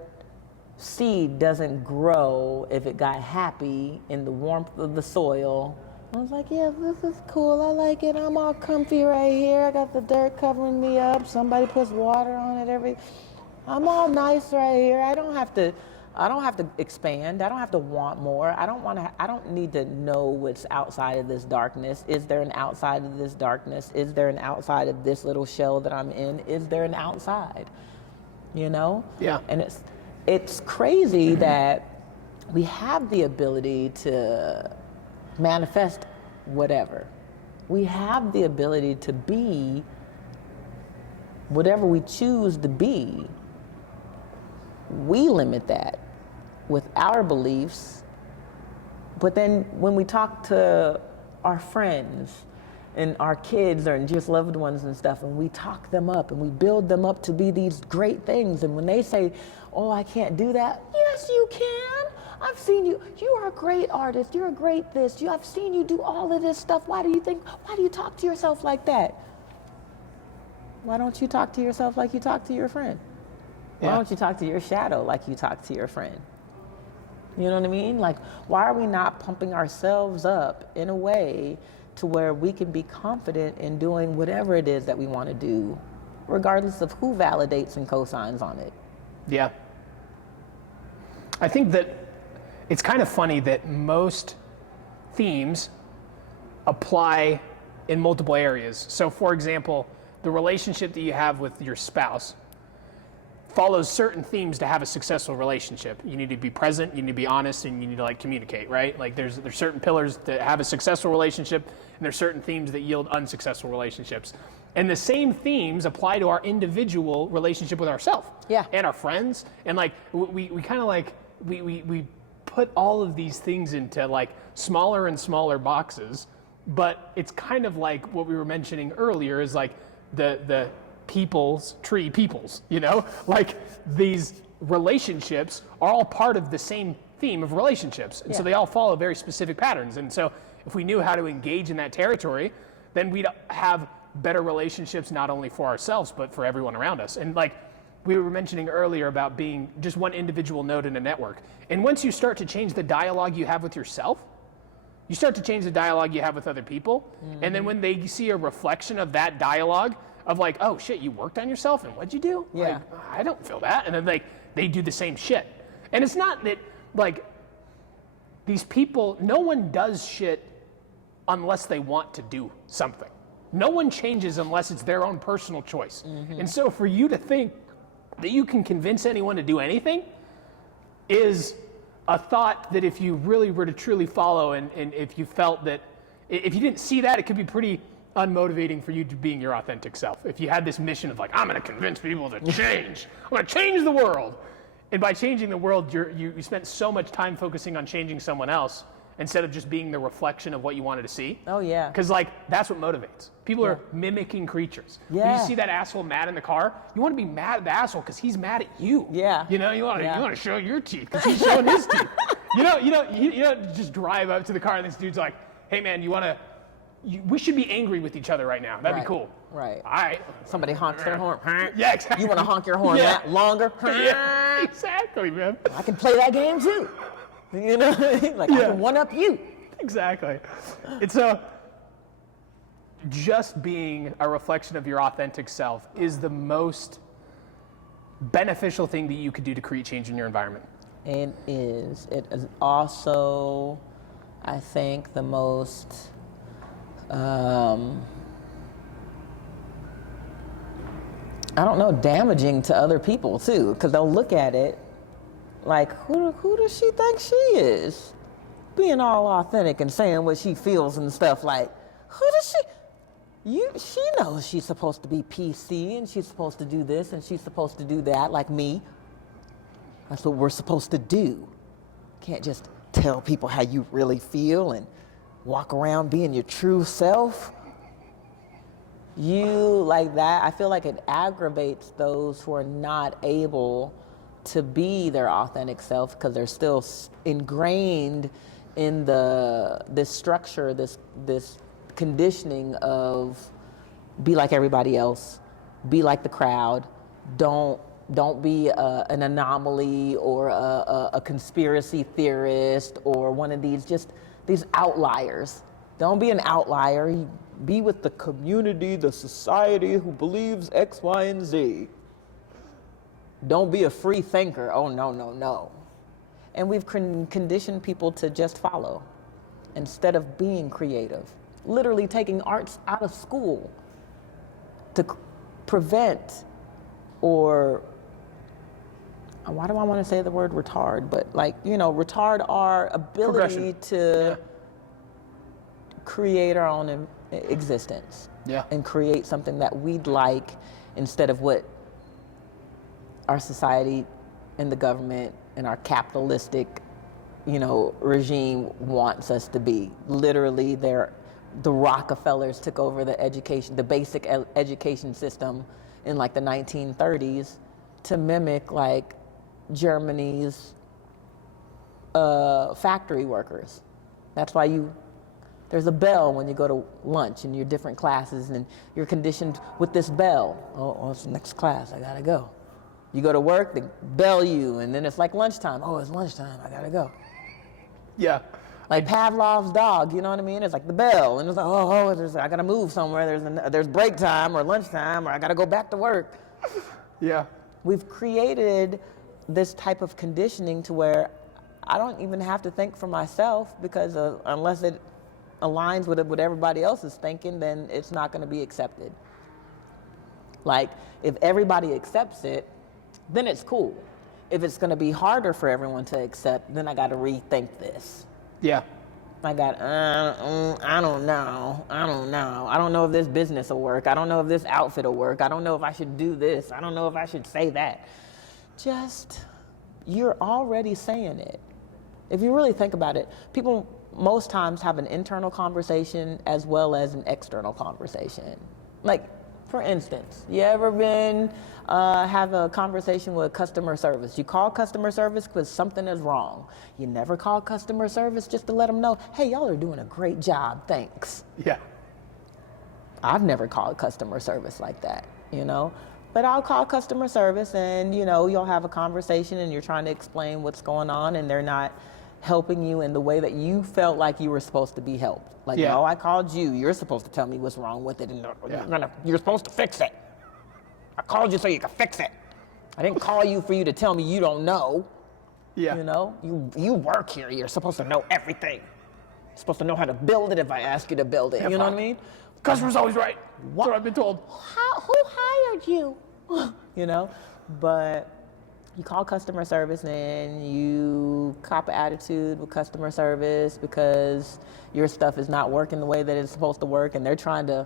seed doesn't grow if it got happy in the warmth of the soil. I was like, yeah, this is cool. I like it. I'm all comfy right here. I got the dirt covering me up. Somebody puts water on it. I'm all nice right here. I don't have to expand. I don't have to want more. I don't need to know what's outside of this darkness. Is there an outside of this darkness? Is there an outside of this little shell that I'm in? Is there an outside? You know? Yeah. And it's crazy that we have the ability to manifest whatever. We have the ability to be whatever we choose to be. We limit that with our beliefs. But then when we talk to our friends and our kids or just loved ones and stuff, and we talk them up and we build them up to be these great things, and when they say, oh, I can't do that, yes, you can. I've seen you. You are a great artist. You're a great this. I've seen you do all of this stuff. Why do you talk to yourself like that? Why don't you talk to yourself like you talk to your friend? Why don't you talk to your shadow like you talk to your friend? You know what I mean? Like, why are we not pumping ourselves up in a way to where we can be confident in doing whatever it is that we want to do, regardless of who validates and cosigns on it? Yeah. I think that it's kind of funny that most themes apply in multiple areas. So, for example, the relationship that you have with your spouse follows certain themes to have a successful relationship. You need to be present, you need to be honest, and you need to like communicate, right? Like there's certain pillars that have a successful relationship, and there's certain themes that yield unsuccessful relationships. And the same themes apply to our individual relationship with ourselves. Yeah. And our friends. And like we kind of like we put all of these things into like smaller and smaller boxes, but it's kind of like what we were mentioning earlier is like the peoples, you know? Like these relationships are all part of the same theme of relationships. And so they all follow very specific patterns. And so if we knew how to engage in that territory, then we'd have better relationships, not only for ourselves, but for everyone around us. And like we were mentioning earlier about being just one individual node in a network. And once you start to change the dialogue you have with yourself, you start to change the dialogue you have with other people. And then when they see a reflection of that dialogue of like, oh shit, you worked on yourself and what'd you do? Yeah. Like, I don't feel that. And then like, they do the same shit. And it's not that like these people, no one does shit unless they want to do something. No one changes unless it's their own personal choice. And so for you to think that you can convince anyone to do anything is a thought that if you really were to truly follow and if you felt that, if you didn't see that, it could be pretty unmotivating for you to being your authentic self. If you had this mission of like, I'm gonna convince people to change, I'm gonna change the world. And by changing the world, you spent so much time focusing on changing someone else instead of just being the reflection of what you wanted to see. Oh, yeah. Because like, that's what motivates. People are mimicking creatures. When you see that asshole mad in the car, you want to be mad at the asshole because he's mad at you. Yeah. You know, you want to show your teeth because he's showing his teeth. You don't just drive up to the car and this dude's like, hey man, we should be angry with each other right now. That'd be cool. Right. All right. Somebody honks their horn. Yeah, exactly. You want to honk your horn longer? Yeah, exactly, man. I can play that game too. You know, like I can one up you. Exactly. And so just being a reflection of your authentic self is the most beneficial thing that you could do to create change in your environment. It is. It is also, I think, the most damaging to other people too, because they'll look at it like, who does she think she is? Being all authentic and saying what she feels and stuff, like, who does she knows she's supposed to be PC and she's supposed to do this and she's supposed to do that, like me. That's what we're supposed to do. Can't just tell people how you really feel and walk around being your true self. You like that, I feel like it aggravates those who are not able to be their authentic self because they're still ingrained in this structure, this conditioning of be like everybody else, be like the crowd, don't be an anomaly or a conspiracy theorist or one of these outliers. Don't be an outlier. Be with the community, the society who believes X, Y, and Z. Don't be a free thinker. Oh, no. And we've conditioned people to just follow instead of being creative. Literally taking arts out of school to prevent, or why do I want to say the word retard? But retard our ability to create our own existence. Yeah. And create something that we'd like instead of what our society and the government and our capitalistic, regime wants us to be. Literally, the Rockefellers took over the basic education system in like the 1930s to mimic like Germany's factory workers. That's why there's a bell when you go to lunch in your different classes and you're conditioned with this bell. Oh, it's the next class, I gotta go. You go to work, they bell you, and then it's like lunchtime. Oh, it's lunchtime, I gotta go. Yeah. Like Pavlov's dog, you know what I mean? It's like the bell, and it's like, I gotta move somewhere. There's break time or lunchtime, or I gotta go back to work. Yeah. We've created this type of conditioning to where I don't even have to think for myself because unless it aligns with what everybody else is thinking, then it's not gonna be accepted. Like, if everybody accepts it, then it's cool. If it's gonna be harder for everyone to accept, then I gotta rethink this. Yeah. I got, I don't know. I don't know if this business will work. I don't know if this outfit will work. I don't know if I should do this. I don't know if I should say that. You're already saying it. If you really think about it, people most times have an internal conversation as well as an external conversation. Like, For instance, you ever been have a conversation with customer service? You call customer service because something is wrong. You never call customer service just to let them know, hey, y'all are doing a great job, thanks. Yeah. I've never called customer service like that, you know? But I'll call customer service and, you know, you'll have a conversation and you're trying to explain what's going on and they're not helping you in the way that you felt like you were supposed to be helped. Like, Yeah. no, I called you. You're supposed to tell me what's wrong with it and you're supposed to fix it. I called you so you can fix it. I didn't call you for you to tell me you don't know. Yeah. You know, you work here. You're supposed to know everything. You're supposed to know how to build it if I ask you to build it. Yeah, you know fuck. what I mean? Customer's always right. That's what I've been told. Who hired you? You know, but you call customer service and you cop an attitude with customer service because your stuff is not working the way that it's supposed to work and they're trying to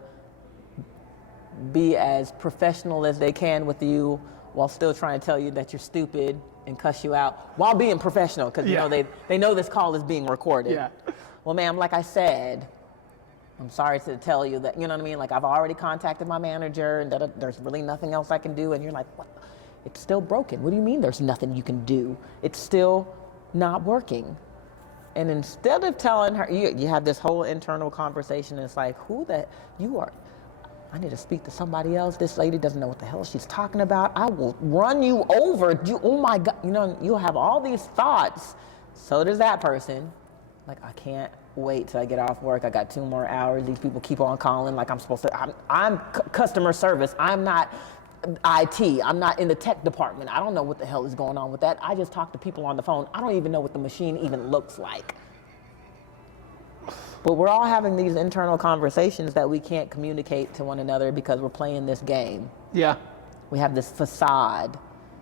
be as professional as they can with you while still trying to tell you that you're stupid and cuss you out while being professional because you know they know this call is being recorded. Yeah. Well, ma'am, like I said, I'm sorry to tell you that, you know what I mean? Like I've already contacted my manager and there's really nothing else I can do. And you're like, what? It's still broken. What do you mean there's nothing you can do? It's still not working. And instead of telling her, you have this whole internal conversation. And it's like, I need to speak to somebody else. This lady doesn't know what the hell she's talking about. I will run you over. Oh my God. You know, you'll have all these thoughts. So does that person. Like, I can't wait till I get off work. I got 2 more hours. These people keep on calling like I'm supposed to. I'm customer service. I'm not IT. I'm not in the tech department. I don't know what the hell is going on with that. I just talk to people on the phone. I don't even know what the machine even looks like. But we're all having these internal conversations that we can't communicate to one another because we're playing this game. Yeah. We have this facade,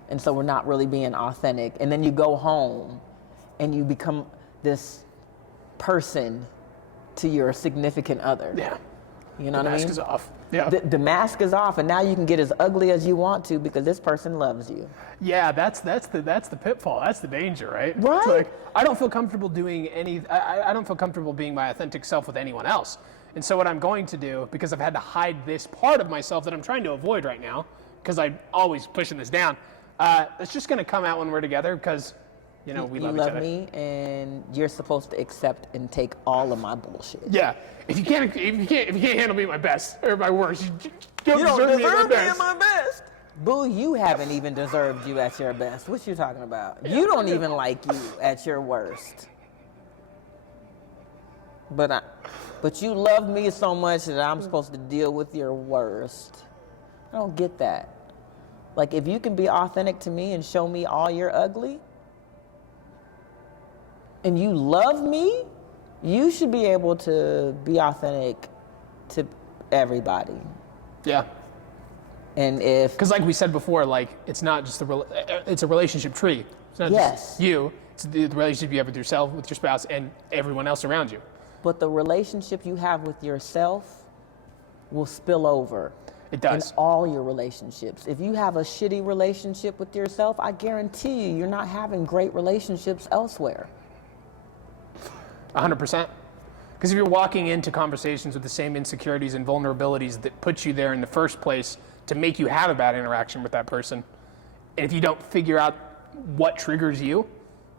and so we're not really being authentic. And then you go home and you become this person to your significant other. Yeah. You know what I mean? Mask is off. Yeah. The mask is off, and now you can get as ugly as you want to because this person loves you. Yeah, that's the pitfall. That's the danger, right? Right. It's like, I don't feel comfortable doing I don't feel comfortable being my authentic self with anyone else. And so what I'm going to do, because I've had to hide this part of myself that I'm trying to avoid right now, because I'm always pushing this down, it's just going to come out when we're together because, you know, we love each other. You love me, and you're supposed to accept and take all of my bullshit. Yeah. If you can't handle me at my best or my worst, you don't You deserve don't me at deserve my me best. at my best. Boo, you haven't even deserved you at your best. What you talking about? You don't even like you at your worst. But you love me so much that I'm supposed to deal with your worst. I don't get that. Like, if you can be authentic to me and show me all your ugly, and you love me, you should be able to be authentic to everybody. Yeah. And if Because like we said before, like it's not just it's a relationship tree. It's not just you. It's the relationship you have with yourself, with your spouse, and everyone else around you. But the relationship you have with yourself will spill over. It does. In all your relationships. If you have a shitty relationship with yourself, I guarantee you're not having great relationships elsewhere. 100%. Because if you're walking into conversations with the same insecurities and vulnerabilities that put you there in the first place to make you have a bad interaction with that person, and if you don't figure out what triggers you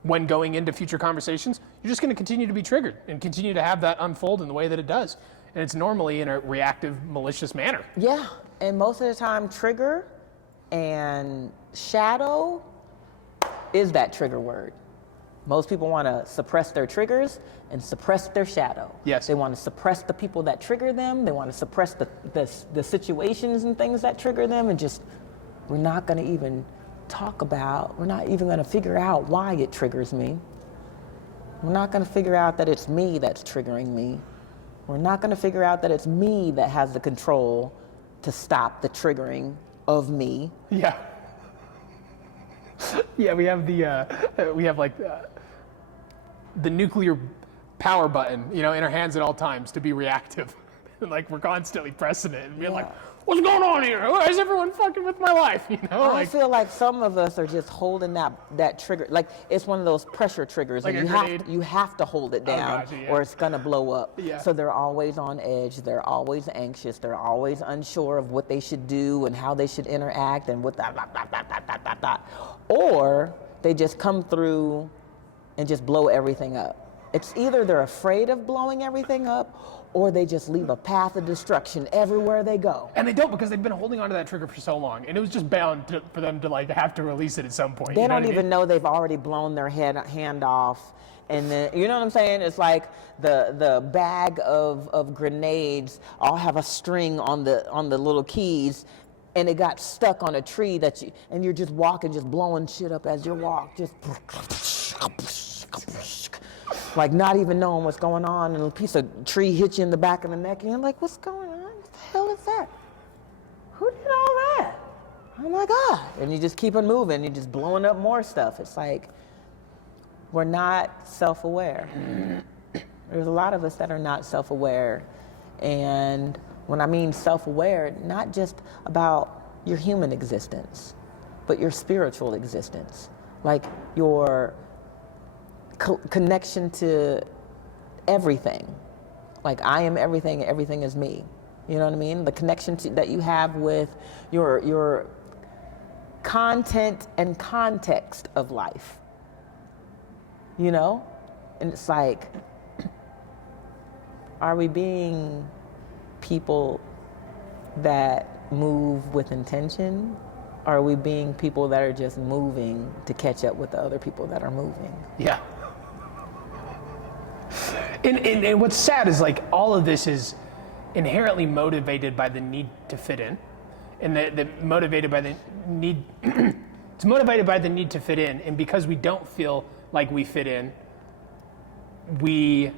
when going into future conversations, you're just going to continue to be triggered and continue to have that unfold in the way that it does. And it's normally in a reactive, malicious manner. Yeah, and most of the time, trigger and shadow is that trigger word. Most people want to suppress their triggers and suppress their shadow. Yes. They want to suppress the people that trigger them. They want to suppress the situations and things that trigger them, and just, we're not going to even talk about, we're not even going to figure out why it triggers me. We're not going to figure out that it's me that's triggering me. We're not going to figure out that it's me that has the control to stop the triggering of me. Yeah. Yeah, we have the nuclear power button, you know, in our hands at all times to be reactive. And like we're constantly pressing it and being like, what's going on here? Why is everyone fucking with my life? You know, I feel like some of us are just holding that trigger, like it's one of those pressure triggers, like and you have to hold it down, gotcha, yeah. or it's gonna blow up. Yeah. So they're always on edge. They're always anxious. They're always unsure of what they should do and how they should interact and what that, blah, blah, blah, blah, blah, blah, blah. Or they just come through and just blow everything up. It's either they're afraid of blowing everything up, or they just leave a path of destruction everywhere they go. And they don't, because they've been holding onto that trigger for so long, and it was just bound for them to like have to release it at some point. They you know don't what I even mean? know they've already blown their hand off, and then you know what I'm saying? It's like the bag of grenades all have a string on the little keys, and it got stuck on a tree and you're just walking, just blowing shit up as you walk, just like not even knowing what's going on, and a piece of tree hits you in the back of the neck, and you're like, what's going on? What the hell is that? Who did all that? Oh my God. And you just keep on moving, you're just blowing up more stuff. It's like, we're not self-aware. There's a lot of us that are not self-aware. And when I mean self-aware, not just about your human existence, but your spiritual existence. Like your connection to everything. Like I am everything, everything is me. You know what I mean? The connection that you have with your content and context of life. You know? And it's like, are we being people that move with intention? Or are we being people that are just moving to catch up with the other people that are moving? Yeah. And what's sad is like all of this is inherently motivated by the need to fit in, and motivated by the need. It's motivated by the need to fit in, and because we don't feel like we fit in, we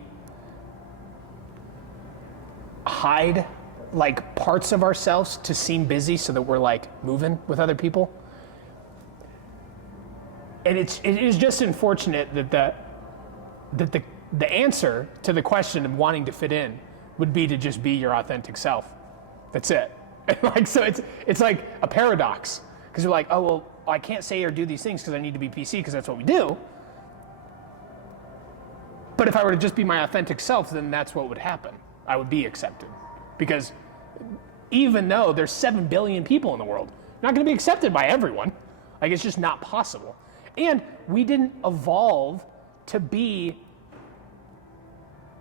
hide like parts of ourselves to seem busy so that we're like moving with other people. And it is just unfortunate that the answer to the question of wanting to fit in would be to just be your authentic self. That's it. Like, so it's like a paradox, because you're like, oh, well, I can't say or do these things because I need to be PC because that's what we do. But if I were to just be my authentic self, then that's what would happen. I would be accepted. Because even though there's 7 billion people in the world, you're not going to be accepted by everyone. Like, it's just not possible. And we didn't evolve to be,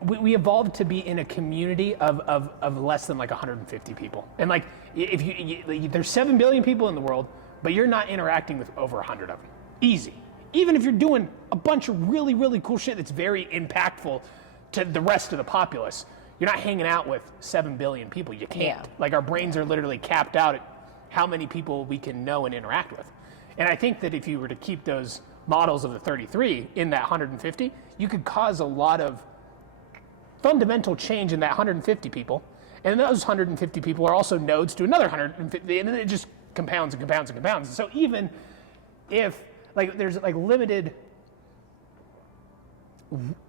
we evolved to be in a community of less than like 150 people. And like, if there's 7 billion people in the world, but you're not interacting with over 100 of them. Easy. Even if you're doing a bunch of really, really cool shit that's very impactful to the rest of the populace, you're not hanging out with 7 billion people. You can't. Yeah. Like, our brains are literally capped out at how many people we can know and interact with. And I think that if you were to keep those models of the 33 in that 150, you could cause a lot of fundamental change in that 150 people. And those 150 people are also nodes to another 150, and then it just compounds and compounds and compounds. So even if, like, there's like limited,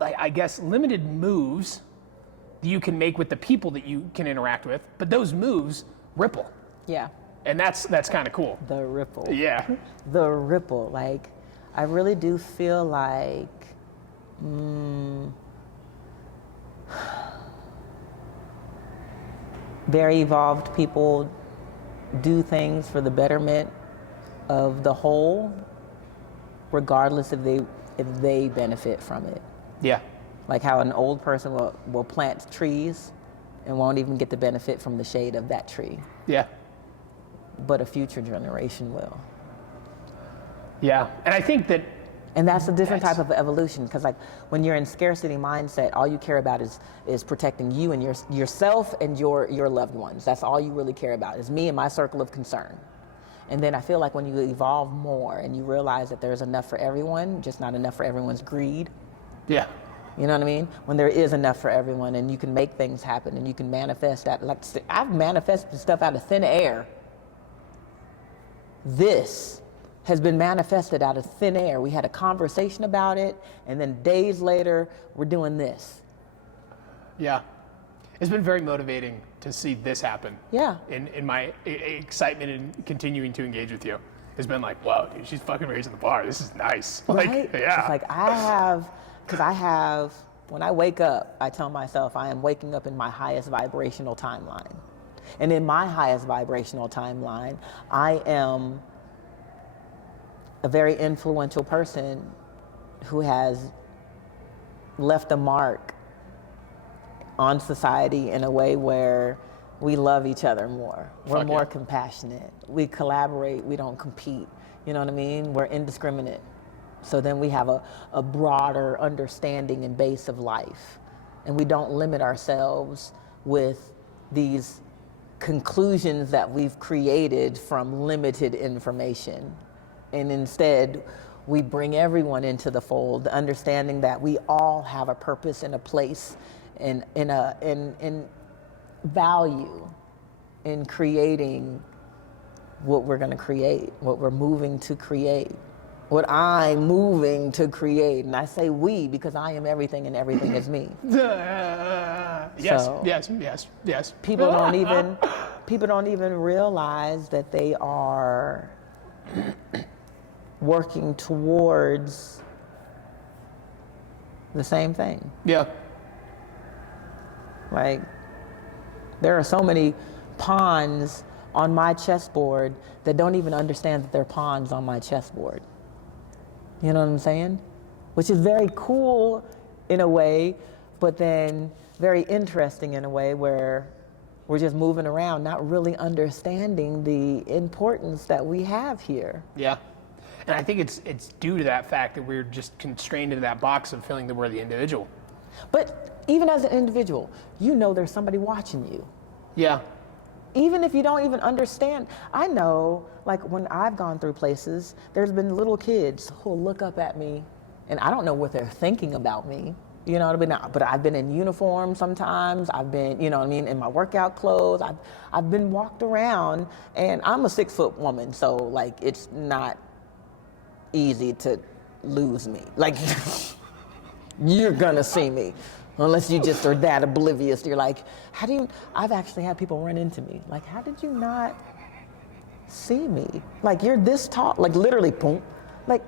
I guess, limited moves that you can make with the people that you can interact with, but those moves ripple. Yeah. And that's kind of cool. The ripple. Yeah. The ripple. Like, I really do feel like, very evolved people do things for the betterment of the whole, regardless if they benefit from it. Yeah. Like how an old person will plant trees and won't even get the benefit from the shade of that tree. Yeah. But a future generation will. Yeah. And I think that, and that's a different type of evolution, because like when you're in scarcity mindset, all you care about is protecting you and yourself and your loved ones. That's all you really care about, is me and my circle of concern. And then I feel like when you evolve more and you realize that there's enough for everyone, just not enough for everyone's greed. yeah. You know what I mean? When there is enough for everyone and you can make things happen and you can manifest that. Like, I've manifested stuff out of thin air. This has been manifested out of thin air. We had a conversation about it, and then days later, we're doing this. Yeah. It's been very motivating to see this happen. Yeah. In my excitement in continuing to engage with you. It's been like, whoa, dude, she's fucking raising the bar. This is nice. Right? Like, yeah. It's like when I wake up, I tell myself I am waking up in my highest vibrational timeline. And in my highest vibrational timeline, I am a very influential person who has left a mark on society in a way where we love each other more. We're more compassionate. We collaborate. We don't compete. You know what I mean? We're indiscriminate. So then we have a broader understanding and base of life. And we don't limit ourselves with these conclusions that we've created from limited information. And instead, we bring everyone into the fold, understanding that we all have a purpose and a place and in value in creating what we're going to create, what we're moving to create, what I'm moving to create. And I say we because I am everything and everything is me. Yes, So, yes. People don't even realize that they are working towards the same thing. Yeah. Like, there are so many pawns on my chessboard that don't even understand that they're pawns on my chessboard. You know what I'm saying? Which is very cool in a way, but then very interesting in a way where we're just moving around, not really understanding the importance that we have here. Yeah. And I think it's due to that fact that we're just constrained into that box of feeling that we're the individual. But even as an individual, you know there's somebody watching you. Yeah. Even if you don't even understand, I know, like when I've gone through places, there's been little kids who'll look up at me and I don't know what they're thinking about me. You know what I mean? But I've been in uniform sometimes. I've been, you know what I mean, in my workout clothes. I've been walked around, and I'm a 6-foot woman, so like it's not easy to lose me. Like you're gonna see me. Unless you just are that oblivious. You're like, I've actually had people run into me. Like, how did you not see me? Like, you're this tall, like literally, boom. Like,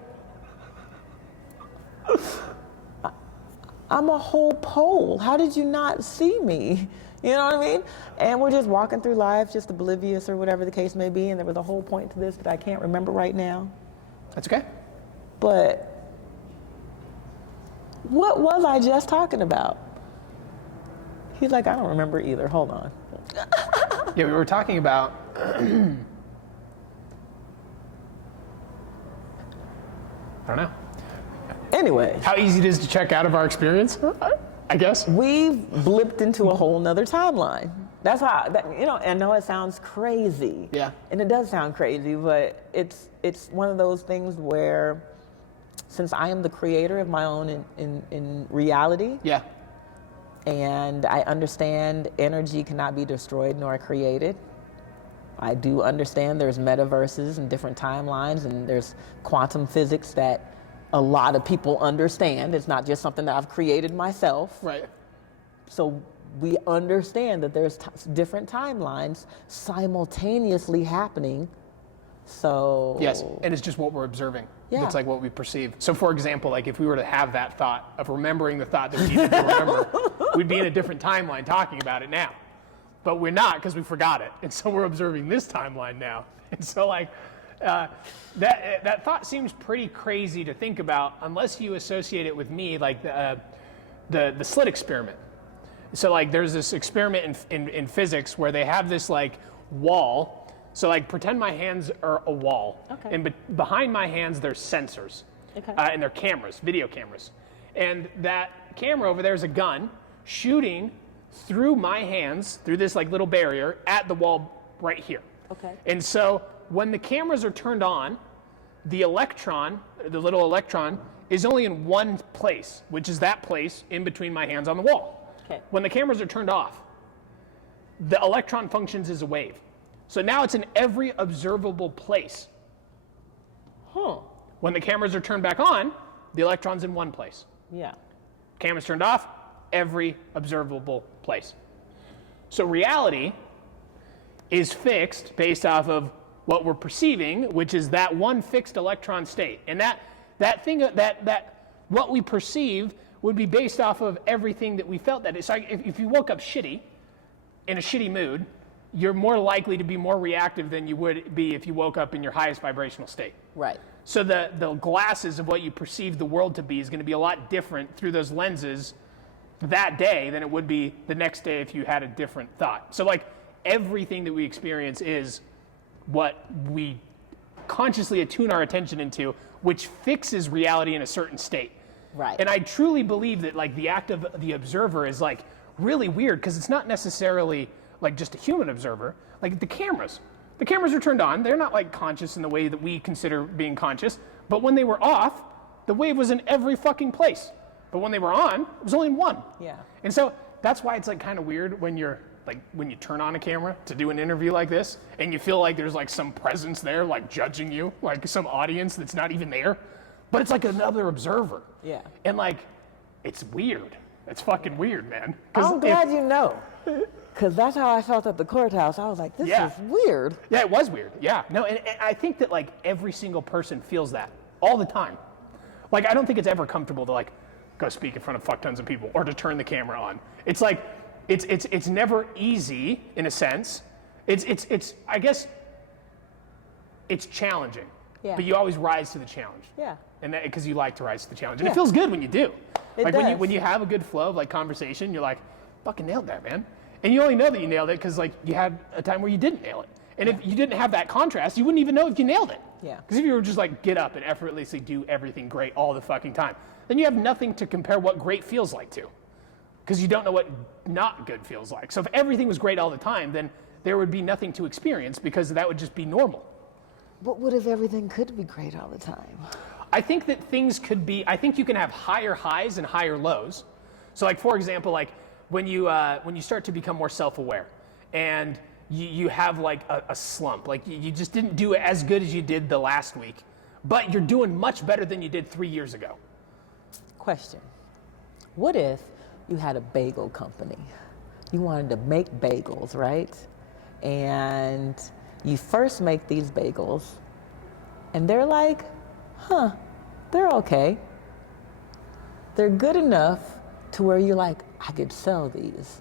I'm a whole pole. How did you not see me? You know what I mean? And we're just walking through life, just oblivious or whatever the case may be. And there was a whole point to this that I can't remember right now. That's okay. But what was I just talking about? He's like, I don't remember either. Hold on. Yeah, we were talking about I don't know. Anyway. How easy it is to check out of our experience, I guess. We've blipped into a whole nother timeline. That's how, I know it sounds crazy. Yeah. And it does sound crazy, but it's one of those things where since I am the creator of my own in reality. Yeah. And I understand energy cannot be destroyed nor created. I do understand there's metaverses and different timelines, and there's quantum physics that a lot of people understand. It's not just something that I've created myself. Right. So we understand that there's different timelines simultaneously happening. So yes, and it's just what we're observing. Yeah. It's like what we perceive. So for example, like if we were to have that thought of remembering the thought that we needed to remember, we'd be in a different timeline talking about it now. But we're not because we forgot it. And so we're observing this timeline now. And so like that thought seems pretty crazy to think about unless you associate it with me, like the slit experiment. So like there's this experiment in physics where they have this like wall. So like pretend my hands are a wall. Okay. And behind my hands there's sensors. Okay. And they're cameras, video cameras. And that camera over there is a gun shooting through my hands, through this like little barrier at the wall right here. Okay. And so when the cameras are turned on, the electron, the little electron, is only in one place, which is that place in between my hands on the wall. Okay. When the cameras are turned off, the electron functions as a wave. So now it's in every observable place. Huh. When the cameras are turned back on, the electron's in one place. Yeah. Cameras turned off, every observable place. So reality is fixed based off of what we're perceiving, which is that one fixed electron state. And that thing, what we perceive would be based off of everything that we felt that. It's like if you woke up shitty, in a shitty mood, you're more likely to be more reactive than you would be if you woke up in your highest vibrational state. Right. So the glasses of what you perceive the world to be is going to be a lot different through those lenses that day than it would be the next day if you had a different thought. So like everything that we experience is what we consciously attune our attention into, which fixes reality in a certain state. Right. And I truly believe that like the act of the observer is like really weird because it's not necessarily like just a human observer. Like the cameras are turned on. They're not like conscious in the way that we consider being conscious. But when they were off, the wave was in every fucking place. But when they were on, it was only in one. Yeah. And so that's why it's like kind of weird when you're like when you turn on a camera to do an interview like this and you feel like there's like some presence there like judging you, like some audience that's not even there. But it's like another observer. Yeah. And like it's weird. It's fucking weird, man. I'm glad you know. Because that's how I felt at the courthouse. I was like, this is weird. Yeah, it was weird. Yeah. No, and I think that like every single person feels that all the time. Like I don't think it's ever comfortable to like go speak in front of fuck tons of people or to turn the camera on. It's like it's never easy in a sense. It's I guess it's challenging. Yeah. But you always rise to the challenge. Yeah. And that because you like to rise to the challenge. And it feels good when you do. It like does. when you have a good flow of like conversation, you're like, fucking nailed that, man. And you only know that you nailed it because like you had a time where you didn't nail it. And if you didn't have that contrast, you wouldn't even know if you nailed it. Yeah. Because if you were just like get up and effortlessly do everything great all the fucking time, then you have nothing to compare what great feels like to. Because you don't know what not good feels like. So if everything was great all the time, then there would be nothing to experience because that would just be normal. But what if everything could be great all the time? I think that things could be, I think you can have higher highs and higher lows. So like, for example, like when you start to become more self-aware and you have like a slump, like you just didn't do as good as you did the last week, but you're doing much better than you did 3 years ago. Question. What if you had a bagel company? You wanted to make bagels, right? And you first make these bagels and they're like, they're okay. They're good enough to where you're like, I could sell these.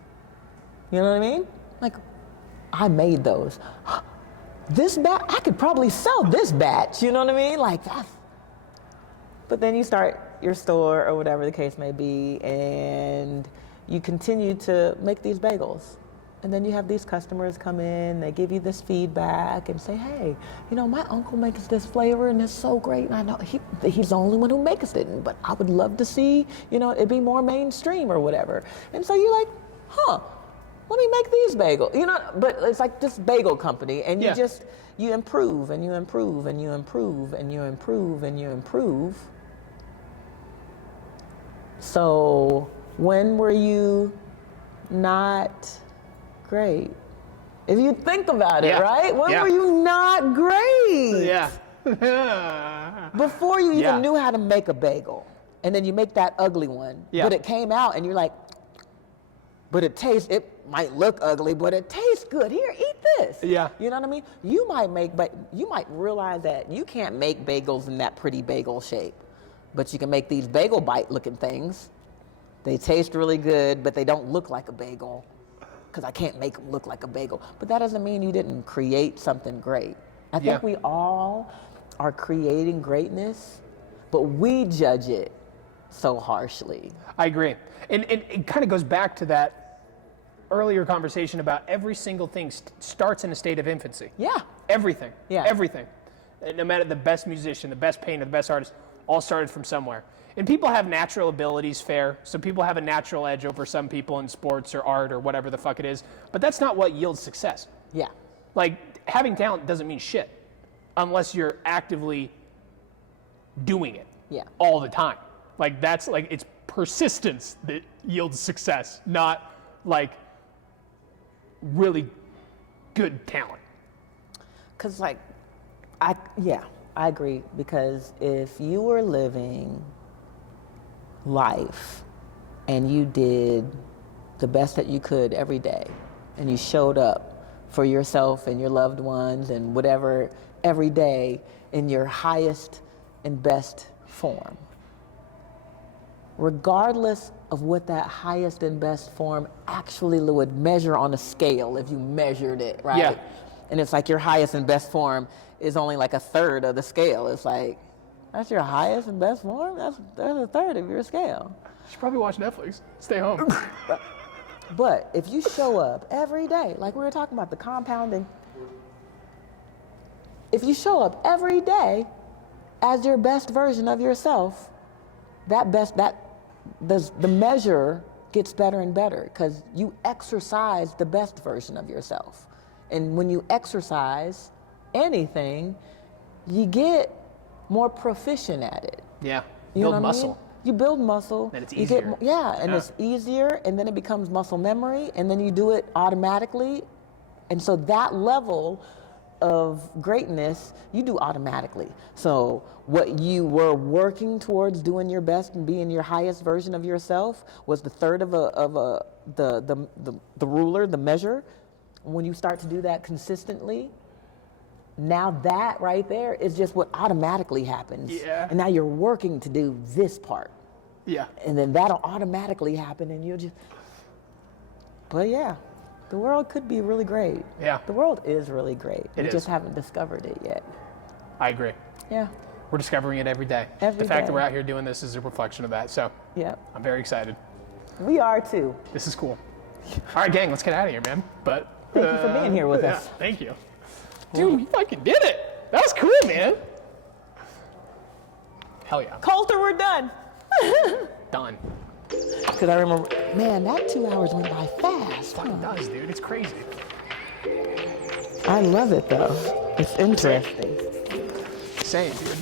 You know what I mean? Like, I made those. This batch, I could probably sell this batch. You know what I mean? Like that's. But then you start your store or whatever the case may be, and you continue to make these bagels. And then you have these customers come in, they give you this feedback and say, hey, you know, my uncle makes this flavor and it's so great. And I know he's the only one who makes it, but I would love to see, you know, it be more mainstream or whatever. And so you're like, let me make these bagels, you know, but it's like this bagel company and you improve and you improve and you improve and you improve and you improve. So when were you not great? If you think about it, right? When were you not great? Yeah. Before you even knew how to make a bagel. And then you make that ugly one. Yeah. But it came out and you're like, but it might look ugly, but it tastes good. Here, eat this. Yeah. You know what I mean? You might realize that you can't make bagels in that pretty bagel shape. But you can make these bagel bite looking things. They taste really good, but they don't look like a bagel. Because I can't make them look like a bagel. But that doesn't mean you didn't create something great. I think we all are creating greatness, but we judge it so harshly. I agree. And it kind of goes back to that earlier conversation about every single thing starts in a state of infancy. Yeah. Everything. Yeah. Everything. And no matter the best musician, the best painter, the best artist, all started from somewhere. And people have natural abilities, fair. So people have a natural edge over some people in sports or art or whatever the fuck it is. But that's not what yields success. Yeah. Like, having talent doesn't mean shit unless you're actively doing it all the time. Like, that's like, it's persistence that yields success, not like really good talent. Because, like, I agree. Because if you were living life and you did the best that you could every day and you showed up for yourself and your loved ones and whatever every day in your highest and best form, regardless of what that highest and best form actually would measure on a scale if you measured it, right? Yeah. And it's like your highest and best form is only like a third of the scale. It's like, that's your highest and best form? That's a third of your scale. You should probably watch Netflix. Stay home. But if you show up every day, like we were talking about the compounding, if you show up every day as your best version of yourself, the measure gets better and better because you exercise the best version of yourself. And when you exercise anything, you get more proficient at it. Yeah. You know Build what I muscle. mean? You build muscle. Then it's you easier. It's easier, and then it becomes muscle memory, and then you do it automatically. And so that level of greatness, you do automatically. So what you were working towards doing your best and being your highest version of yourself was the third of the ruler, the measure. When you start to do that consistently, now that right there is just what automatically happens. Yeah. And now you're working to do this part. Yeah. And then that'll automatically happen and you'll just, but yeah, the world could be really great. Yeah. The world is really great. It We is. just haven't discovered it yet. I agree. Yeah. We're discovering it every day. Every the fact day. that we're out here doing this is a reflection of that. So Yeah. I'm very excited. We are too. This is cool. All right, gang, let's get out of here, man. But Thank you for being here with yeah, us. Thank you. Dude, you fucking did it. That was cool, man. Hell yeah. Coulter, we're done. Done. Because I remember, man, that 2 hours went by fast. Fucking does, dude. It's crazy. I love it though. It's interesting. Same, dude.